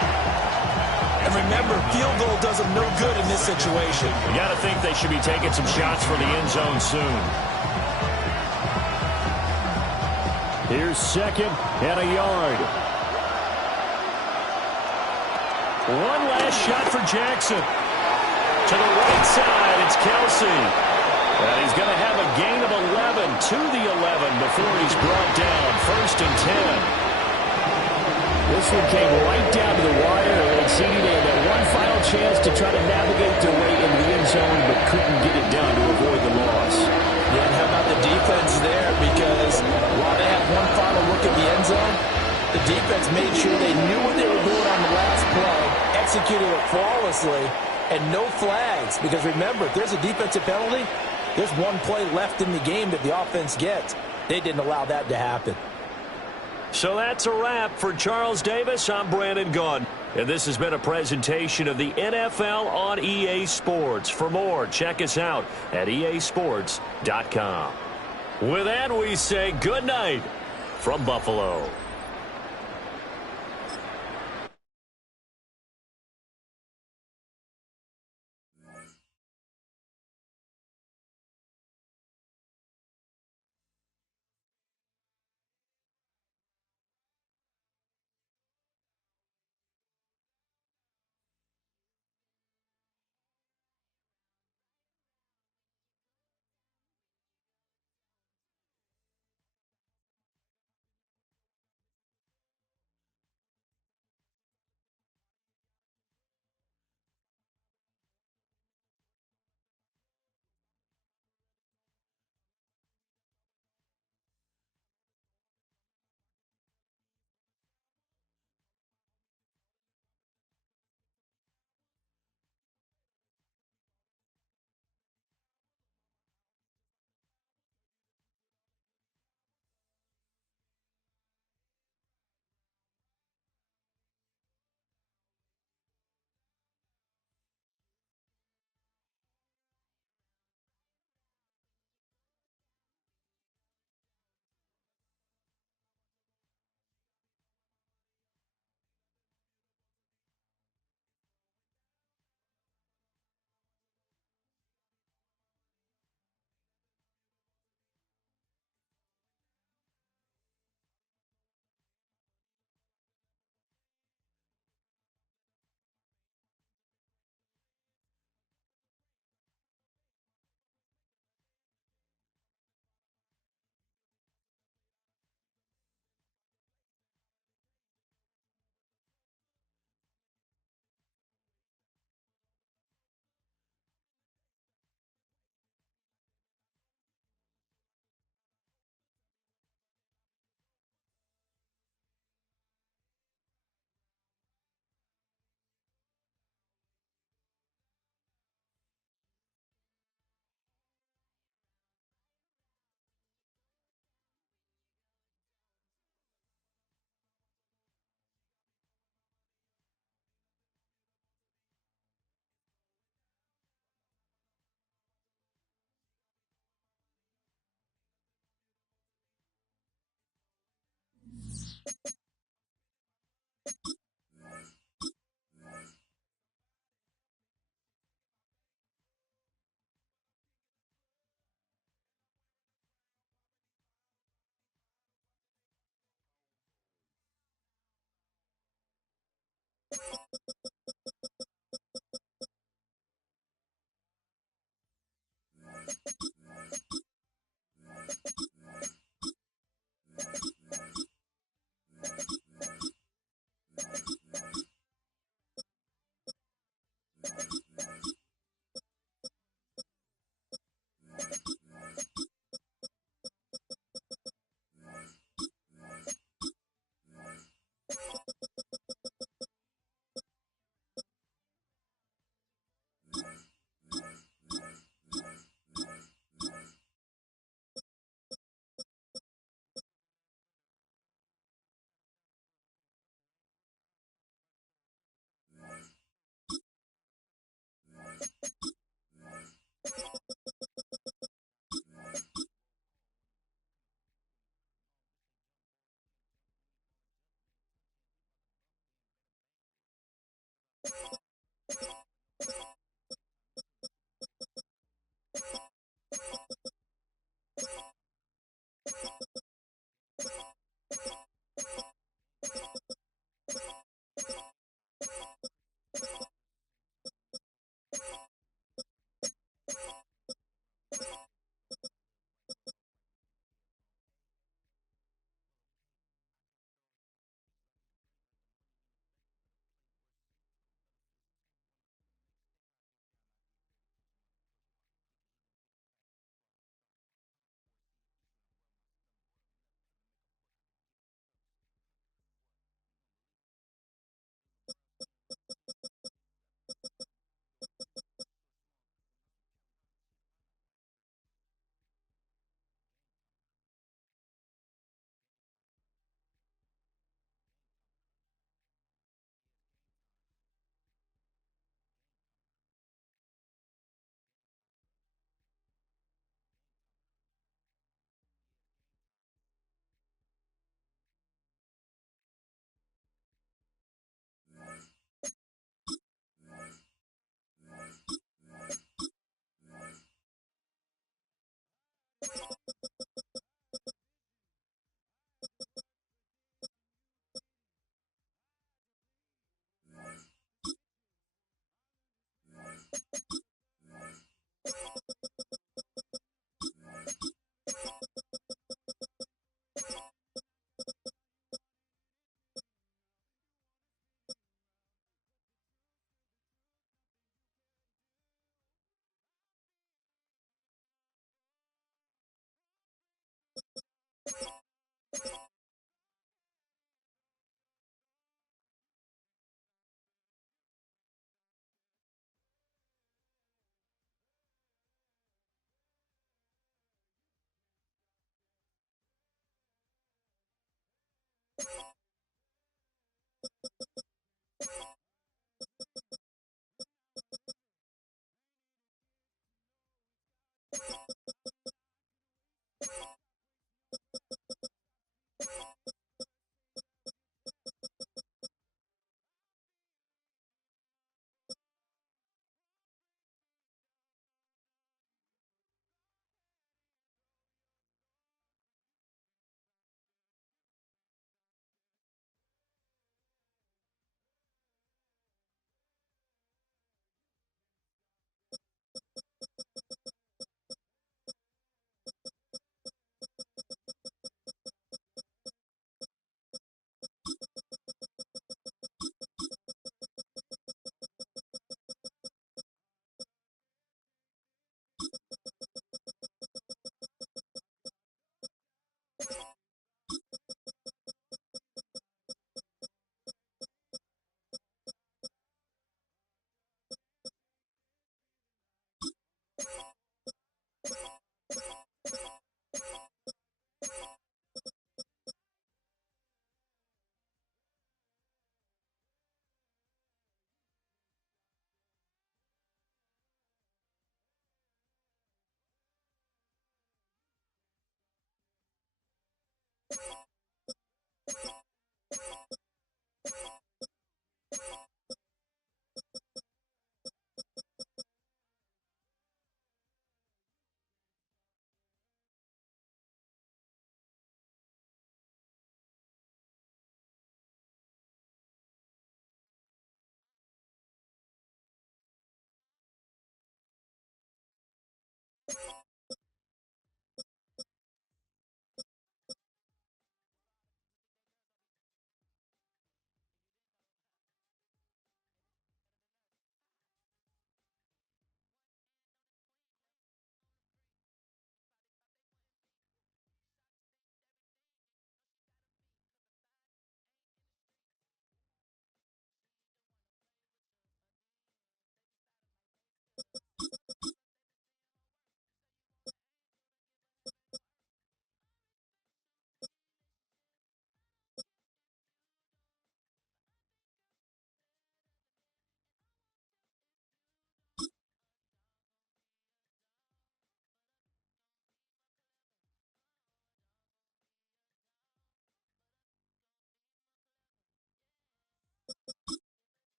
And remember, field goal does them no good in this situation. You got to think they should be taking some shots for the end zone soon. Here's second and a yard. One last shot for Jackson. To the right side, it's Kelsey. And he's going to have a gain of 11 to the 11 before he's brought down. First and 10. This one came right down to the wire, and Ceedee had that one final chance to try to navigate their way into the end zone, but couldn't get it done to avoid the loss. Yeah, and how about the defense there? Because while they had one final look at the end zone, the defense made sure they knew what they were doing on the last play, executed it flawlessly, and no flags. Because remember, if there's a defensive penalty, there's one play left in the game that the offense gets. They didn't allow that to happen. So that's a wrap for Charles Davis. I'm Brandon Gaudin. And this has been a presentation of the NFL on EA Sports. For more, check us out at easports.com. With that, we say good night from Buffalo.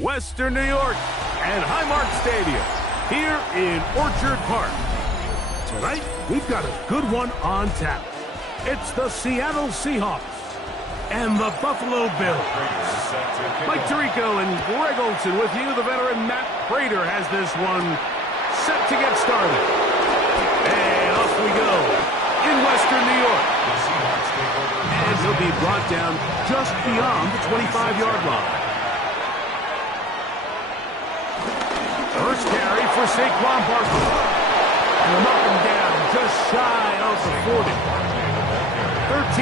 Western New York and Highmark Stadium here in Orchard Park. Tonight, we've got a good one on tap. It's the Seattle Seahawks and the Buffalo Bills. Mike Tirico and Greg Olsen with you. The veteran Matt Prater has this one set to get started. And off we go in Western New York. And he'll be brought down just beyond the 25-yard line. First carry for Saquon Barkley. And a up and down, just shy of the 40.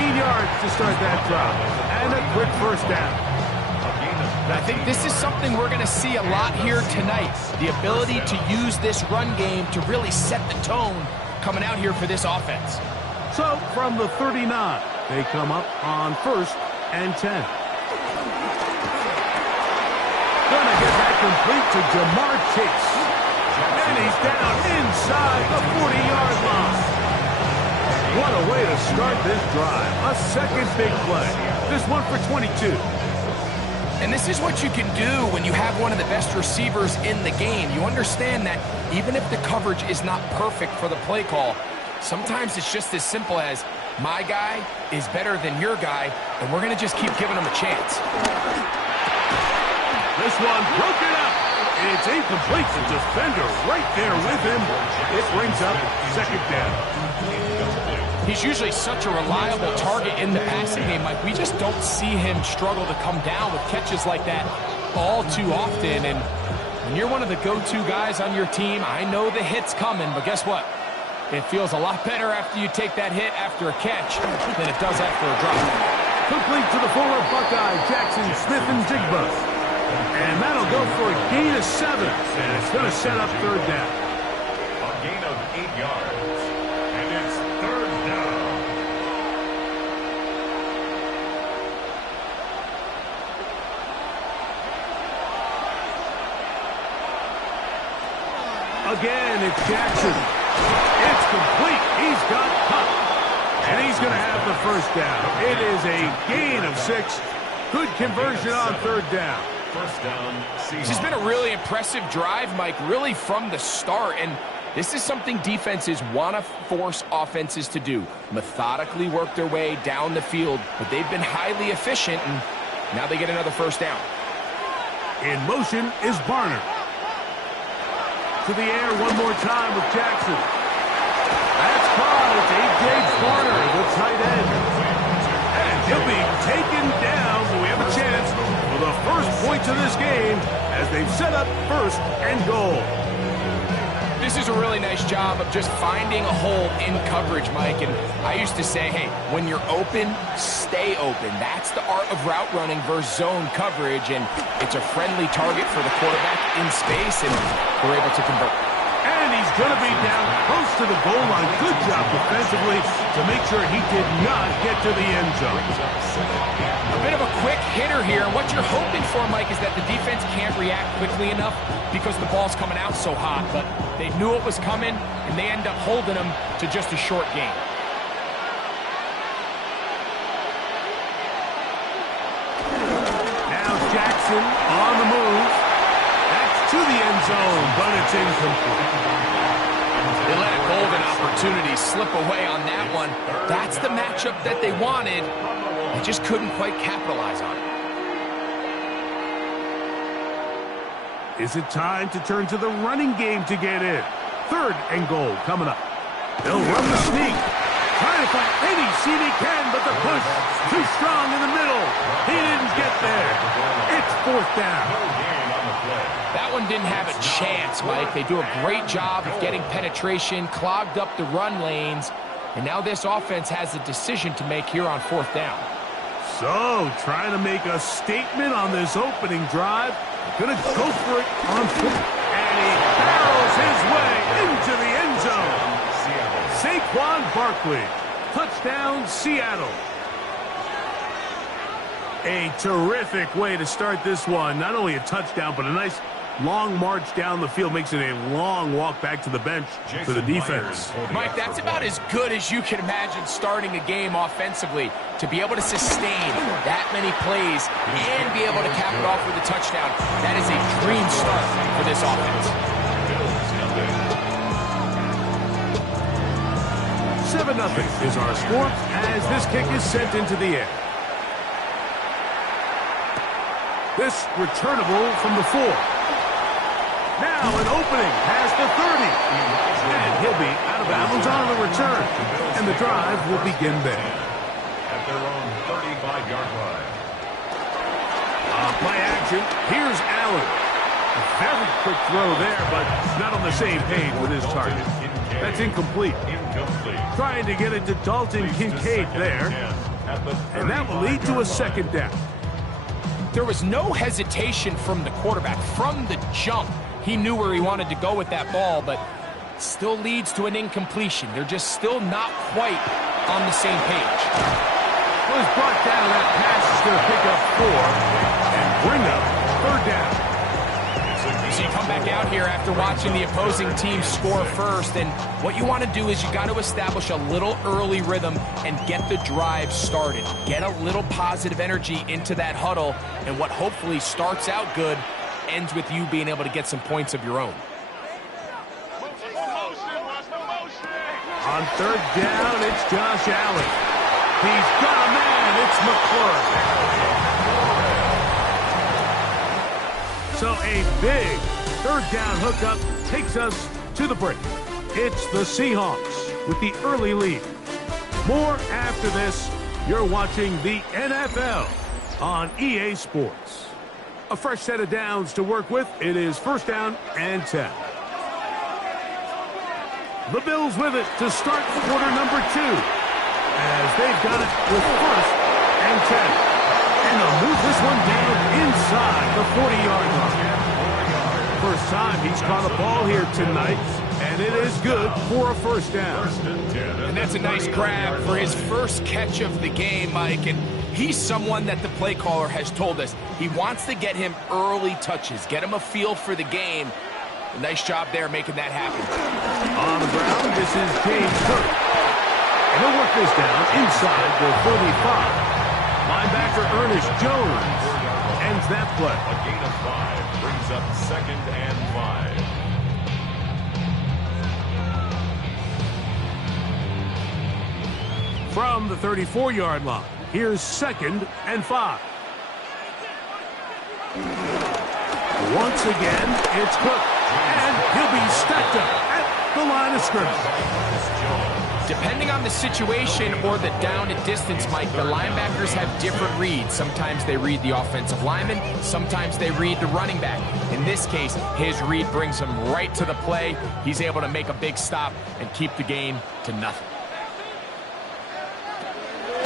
13 yards to start that drive. And a quick first down. I think this is something we're going to see a lot here tonight. The ability to use this run game to really set the tone coming out here for this offense. So, from the 39, they come up on 1st and 10. Gonna get that complete to Jamar Chase. And he's down inside the 40-yard line. What a way to start this drive. A second big play. This one for 22. And this is what you can do when you have one of the best receivers in the game. You understand that even if the coverage is not perfect for the play call, sometimes it's just as simple as my guy is better than your guy, and we're going to just keep giving him a chance. This one broken up. It's incomplete. The defender right there with him. It brings up second down. He's usually such a reliable target in the passing game. Like, we just don't see him struggle to come down with catches like that all too often. And when you're one of the go-to guys on your team, I know the hit's coming, but guess what? It feels a lot better after you take that hit after a catch than it does after a drop. Complete to the former Buckeye, Jackson Smith and Jigba. And that'll go for a gain of 7. And it's going to set up third down. A gain of 8 yards. And it's third down. Again, it's Jackson. It's complete. He's got Kupp. And he's going to have the first down. It is a gain of 6. Good conversion on third down. First down, Seahawks. This has been a really impressive drive, Mike, really from the start. And this is something defenses want to force offenses to do. Methodically work their way down the field, but they've been highly efficient, and now they get another first down. In motion is Barner. To the air one more time with Jackson. That's caught. It's A.J. Barner, the tight end. And he'll be taken down, so we have a chance for the first points of this game as they've set up 1st and goal. This is a really nice job of just finding a hole in coverage, Mike. And I used to say, hey, when you're open, stay open. That's the art of route running versus zone coverage. And it's a friendly target for the quarterback in space, and we're able to convert. And he's going to be down close to the goal line. Good job defensively to make sure he did not get to the end zone. A bit of a quick hitter here. What you're hoping for, Mike, is that the defense can't react quickly enough because the ball's coming out so hot. But they knew it was coming, and they end up holding them to just a short gain. Now Jackson on the move. That's to the end zone, but it's incomplete. They let a golden opportunity slip away on that one. That's the matchup that they wanted. They just couldn't quite capitalize on it. Is it time to turn to the running game to get in? 3rd and goal coming up. They'll run the sneak. Trying to find any seam he can, but the push too strong in the middle. He didn't get there. It's 4th down. That one didn't have a chance, Mike. They do a great job of getting penetration, clogged up the run lanes, and now this offense has a decision to make here on 4th down. So, trying to make a statement on this opening drive. Gonna go for it on 4th. And he barrels his way into the end zone. Saquon Barkley. Touchdown, Seattle. A terrific way to start this one. Not only a touchdown, but a nice long march down the field. Makes it a long walk back to the bench for the defense. Mike, that's about as good as you can imagine starting a game offensively. To be able to sustain that many plays and be able to cap it off with a touchdown, that is a dream start for this offense. 7-0 is our score as this kick is sent into the air. This returnable from the 4. Now an opening past the 30. And he'll be out of bounds on the return. And the drive will begin there. At their own 35-yard line. Play action. Here's Allen. A very quick throw there, but not on the same page with his target. That's incomplete. Trying to get it to Dalton Kincaid there. And that will lead to a 2nd down. There was no hesitation from the quarterback. From the jump, he knew where he wanted to go with that ball, but still leads to an incompletion. They're just still not quite on the same page. Was brought down. That pass is going to pick up 4 and bring up 3rd down. So you come back out here after watching the opposing team score first, and what you want to do is you got to establish a little early rhythm and get the drive started. Get a little positive energy into that huddle, and what hopefully starts out good ends with you being able to get some points of your own. On 3rd down, it's Josh Allen. He's got a man. It's McClure. So a big 3rd down hookup takes us to the break. It's the Seahawks with the early lead. More after this. You're watching the NFL on EA Sports. A fresh set of downs to work with. It is 1st down and 10. The Bills with it to start quarter number 2. As they've got it with 1st and 10. And they'll move this one down inside the 40-yard line. First time he's caught a ball here tonight, and it is good for a 1st down. And that's a nice grab for his first catch of the game, Mike. And he's someone that the play caller has told us he wants to get him early touches, get him a feel for the game. A nice job there making that happen. On the ground, this is James Cook. And he'll work this down inside the 45. Linebacker Ernest Jones ends that play. A gain of 5 brings up 2nd and 5. From the 34-yard line, here's 2nd and 5. Once again, it's Cook. And he'll be stacked up at the line of scrimmage. Depending on the situation or the down and distance, Mike, the linebackers have different reads. Sometimes they read the offensive lineman, sometimes they read the running back. In this case, his read brings him right to the play. He's able to make a big stop and keep the gain to nothing.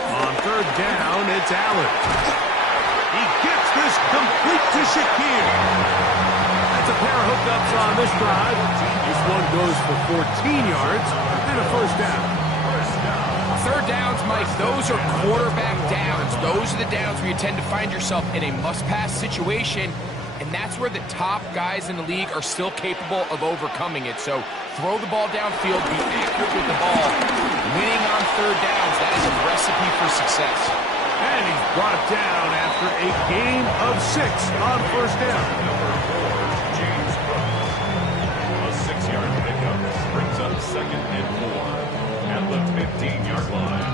On third down, it's Allen. He gets this complete to Shakir. That's a pair of hookups on this drive. This one goes for 14 yards and a first down. Third downs, Mike, those are quarterback downs. Those are the downs where you tend to find yourself in a must-pass situation, and that's where the top guys in the league are still capable of overcoming it. So throw the ball downfield, be accurate with the ball. Winning on third downs, that is a recipe for success. And he's brought down after a gain of 6 on first down. James Cook. A 6-yard pickup brings up 2nd and 4 at the 15-yard line.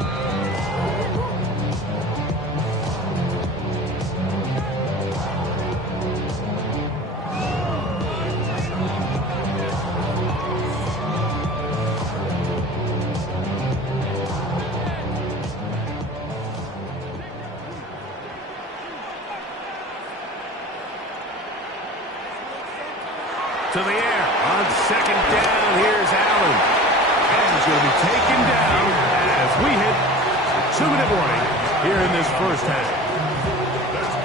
To the air on 2nd down. Here's Allen. And he's going to be taken down as we hit the 2-minute warning here in this first half.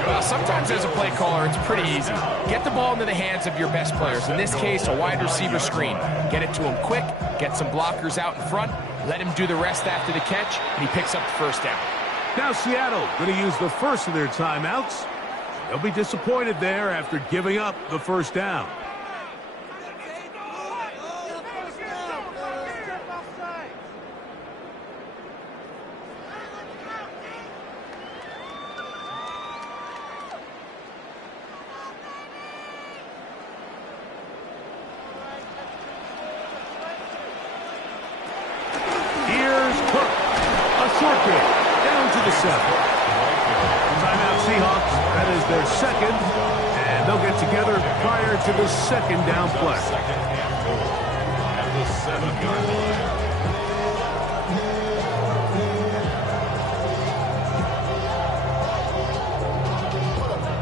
Well, sometimes as a play caller, it's pretty easy. Get the ball into the hands of your best players. In this case, a wide receiver screen. Get it to him quick, get some blockers out in front, let him do the rest after the catch, and he picks up the first down. Now Seattle going to use the first of their timeouts. They'll be disappointed there after giving up the first down. Timeout Seahawks. That is their second, and they'll get together prior to the second down play. Second and 4 at the 7-yard line.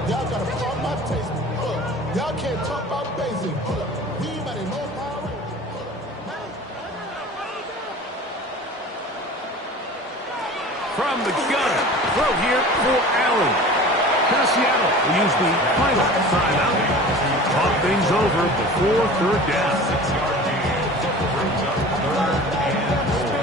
Y'all gotta fuck my taste. Y'all can't talk about basic. Anybody know power? From the gun, throw here for Allen. Now Seattle will use the final timeout. Talk things over before third down. 6-yard gain brings up 3rd and 4.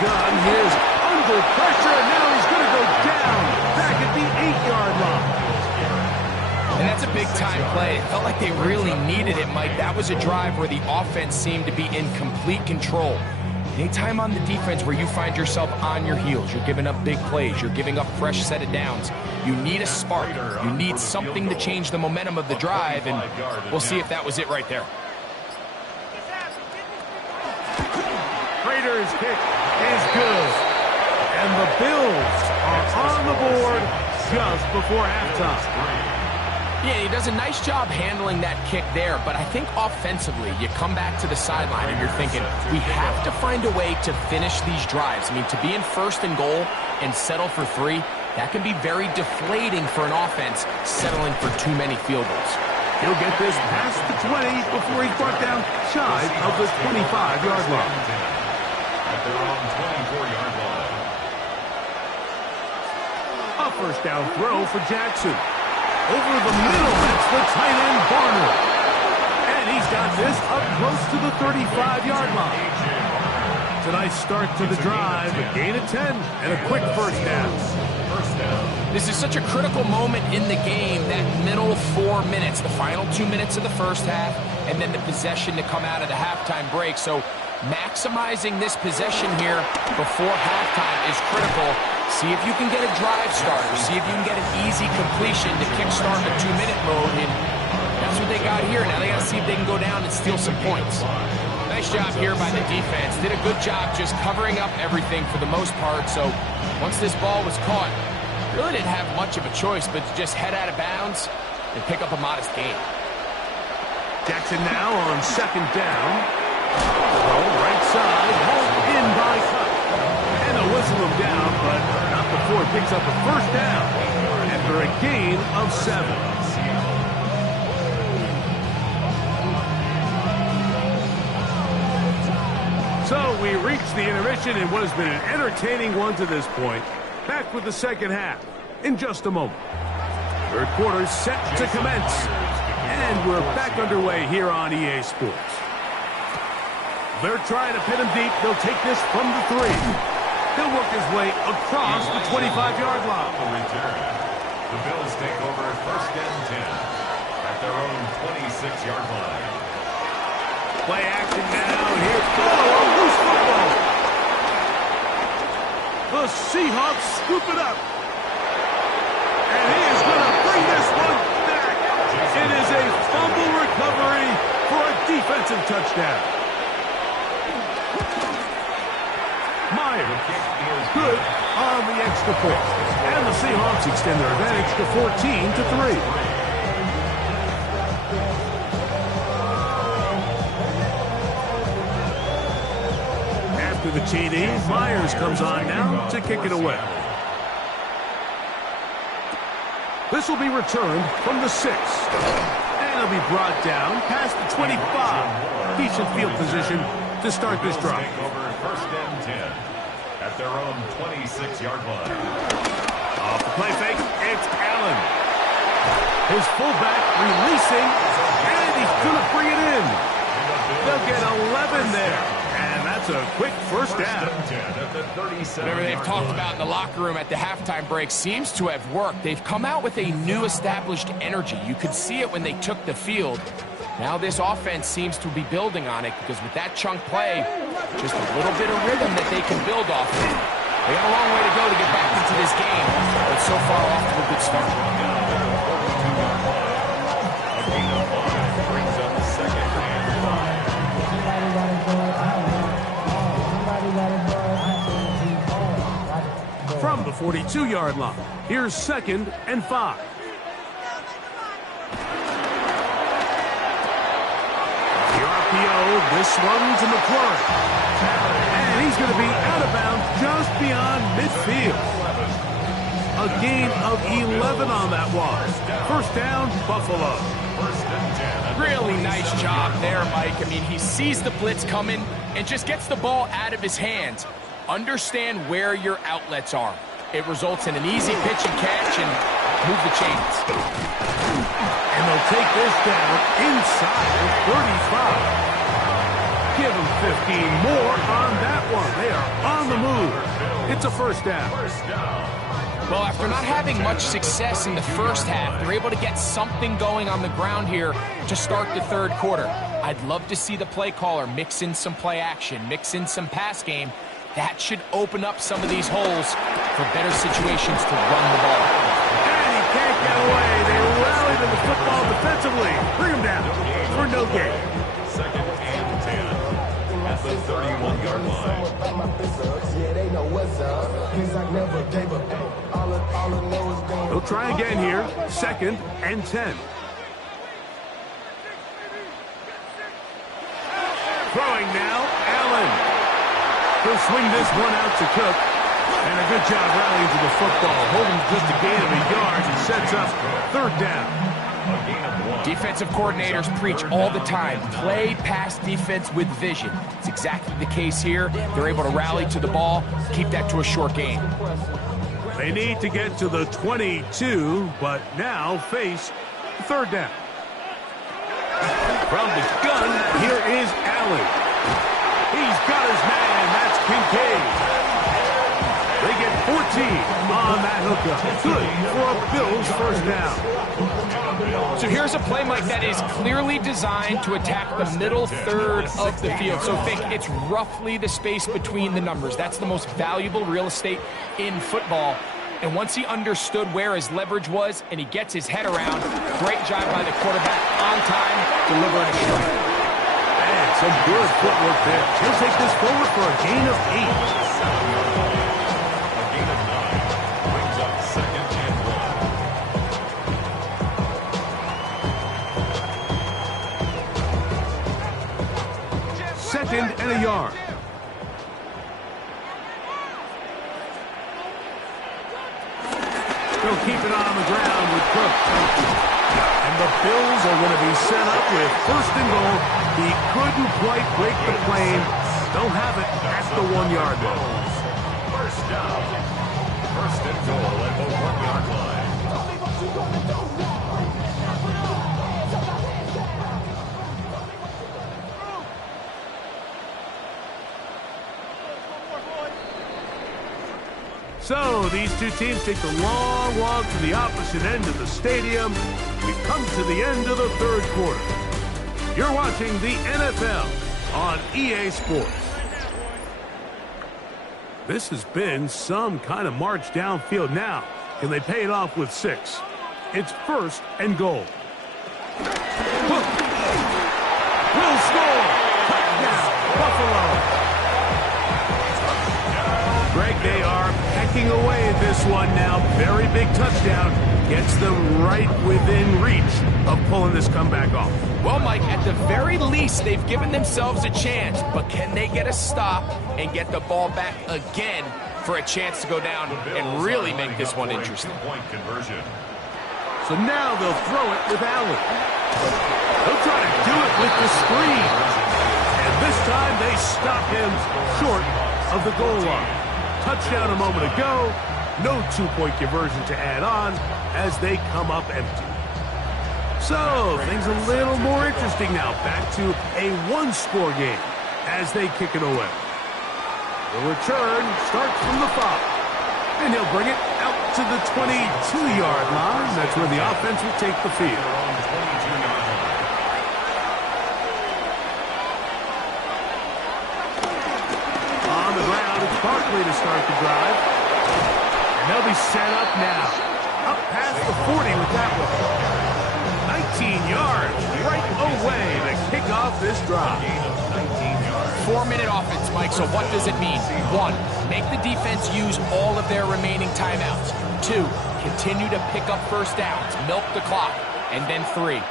Gun, here's under pressure, and now he's going to go down back at the 8-yard line. And that's a big-time play. It felt like they really needed it, Mike. That was a drive where the offense seemed to be in complete control. Anytime on the defense where you find yourself on your heels, you're giving up big plays, you're giving up fresh set of downs, you need a spark. You need something to change the momentum of the drive, and we'll see if that was it right there. Raiders kick is good. And the Bills are on the board just before halftime. Yeah, he does a nice job handling that kick there, but I think offensively, you come back to the sideline and you're thinking, we have to find a way to finish these drives. I mean, to be in 1st and goal and settle for 3, that can be very deflating for an offense settling for too many field goals. He'll get this past the 20 before he's brought down shy of the 25-yard line. At their own 24-yard line. A first down throw for Jackson. Over the middle, that's the tight end, Barner. And he's got this up close to the 35-yard line. It's a nice start to the drive, a gain of 10, and a quick first down. This is such a critical moment in the game, that middle 4 minutes, the final 2 minutes of the first half, and then the possession to come out of the halftime break. So maximizing this possession here before halftime is critical. See if you can get a drive starter. See if you can get an easy completion to kickstart the 2-minute mode. And that's what they got here. Now they got to see if they can go down and steal some points. Nice job here by the defense. Did a good job just covering up everything for the most part. So once this ball was caught, really didn't have much of a choice but to just head out of bounds and pick up a modest gain. Jackson now on second down. Throw right side, home in by Cup. And they'll whistle him down, but not before it picks up a first down after a gain of 7. So we reach the intermission in what has been an entertaining one to this point. Back with the second half in just a moment. Third quarter set to commence. And we're back underway here on EA Sports. They're trying to pin him deep. They'll take this from the 3. He'll work his way across the 25-yard line. The Bills take over first and 10 at their own 26-yard line. Play action now. Here's a loose football. The Seahawks scoop it up. And he is going to bring this one back. It is a fumble recovery for a defensive touchdown. Myers, good on the extra point. And the Seahawks extend their advantage to 14-3. After the TD, Myers comes on now to kick it away. This will be returned from the 6. And it'll be brought down past the 25. Decent field position to start this drive. First and 10 at their own 26-yard line. Off the play fake, it's Allen. His fullback releasing, and he's going to bring it in. They'll get 11 there, and that's a quick first down. Whatever they've talked about in the locker room at the halftime break seems to have worked. They've come out with a new established energy. You could see it when they took the field. Now this offense seems to be building on it because with that chunk play, just a little bit of rhythm that they can build off of. They got a long way to go to get back into this game, but so far off to a good start. From the 42-yard line, here's 2nd and 5. This one to McLaurin. And he's going to be out of bounds just beyond midfield. A gain of 11 on that one. First down, Buffalo. Really nice job there, Mike. I mean, he sees the blitz coming and just gets the ball out of his hands. Understand where your outlets are. It results in an easy pitch and catch and move the chains. And they'll take this down inside the 35. Give them 15 more on that one. They are on the move. It's a first down. Well, after not having much success in the first half, they're able to get something going on the ground here to start the third quarter. I'd love to see the play caller mix in some play action, mix in some pass game. That should open up some of these holes for better situations to run the ball. And he can't get away. They rally to the football defensively. Bring him down for no gain. 2nd and 10 at the 31-yard line. They'll try again here. 2nd and 10. Throwing now, Allen. He'll swing this one out to Cook. And a good job rallying to the football. Holding just a gain of a yard and sets up third down. Defensive coordinators preach all the time, play pass defense with vision. It's exactly the case here. They're able to rally to the ball, keep that to a short gain. They need to get to the 22, but now face third down. From the gun, here is Allen. He's got his man. That's Kincaid. They get 14 on that hookup. Good for a Bills first down. So here's a play, Mike, that is clearly designed to attack the middle third of the field. So think it's roughly the space between the numbers. That's the most valuable real estate in football. And once he understood where his leverage was and he gets his head around, great job by the quarterback on time, delivering a strike. And some good footwork there. He'll take this forward for a gain of 8. A gain of 9 brings up 2nd and 1. 2nd and a yard. They'll keep it on the ground with Cook. And the Bills are going to be set up with 1st and goal. He couldn't quite break the plane. They'll have it at the 1-yard line. 1st down. 1st and goal at the 1-yard line. So these two teams take the long walk to the opposite end of the stadium. We've come to the end of the 3rd quarter. You're watching the NFL on EA Sports. This has been some kind of march downfield now. Can they pay it off with 6? It's 1st and goal. Will score! Touchdown, Buffalo! Greg, they are pecking away at this one now. Very big touchdown. Gets them right within reach of pulling this comeback off. Well, Mike, at the very least, they've given themselves a chance. But can they get a stop and get the ball back again for a chance to go down and really make this one interesting? Point conversion. So now they'll throw it with Allen. They'll try to do it with the screen. And this time they stop him short of the goal line. Touchdown a moment ago. No 2-point conversion to add on as they come up empty. So things a little more interesting now. Back to a 1-score game as they kick it away. The return starts from the 5. And he'll bring it out to the 22-yard line. That's where the offense will take the field. On the ground, it's Barkley to start the drive. And they'll be set up now. Up past the 40 with that one. 19 yards right away to kick off this drive. 4-minute offense, Mike, so what does it mean? 1, make the defense use all of their remaining timeouts. 2, continue to pick up 1st downs, milk the clock. And then 3,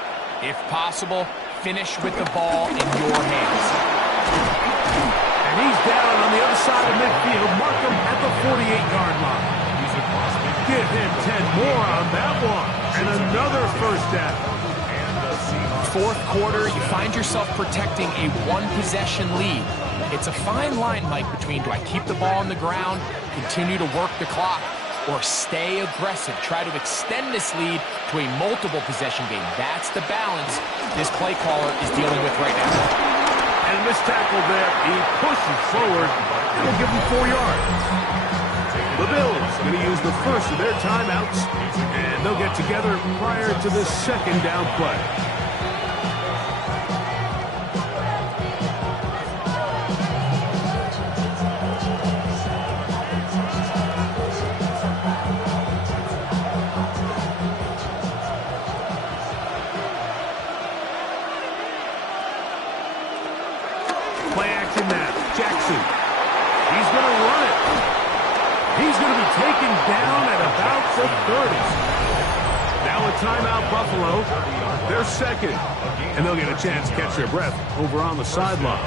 if possible, finish with the ball in your hands. And he's down on the other side of midfield. Mark him at the 48-yard line. Give him 10 more on that one. And another 1st down. 4th quarter, you find yourself protecting a 1-possession lead. It's a fine line, Mike, between do I keep the ball on the ground, continue to work the clock, or stay aggressive, try to extend this lead to a multiple possession game. That's the balance this play caller is dealing with right now. And a missed tackle there. He pushes forward. It'll give him 4 yards. The Bills going to use the first of their timeouts, and they'll get together prior to the 2nd down play. Play action now. Jackson. He's going to run it. He's going to be taken down at about the 30. Now a timeout, Buffalo. They're 2nd. And they'll get a chance to catch their breath over on the sideline.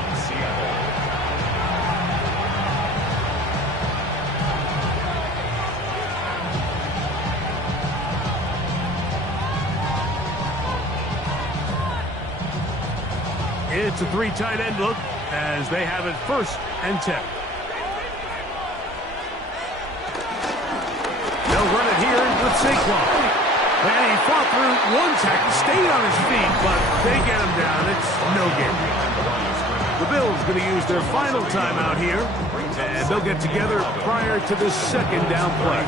It's a 3 tight end look as they have it 1st and 10. They'll run it here with Saquon. And he fought through 1 tackle, stayed on his feet, but they get him down. It's no gain. The Bills going to use their final timeout here, and they'll get together prior to the 2nd down play.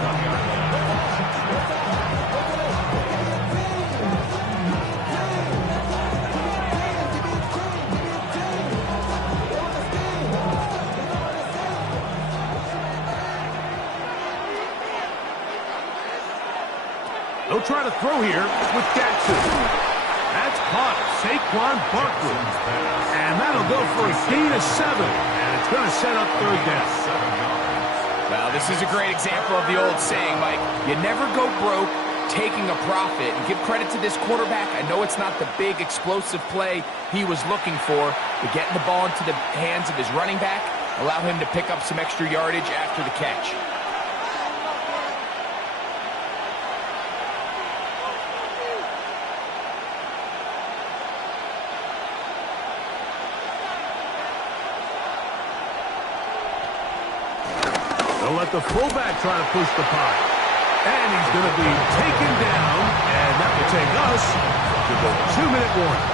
try to throw here with Jackson. That's caught Saquon Barkley. And that'll go for a gain of 7. And it's going to set up third down. Well, this is a great example of the old saying, Mike. You never go broke taking a profit. And give credit to this quarterback. I know it's not the big explosive play he was looking for, but getting the ball into the hands of his running back, allow him to pick up some extra yardage after the catch. They'll let the fullback try to push the pile. And he's going to be taken down, and that will take us to the 2-minute warning.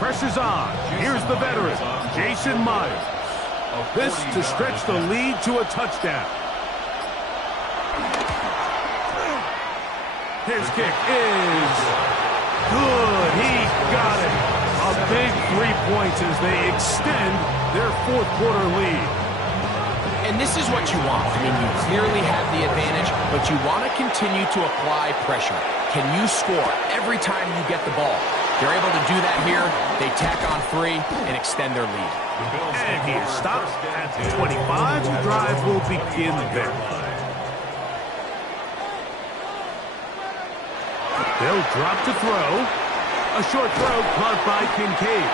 Pressure's on. Here's the veteran, Jason Myers. This to stretch the lead to a touchdown. His kick is good. He got it. A big 3 points as they extend their fourth quarter lead. And this is what you want. I mean, you clearly have the advantage, but you want to continue to apply pressure. Can you score every time you get the ball? They're able to do that here. They tack on 3 and extend their lead. And he stops at the 25. The drive will begin there. They'll drop to throw. A short throw caught by Kincaid.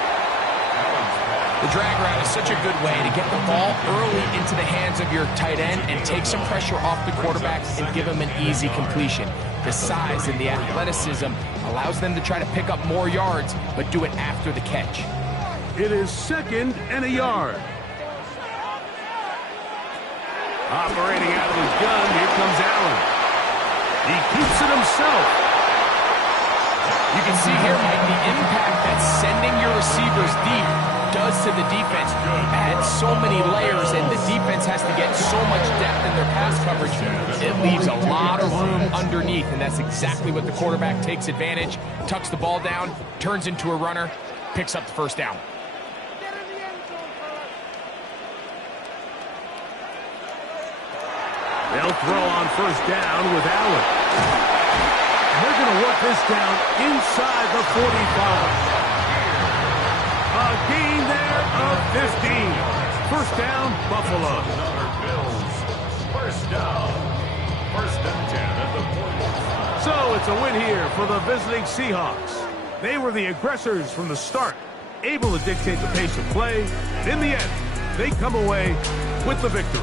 The drag route is such a good way to get the ball early into the hands of your tight end and take some pressure off the quarterback and give him an easy completion. The size and the athleticism allows them to try to pick up more yards, but do it after the catch. It is 2nd and a yard. Operating out of his gun, here comes Allen. He keeps it himself. You can see here, Mike, the impact that sending your receivers deep does to the defense. Adds so many layers, and the defense has to get so much depth in their pass coverage. It leaves a lot of room underneath, and that's exactly what the quarterback takes advantage. Tucks the ball down, turns into a runner, picks up the first down. They'll throw on first down with Allen. They're going to work this down inside the 45. A gain there of 15. First down, Buffalo. First down. 1st and 10 at the 45. So it's a win here for the visiting Seahawks. They were the aggressors from the start, able to dictate the pace of play. In the end, they come away with the victory.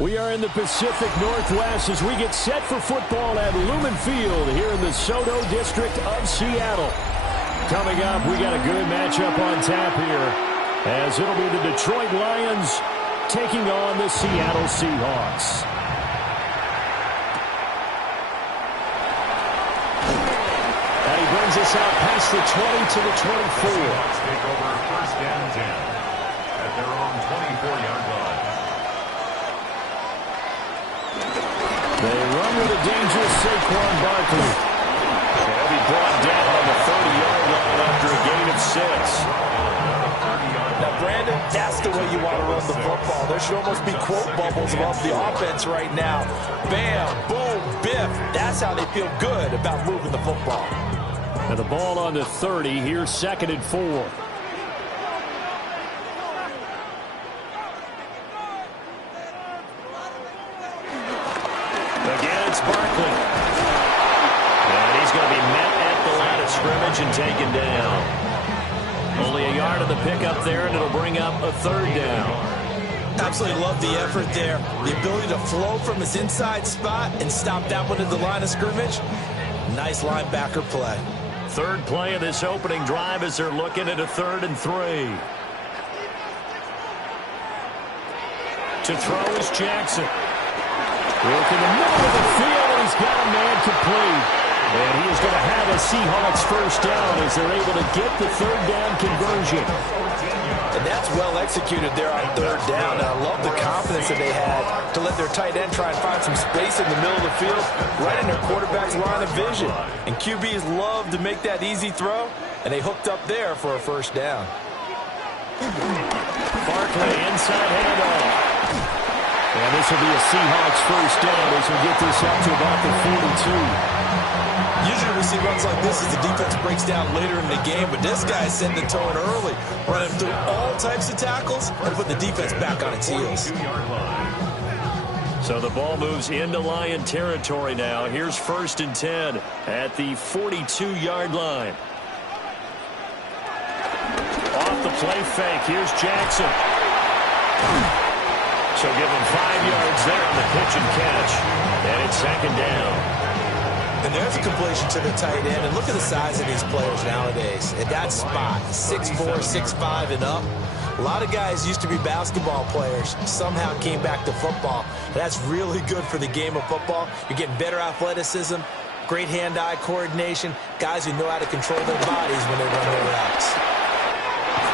We are in the Pacific Northwest as we get set for football at Lumen Field here in the SoDo district of Seattle. Coming up, we got a good matchup on tap here as it'll be the Detroit Lions taking on the Seattle Seahawks. And he brings us out past the 20 to the 24. Seahawks take over first and 10 at their own 24-yard line. They run with a dangerous Saquon Barkley. He'll be brought down on the 30-yard line after a gain of 6. Now, Brandon, that's the way you want to run the football. There should almost be quote bubbles above the offense right now. Bam, boom, biff. That's how they feel good about moving the football. And the ball on the 30. Here's 2nd and 4. Barkley. And he's going to be met at the line of scrimmage and taken down. Only a yard of the pickup there, and it'll bring up a 3rd down. Absolutely love the effort there. The ability to flow from his inside spot and stop that one at the line of scrimmage. Nice linebacker play. 3rd play of this opening drive as they're looking at a 3rd and 3. To throw is Jackson. Look in the middle of the field, and he's got a man complete. And he is going to have a Seahawks first down as they're able to get the third down conversion. And that's well executed there on third down. And I love the confidence that they had to let their tight end try and find some space in the middle of the field, right in their quarterback's line of vision. And QBs love to make that easy throw, and they hooked up there for a first down. Barkley inside handoff. And this will be a Seahawks first down as we get this up to about the 42. Usually we see runs like this as the defense breaks down later in the game, but this guy is setting the tone early, running through all types of tackles and put the defense back on its heels. So the ball moves into Lion territory now. Here's 1st and 10 at the 42-yard line. Off the play fake, here's Jackson. So give him 5 yards there on the pitch and catch. And it's 2nd down. And there's a completion to the tight end. And look at the size of these players nowadays. At that spot, 6'4", 6'5", and up. A lot of guys used to be basketball players, somehow came back to football. That's really good for the game of football. You're getting better athleticism, great hand-eye coordination, guys who know how to control their bodies when they run their routes.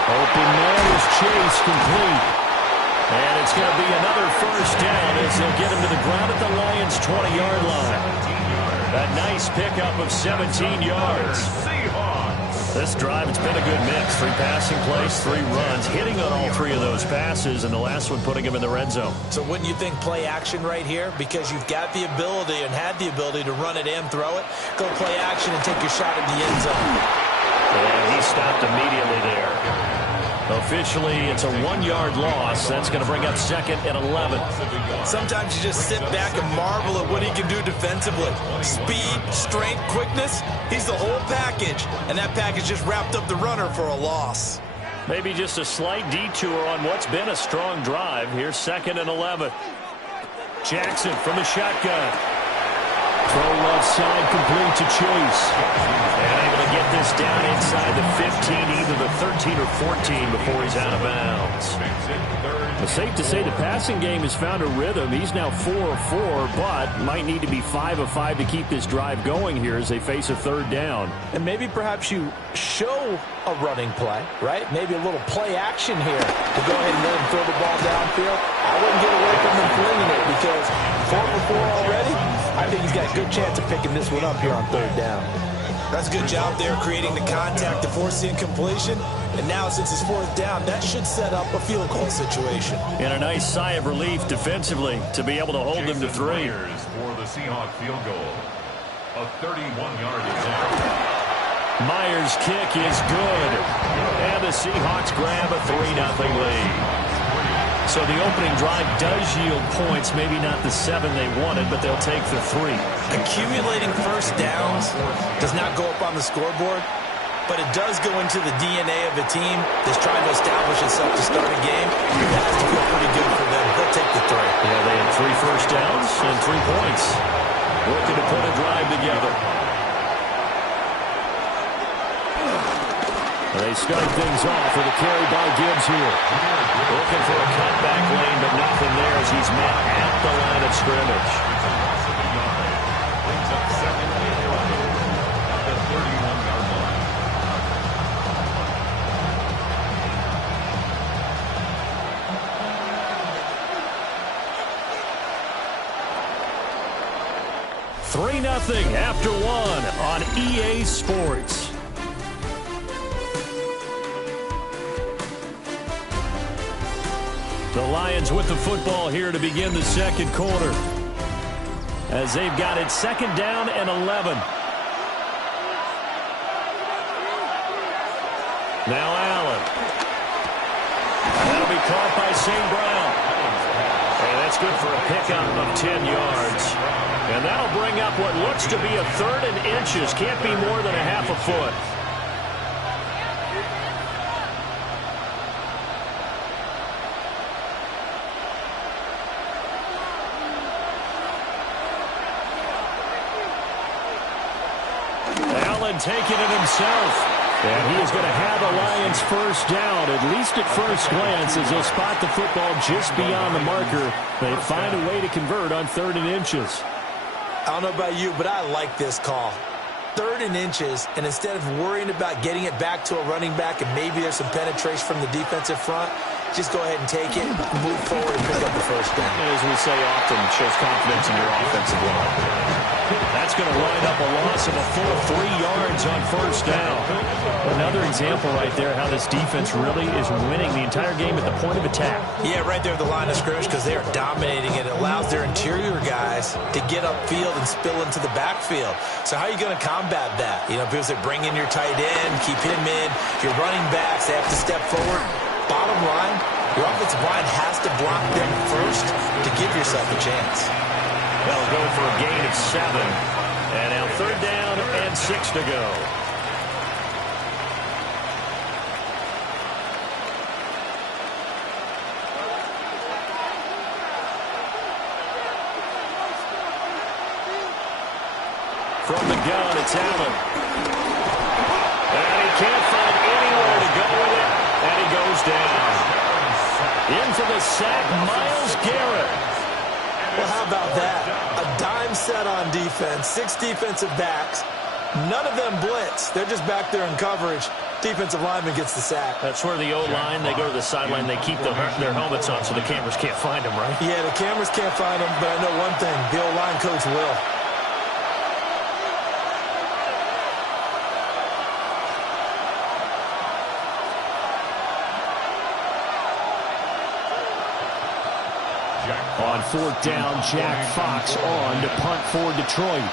Open man is Chase, complete. And it's going to be another first down as they'll get him to the ground at the Lions' 20-yard line. A nice pickup of 17 yards. This drive, it's been a good mix. 3 passing plays, 3 runs, hitting on all 3 of those passes, and the last one putting him in the red zone. So wouldn't you think play action right here? Because you've got the ability and had the ability to run it and throw it. Go play action and take your shot at the end zone. And he stopped immediately there. Officially, it's a 1-yard loss. That's going to bring up 2nd and 11. Sometimes you just sit back and marvel at what he can do defensively. Speed, strength, quickness, he's the whole package. And that package just wrapped up the runner for a loss. Maybe just a slight detour on what's been a strong drive. Here's 2nd and 11. Jackson from the shotgun. Throw left side, complete to Chase. And able to get this down inside the 15, either the 13 or 14 before he's out of bounds. It's safe to say the passing game has found a rhythm. He's now 4 of 4, but might need to be 5 of 5 to keep this drive going here as they face a 3rd down. And maybe perhaps you show a running play, right? Maybe a little play action here to go ahead and let him throw the ball downfield. I wouldn't get away from him flinging it because 4 for 4 already. I think he's got a good chance of picking this one up here on 3rd down. That's a good job there creating the contact to force the incompletion. And now since it's 4th down, that should set up a field goal situation. And a nice sigh of relief defensively to be able to hold them to 3. For the Seahawks field goal. A 31-yard attempt. Myers' kick is good. And the Seahawks grab a 3-0 lead. So the opening drive does yield points, maybe not the 7 they wanted, but they'll take the 3. Accumulating first downs does not go up on the scoreboard, but it does go into the DNA of a team that's trying to establish itself to start a game. That has to feel pretty good for them. They'll take the 3. Yeah, they had 3 first downs and 3 points. Looking to put a drive together. They start things off with a carry by Gibbs here. Looking for a cutback lane, but nothing there as he's met at the line of scrimmage. Brings up 2nd and 11 at the 31-yard line. $3-0 after 1 on EA Sports. The Lions with the football here to begin the 2nd quarter. As they've got it 2nd down and 11. Now Allen. That'll be caught by St. Brown. And that's good for a pickup of 10 yards. And that'll bring up what looks to be a 3rd and inches. Can't be more than a half a foot. Taking it himself. And he is going to have the Lions first down, at least at first glance, as they'll spot the football just beyond the marker. They find a way to convert on 3rd and inches. I don't know about you, but I like this call. 3rd and inches, and instead of worrying about getting it back to a running back and maybe there's some penetration from the defensive front, just go ahead and take it, move forward, and pick up the first down. As we say often, it shows confidence in your offensive line. That's going to wind up a loss of a full 3 yards on first down. Another example right there how this defense really is winning the entire game at the point of attack. Yeah, right there at the line of scrimmage because they are dominating it. It allows their interior guys to get upfield and spill into the backfield. So how are you going to combat that? You know, people say bring in your tight end, keep him in. Your running backs, they have to step forward. Bottom line, your offensive line has to block them first to give yourself a chance. They'll go for a gain of 7. And now 3rd down and 6 to go. From the gun, it's Allen. And he can't find anywhere to go with it. And he goes down. In for the sack, Myles Garrett. Well, how about that? A dime set on defense, 6 defensive backs. None of them blitz. They're just back there in coverage. Defensive lineman gets the sack. That's where the O-line, they go to the sideline, they keep their helmets on so the cameras can't find them, right? Yeah, the cameras can't find them, but I know one thing. The O-line coach will. On 4th down, Jack Fox on to punt for Detroit.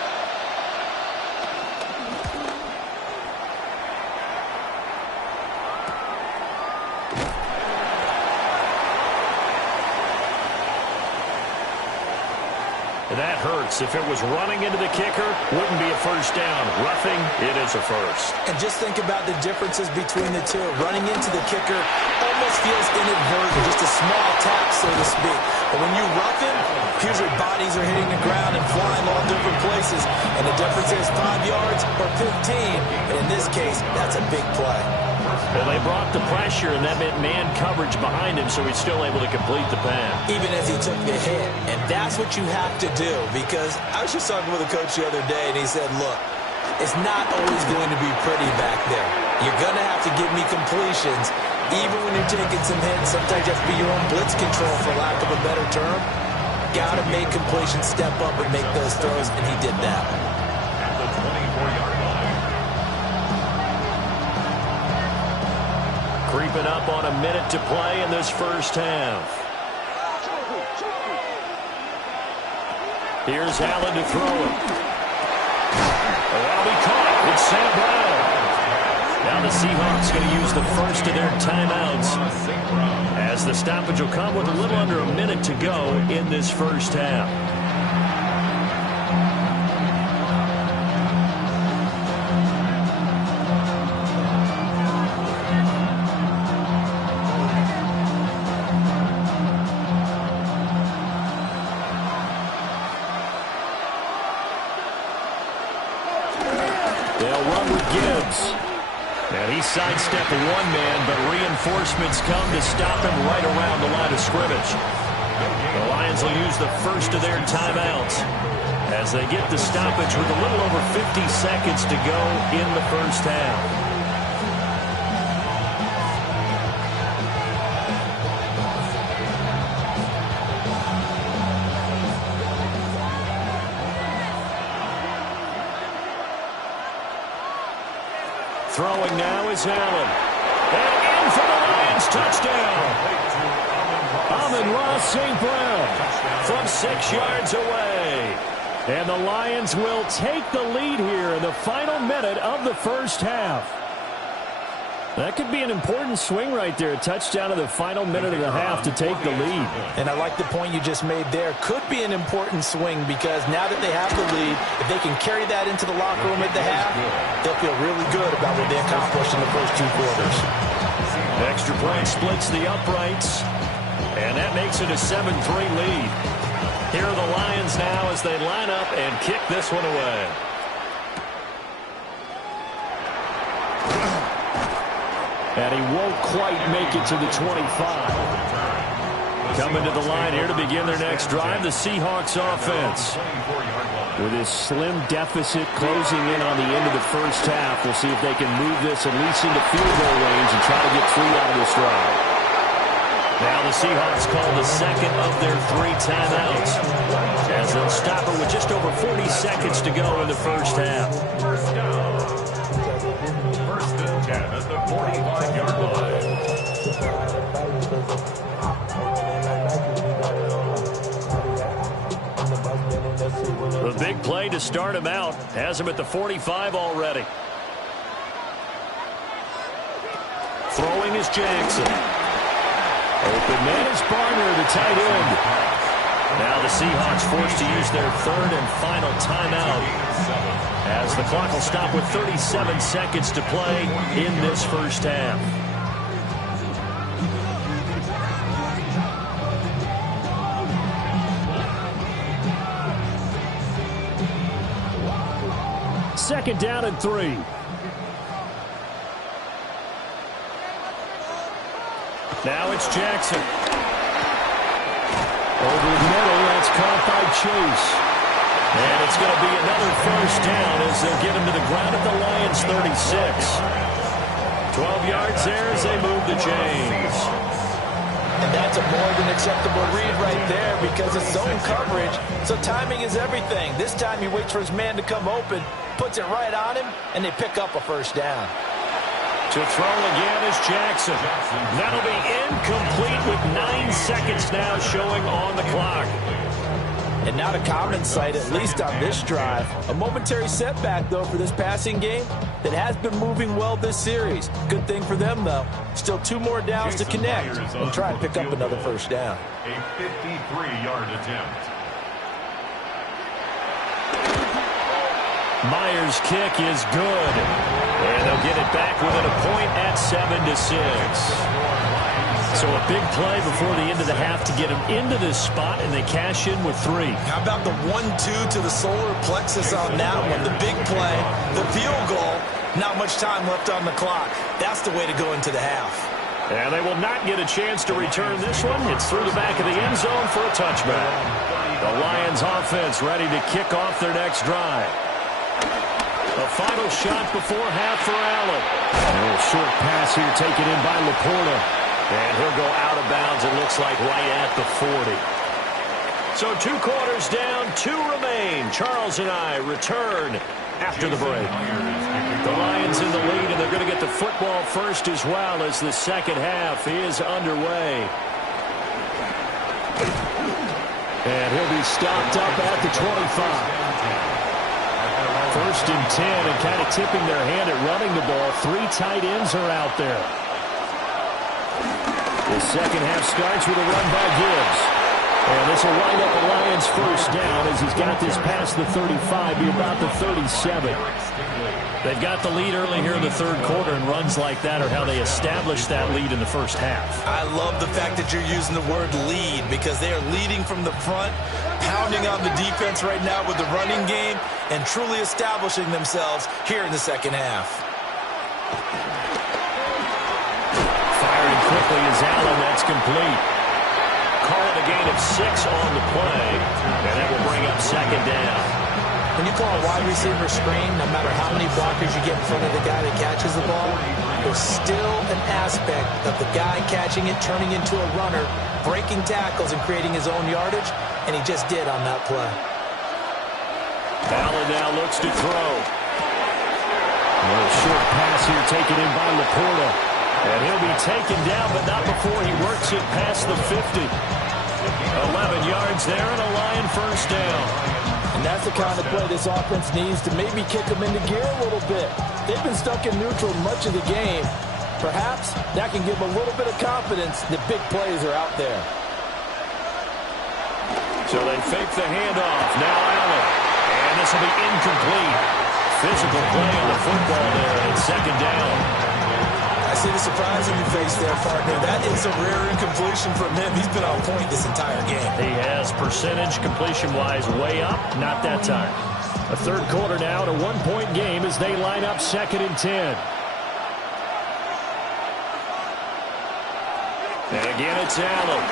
That hurts. If it was running into the kicker, wouldn't be a first down. Roughing, it is a first. And just think about the differences between the two. Running into the kicker almost feels inadvertent, just a small tap, so to speak. But when you rough him, usually bodies are hitting the ground and flying all different places. And the difference is 5 yards or 15. And in this case, that's a big play. Well, they brought the pressure, and that meant man coverage behind him, so he's still able to complete the pass. Even as he took the hit. And that's what you have to do, because I was just talking with a coach the other day, and he said, look, it's not always going to be pretty back there. You're going to have to give me completions. Even when you're taking some hits, sometimes you have to be your own blitz control, for lack of a better term. Got to make completions, step up, and make those throws, and he did that. At the 24-yard line. Creeping up on a minute to play in this first half. Here's Allen to throw it. That'll be caught. It's Sam Brown. Now the Seahawks going to use the first of their timeouts, as the stoppage will come with a little under a minute to go in this first half. They'll run with Gibbs. And he sidestepped one man, but reinforcements come to stop him right around the line of scrimmage. The Lions will use the first of their timeouts as they get the stoppage with a little over 50 seconds to go in the first half. Throwing now is Allen. And in for the Lions, touchdown. Amon-Ra St. Brown from 6 yards away. And the Lions will take the lead here in the final minute of the first half. That could be an important swing right there. A touchdown in the final minute of the half to take the lead. And I like the point you just made there. Could be an important swing, because now that they have the lead, if they can carry that into the locker room at the half, they'll feel really good about what they accomplished in the first 2 quarters. Extra point splits the uprights, and that makes it a 7-3 lead. Here are the Lions now as they line up and kick this one away. And he won't quite make it to the 25. Coming to the line here to begin their next drive, the Seahawks offense. With his slim deficit closing in on the end of the first half, we'll see if they can move this at least into field goal range and try to get 3 out of this drive. Now the Seahawks call the second of their 3 timeouts, as they'll stop it with just over 40 seconds to go in the first half. First down. First and 10 at the 45-yard line. The big play to start him out has him at the 45 already. Throwing is Jackson. Open man is Barner, the tight end. Now the Seahawks forced to use their 3rd and final timeout, as the clock will stop with 37 seconds to play in this first half. Second down and 3. Now it's Jackson. Over the middle, that's caught by Chase. And it's going to be another first down as they'll get him to the ground at the Lions' 36. 12 yards there as they move the chains. And that's a more than acceptable read right there because it's zone coverage, so timing is everything. This time he waits for his man to come open, puts it right on him, and they pick up a first down. To throw again is Jackson. That'll be incomplete with 9 seconds now showing on the clock. And not a common sight, at least on this drive. A momentary setback, though, for this passing game that has been moving well this series. Good thing for them, though. Still 2 more downs to connect and try and pick up another first down. A 53-yard attempt. Myers' kick is good. And they'll get it back within a point at 7-6. So a big play before the end of the half to get them into this spot, and they cash in with 3. How about the 1-2 to the solar plexus on that one? The big play, the field goal, not much time left on the clock. That's the way to go into the half. And they will not get a chance to return this one. It's through the back of the end zone for a touchback. The Lions offense ready to kick off their next drive. A final shot before half for Allen. A little short pass here taken in by Laporta. And he'll go out of bounds, it looks like, right at the 40. So 2 quarters down, 2 remain. Charles and I return after the break. The Lions in the lead, and they're going to get the football first as well as the second half is underway. And he'll be stopped up at the 25. First and 10, and kind of tipping their hand at running the ball. 3 tight ends are out there. The second half starts with a run by Gibbs. And this will wind up a Lions first down as he's got this past the 35, be about the 37. They've got the lead early here in the third quarter, and runs like that are how they establish that lead in the first half. I love the fact that you're using the word lead because they are leading from the front, pounding on the defense right now with the running game, and truly establishing themselves here in the second half. Firing quickly is Allen. That's complete. Call it a gain of 6 on the play, and that will bring up second down. When you call a wide receiver screen, no matter how many blockers you get in front of the guy that catches the ball, there's still an aspect of the guy catching it, turning into a runner, breaking tackles and creating his own yardage, and he just did on that play. Allen now looks to throw. A little short pass here taken in by Laporta. And he'll be taken down, but not before he works it past the 50. 11 yards there and a Lion first down. And that's the kind of play this offense needs to maybe kick them into gear a little bit. They've been stuck in neutral much of the game. Perhaps that can give them a little bit of confidence that big plays are out there. So they fake the handoff. Now Allen. And this will be incomplete. Physical play on the football there, and second down. I see the surprise in your face there, partner. That is a rare incompletion from him. He's been on point this entire game. He has percentage completion-wise way up. Not that time. A third quarter now, and a 1-point game as they line up second and 10. And again, it's Allen.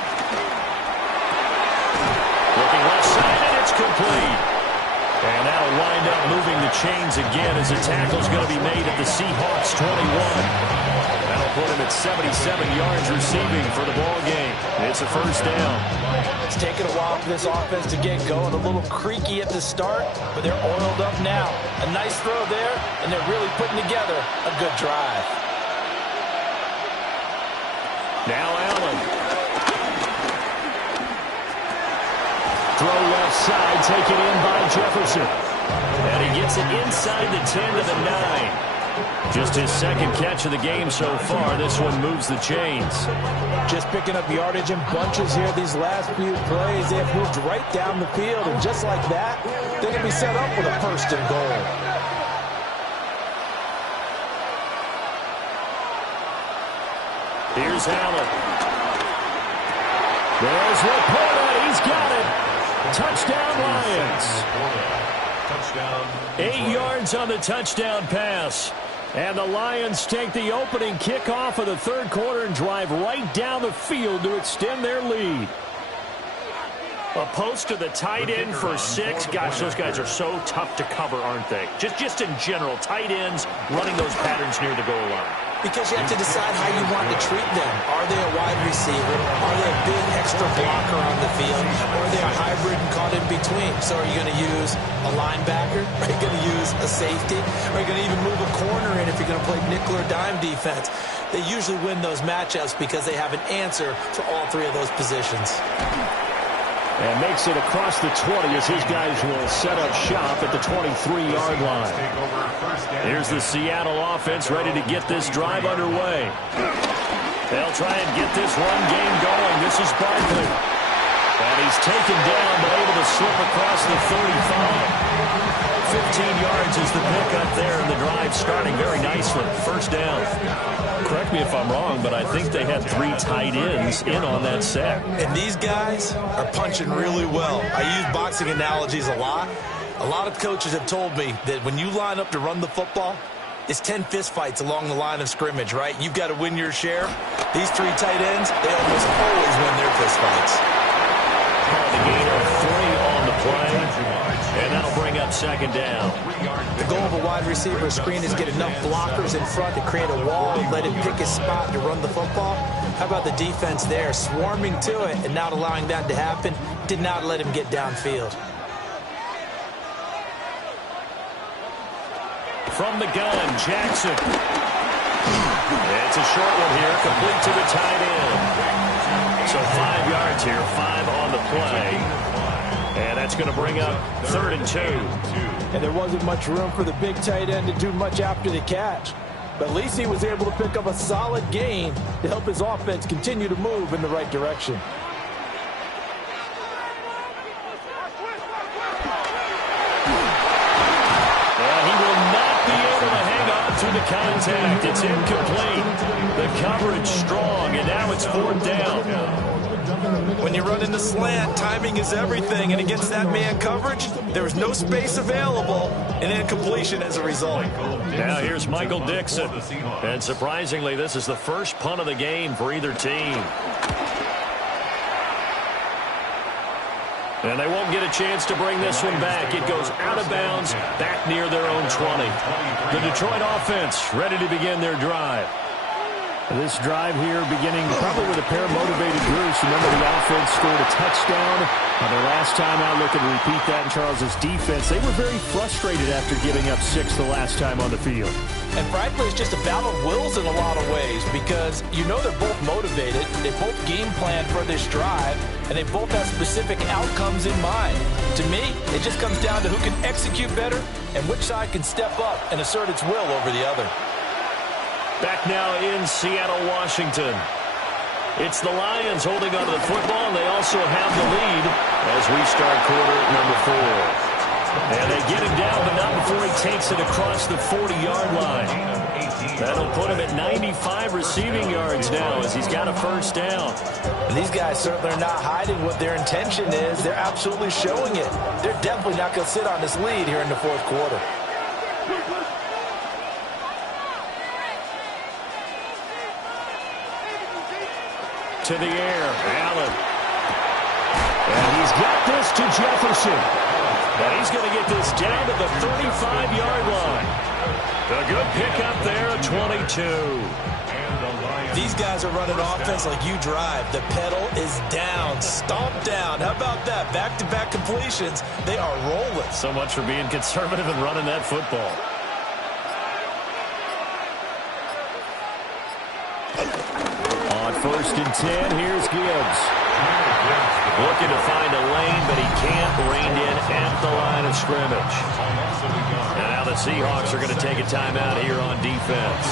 Looking left side, and it's complete. And that'll wind up moving the chains again as the tackle's going to be made at the Seahawks 21. That'll put him at 77 yards receiving for the ball game. It's a first down. It's taken a while for this offense to get going. A little creaky at the start, but they're oiled up now. A nice throw there, and they're really putting together a good drive. Now Allen. Throw left side, taken in by Jefferson. And he gets it inside the 10 to the 9. Just his second catch of the game so far. This one moves the chains. Just picking up yardage in bunches here these last few plays. They have moved right down the field, and just like that, they're going to be set up with a first and goal. Here's Allen. There's Laporta. He's got it. Touchdown, Lions. 8 yards on the touchdown pass. And the Lions take the opening kickoff of the third quarter and drive right down the field to extend their lead. A post to the tight end for 6. Gosh, those guys are so tough to cover, aren't they? Just in general, tight ends running those patterns near the goal line. Because you have to decide how you want to treat them. Are they a wide receiver? Are they a big extra blocker on the field? Or are they a hybrid and caught in between? So are you going to use a linebacker? Are you going to use a safety? Are you going to even move a corner in if you're going to play nickel or dime defense? They usually win those matchups because they have an answer for all three of those positions. And makes it across the 20 as his guys will set up shop at the 23-yard line. Here's the Seattle offense ready to get this drive underway. They'll try and get this run game going. This is Barkley. And he's taken down but able to slip across the 35. 15 yards is the pickup there, and the drive starting very nicely. First down. Correct me if I'm wrong, but I think they had 3 tight ends in on that set. And these guys are punching really well. I use boxing analogies a lot. A lot of coaches have told me that when you line up to run the football, it's 10 fistfights along the line of scrimmage, right? You've got to win your share. These 3 tight ends, they almost always win their fistfights. The gain of 3 on the play. And that'll bring up second down. The goal of a wide receiver screen is get enough blockers in front to create a wall and let him pick his spot to run the football. How about the defense there, swarming to it and not allowing that to happen? Did not let him get downfield. From the gun, Jackson. It's a short one here, complete to the tight end. So 5 yards here, 5 on the play. And that's going to bring up 3rd and 2. And there wasn't much room for the big tight end to do much after the catch. But at least he was able to pick up a solid gain to help his offense continue to move in the right direction. And he will not be able to hang on through the contact. It's incomplete. The coverage strong, and now it's 4th down. When you run in the slant, timing is everything. And against that man coverage, there was no space available, and incompletion as a result. Now here's Michael Dixon. And surprisingly, this is the first punt of the game for either team. And they won't get a chance to bring this one back. It goes out of bounds, back near their own 20. The Detroit offense ready to begin their drive. This drive here beginning probably with a pair of motivated Bruce. Remember, the offense scored a touchdown their last time out. Looking to repeat that in Charles's defense. They were very frustrated after giving up 6 the last time on the field. And frankly, it's just a battle of wills in a lot of ways because you know they're both motivated. They both game plan for this drive, and they both have specific outcomes in mind. To me, it just comes down to who can execute better and which side can step up and assert its will over the other. Back now in Seattle, Washington. It's the Lions holding onto the football, and they also have the lead as we start quarter number 4. And they get him down, but not before he takes it across the 40-yard line. That'll put him at 95 receiving yards now as he's got a first down. And these guys certainly are not hiding what their intention is. They're absolutely showing it. They're definitely not going to sit on this lead here in the 4th quarter. to the air. Allen. And he's got this to Jefferson. And he's going to get this down to the 35-yard line. A good pickup there at 22. These guys are running offense like you drive. The pedal is down, stomped down. How about that? Back-to-back completions. They are rolling. So much for being conservative and running that football. On 1st and 10, here's Gibbs. Looking to find a lane, but he can't rein in at the line of scrimmage. And now the Seahawks are going to take a timeout here on defense.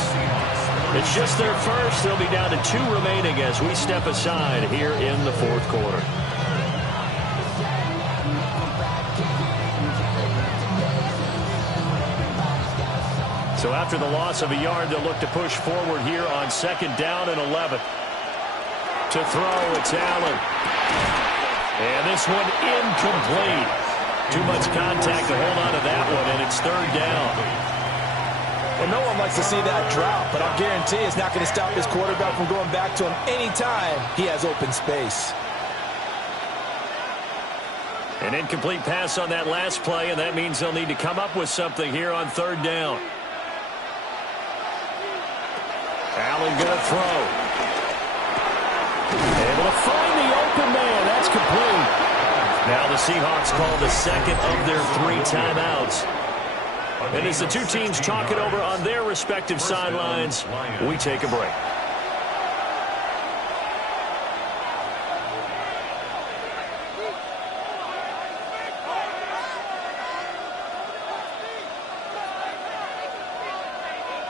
It's just their first. They'll be down to 2 remaining as we step aside here in the 4th quarter. So after the loss of a yard, they'll look to push forward here on 2nd down and 11. To throw, it's Allen. And this one incomplete. Too much contact to hold on to that one, and it's 3rd down. Well, no one likes to see that drop, but I'll guarantee it's not going to stop his quarterback from going back to him anytime he has open space. An incomplete pass on that last play, and that means they'll need to come up with something here on 3rd down. Allen going to throw. Able to find the open man. That's complete. Now the Seahawks call the 2nd of their 3 timeouts. And as the 2 teams talk it over on their respective sidelines, we take a break.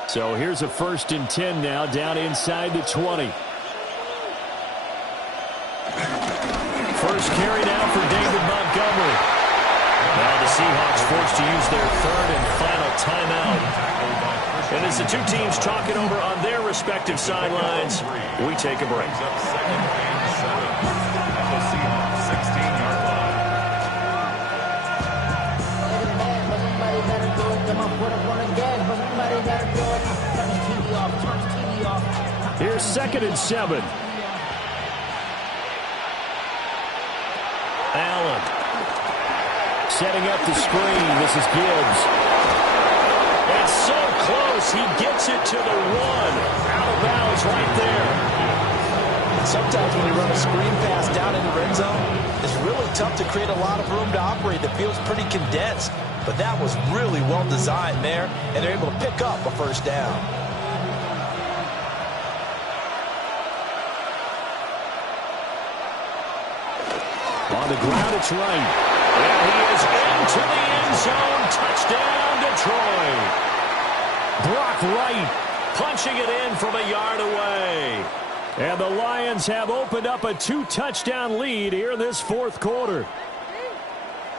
So here's a 1st and 10 now, down inside the 20. First carry now for David Montgomery. Now the Seahawks forced to use their 3rd and final timeout. And as the 2 teams talk it over on their respective sidelines, we take a break. Here's 2nd and 7. Allen setting up the screen. This is Gibbs. It's so close. He gets it to the 1. Out of bounds right there. Sometimes when you run a screen pass down in the red zone, it's really tough to create a lot of room to operate. The field's pretty condensed. But that was really well designed there, and they're able to pick up a 1st down. On the ground, it's right. And he is into the end zone. Touchdown, Detroit. Brock Wright punching it in from a yard away. And the Lions have opened up a 2-touchdown lead here in this 4th quarter.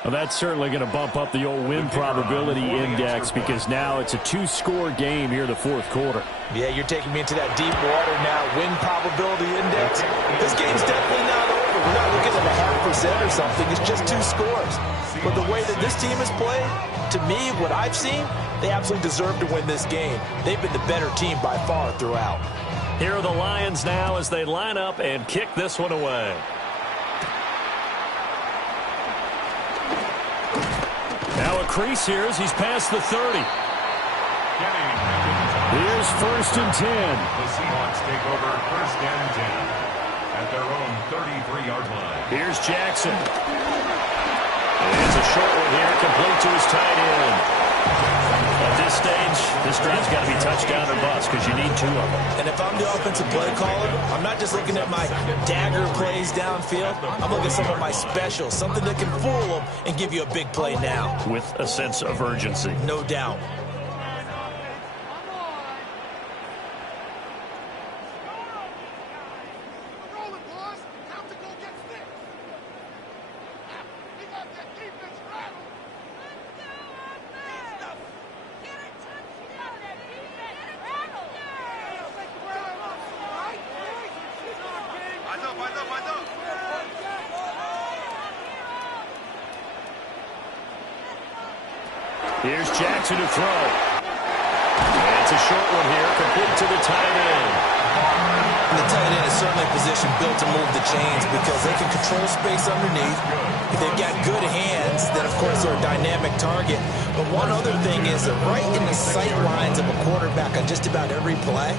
Well, that's certainly going to bump up the old win probability index because now it's a 2-score game here in the 4th quarter. Yeah, you're taking me into that deep water now. Win probability index. This game's definitely not over. We're not looking at 0.5% or something. It's just 2 scores. But the way that this team has played, to me, what I've seen, they absolutely deserve to win this game. They've been the better team by far throughout. Here are the Lions now as they line up and kick this one away. Now a crease here as he's past the 30. Here's 1st and 10. The Seahawks take over 1st and 10 at their own 33-yard line. Here's Jackson. And it's a short one here, complete to his tight end. At this stage, this drive's got to be touchdown or bust because you need 2 of them. And if I'm the offensive play caller, I'm not just looking at my dagger plays downfield. I'm looking at some of my specials, something that can fool them and give you a big play now. With a sense of urgency. No doubt. Here's Jackson to throw. And it's a short one here, complete to the tight end. The tight end is certainly a position built to move the chains because they can control space underneath. If they've got good hands, then, of course, they're a dynamic target. But one other thing is they're right in the sight lines of a quarterback on just about every play,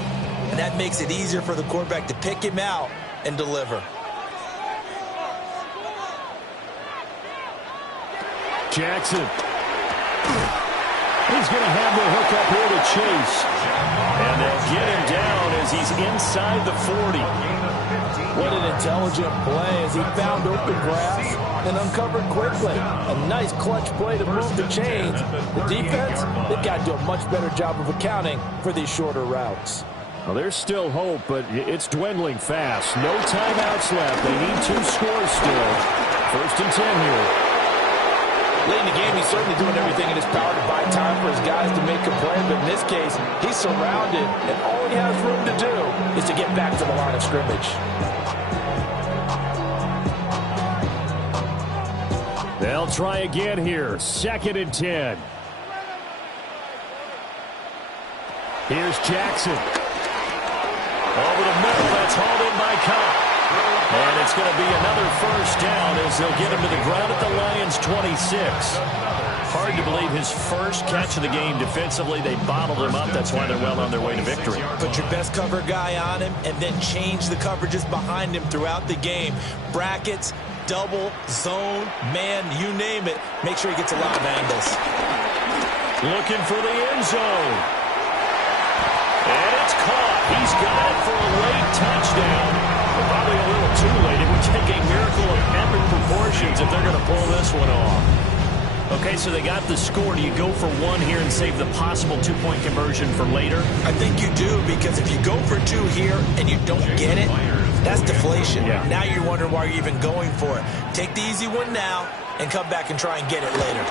and that makes it easier for the quarterback to pick him out and deliver. Jackson. He's going to have the hook up here to Chase. And they'll get him down as he's inside the 40. What an intelligent play as he found open grass and uncovered quickly. A nice clutch play to move the chains. The defense, they've got to do a much better job of accounting for these shorter routes. Well, there's still hope, but it's dwindling fast. No timeouts left. They need 2 scores still. 1st and 10 here. Late in the game, he's certainly doing everything in his power to buy time for his guys to make a play, but in this case, he's surrounded, and all he has room to do is to get back to the line of scrimmage. They'll try again here. 2nd and 10. Here's Jackson. Over the middle, that's hauled in by Cobb. And it's going to be another 1st down as they'll get him to the ground at the Lions' 26. Hard to believe his first catch of the game defensively. They bottled him up. That's why they're well on their way to victory. Put your best cover guy on him and then change the coverages behind him throughout the game. Brackets, double, zone, man, you name it. Make sure he gets a lot of angles. Looking for the end zone. And it's caught. He's got it for a late touchdown. Probably a little too late. It would take a miracle of epic proportions if they're going to pull this one off. Okay, so they got the score. Do you go for 1 here and save the possible 2-point conversion for later? I think you do, because if you go for 2 here and you don't get it, that's deflation. Yeah. Now you're wondering why you're even going for it. Take the easy one now and come back and try and get it later.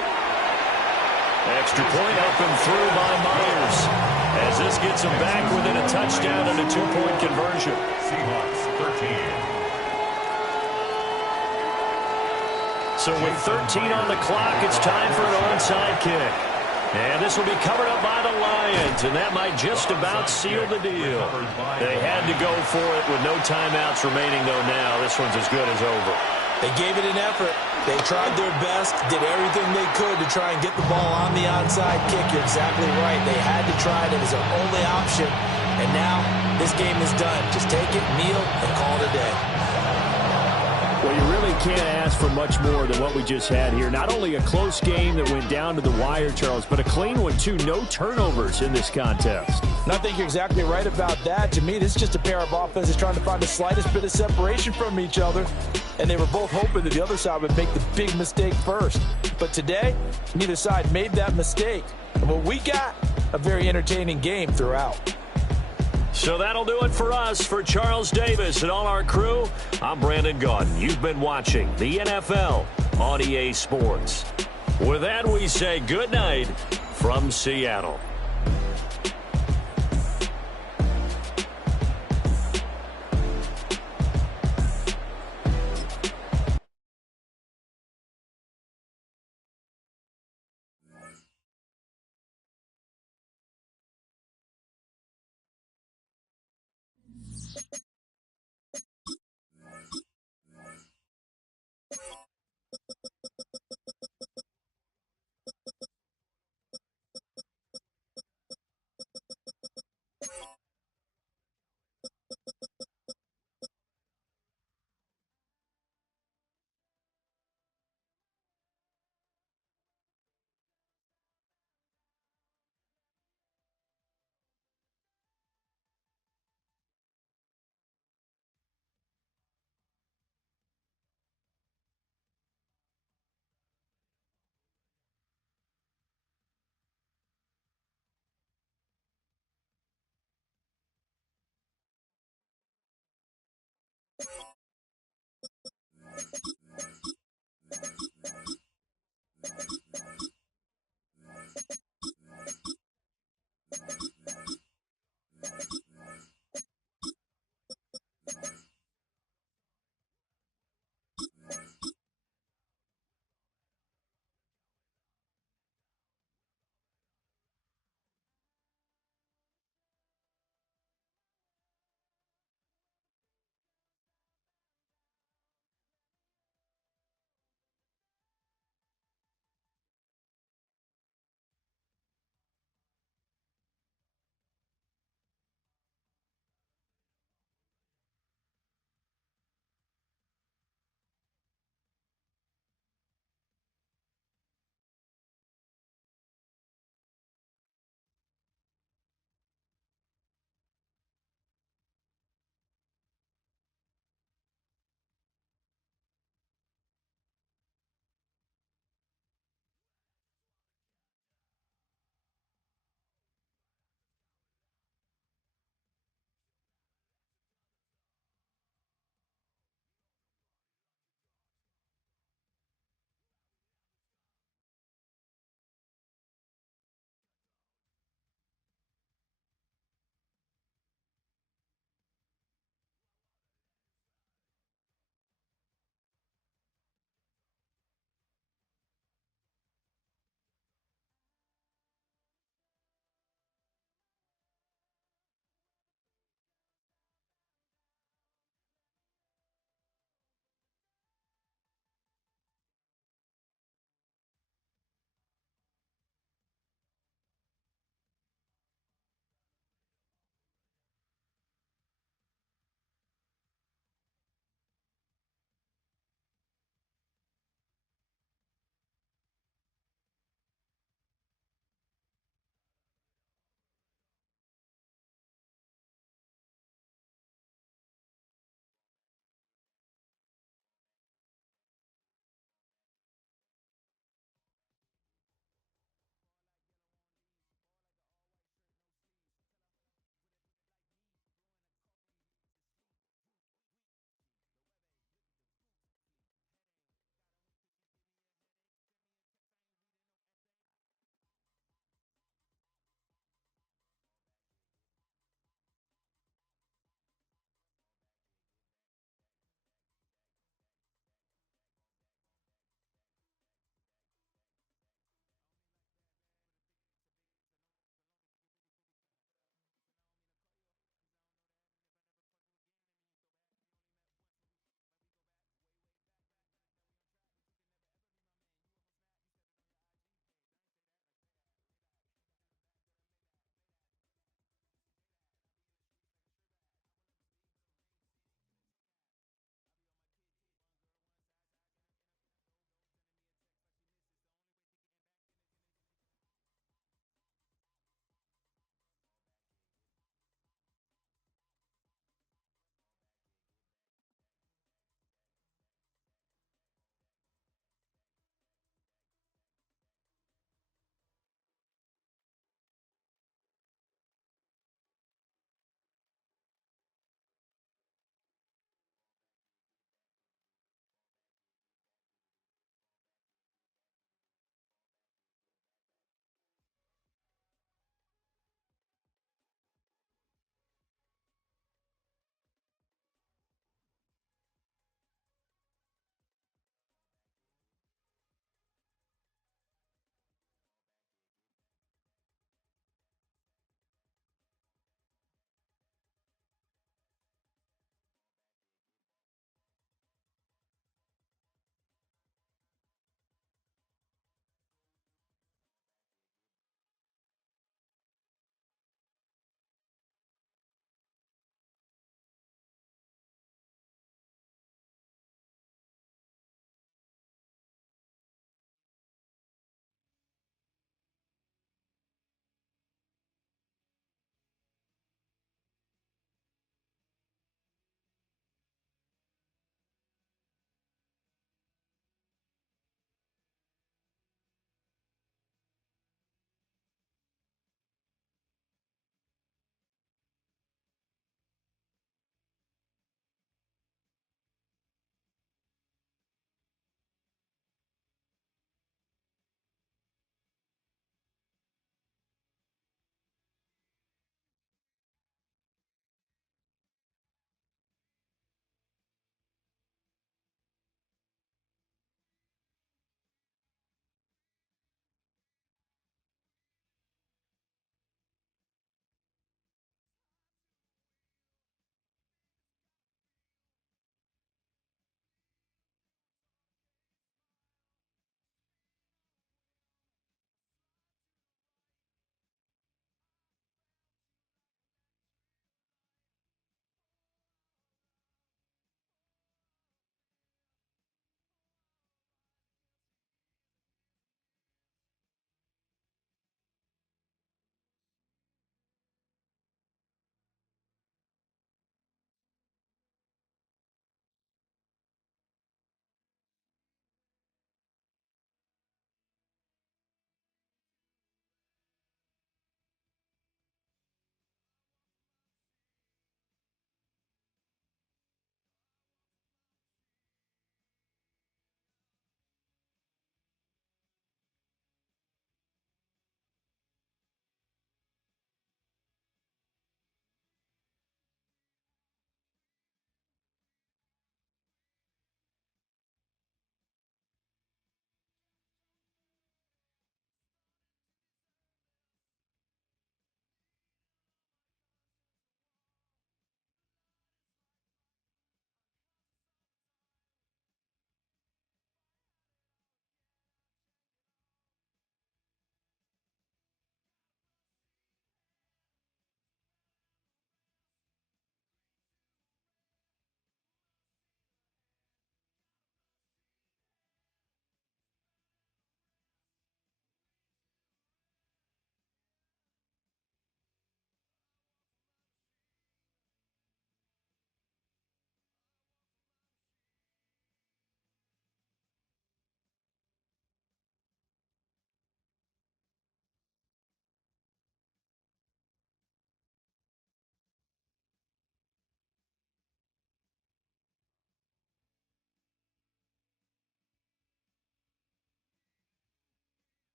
Extra point up and through by Myers. As this gets him back within a touchdown and a 2-point conversion. Seahawks 13. So with 13 on the clock, it's time for an onside kick. And this will be covered up by the Lions, and that might just about seal the deal. They had to go for it with no timeouts remaining, though now. This one's as good as over. They gave it an effort. They tried their best, did everything they could to try and get the ball on the onside kick. You're exactly right. They had to try it. It was their only option. And now this game is done. Just take it, kneel, and call it a day. Well, you really can't ask for much more than what we just had here. Not only a close game that went down to the wire, Charles, but a clean one, too. No turnovers in this contest. And I think you're exactly right about that. To me, this is just a pair of offenses trying to find the slightest bit of separation from each other. And they were both hoping that the other side would make the big mistake first. But today, neither side made that mistake. And what we got, a very entertaining game throughout. So that'll do it for us. For Charles Davis and all our crew, I'm Brandon Gaudin. You've been watching the NFL on EA Sports. With that, we say good night from Seattle.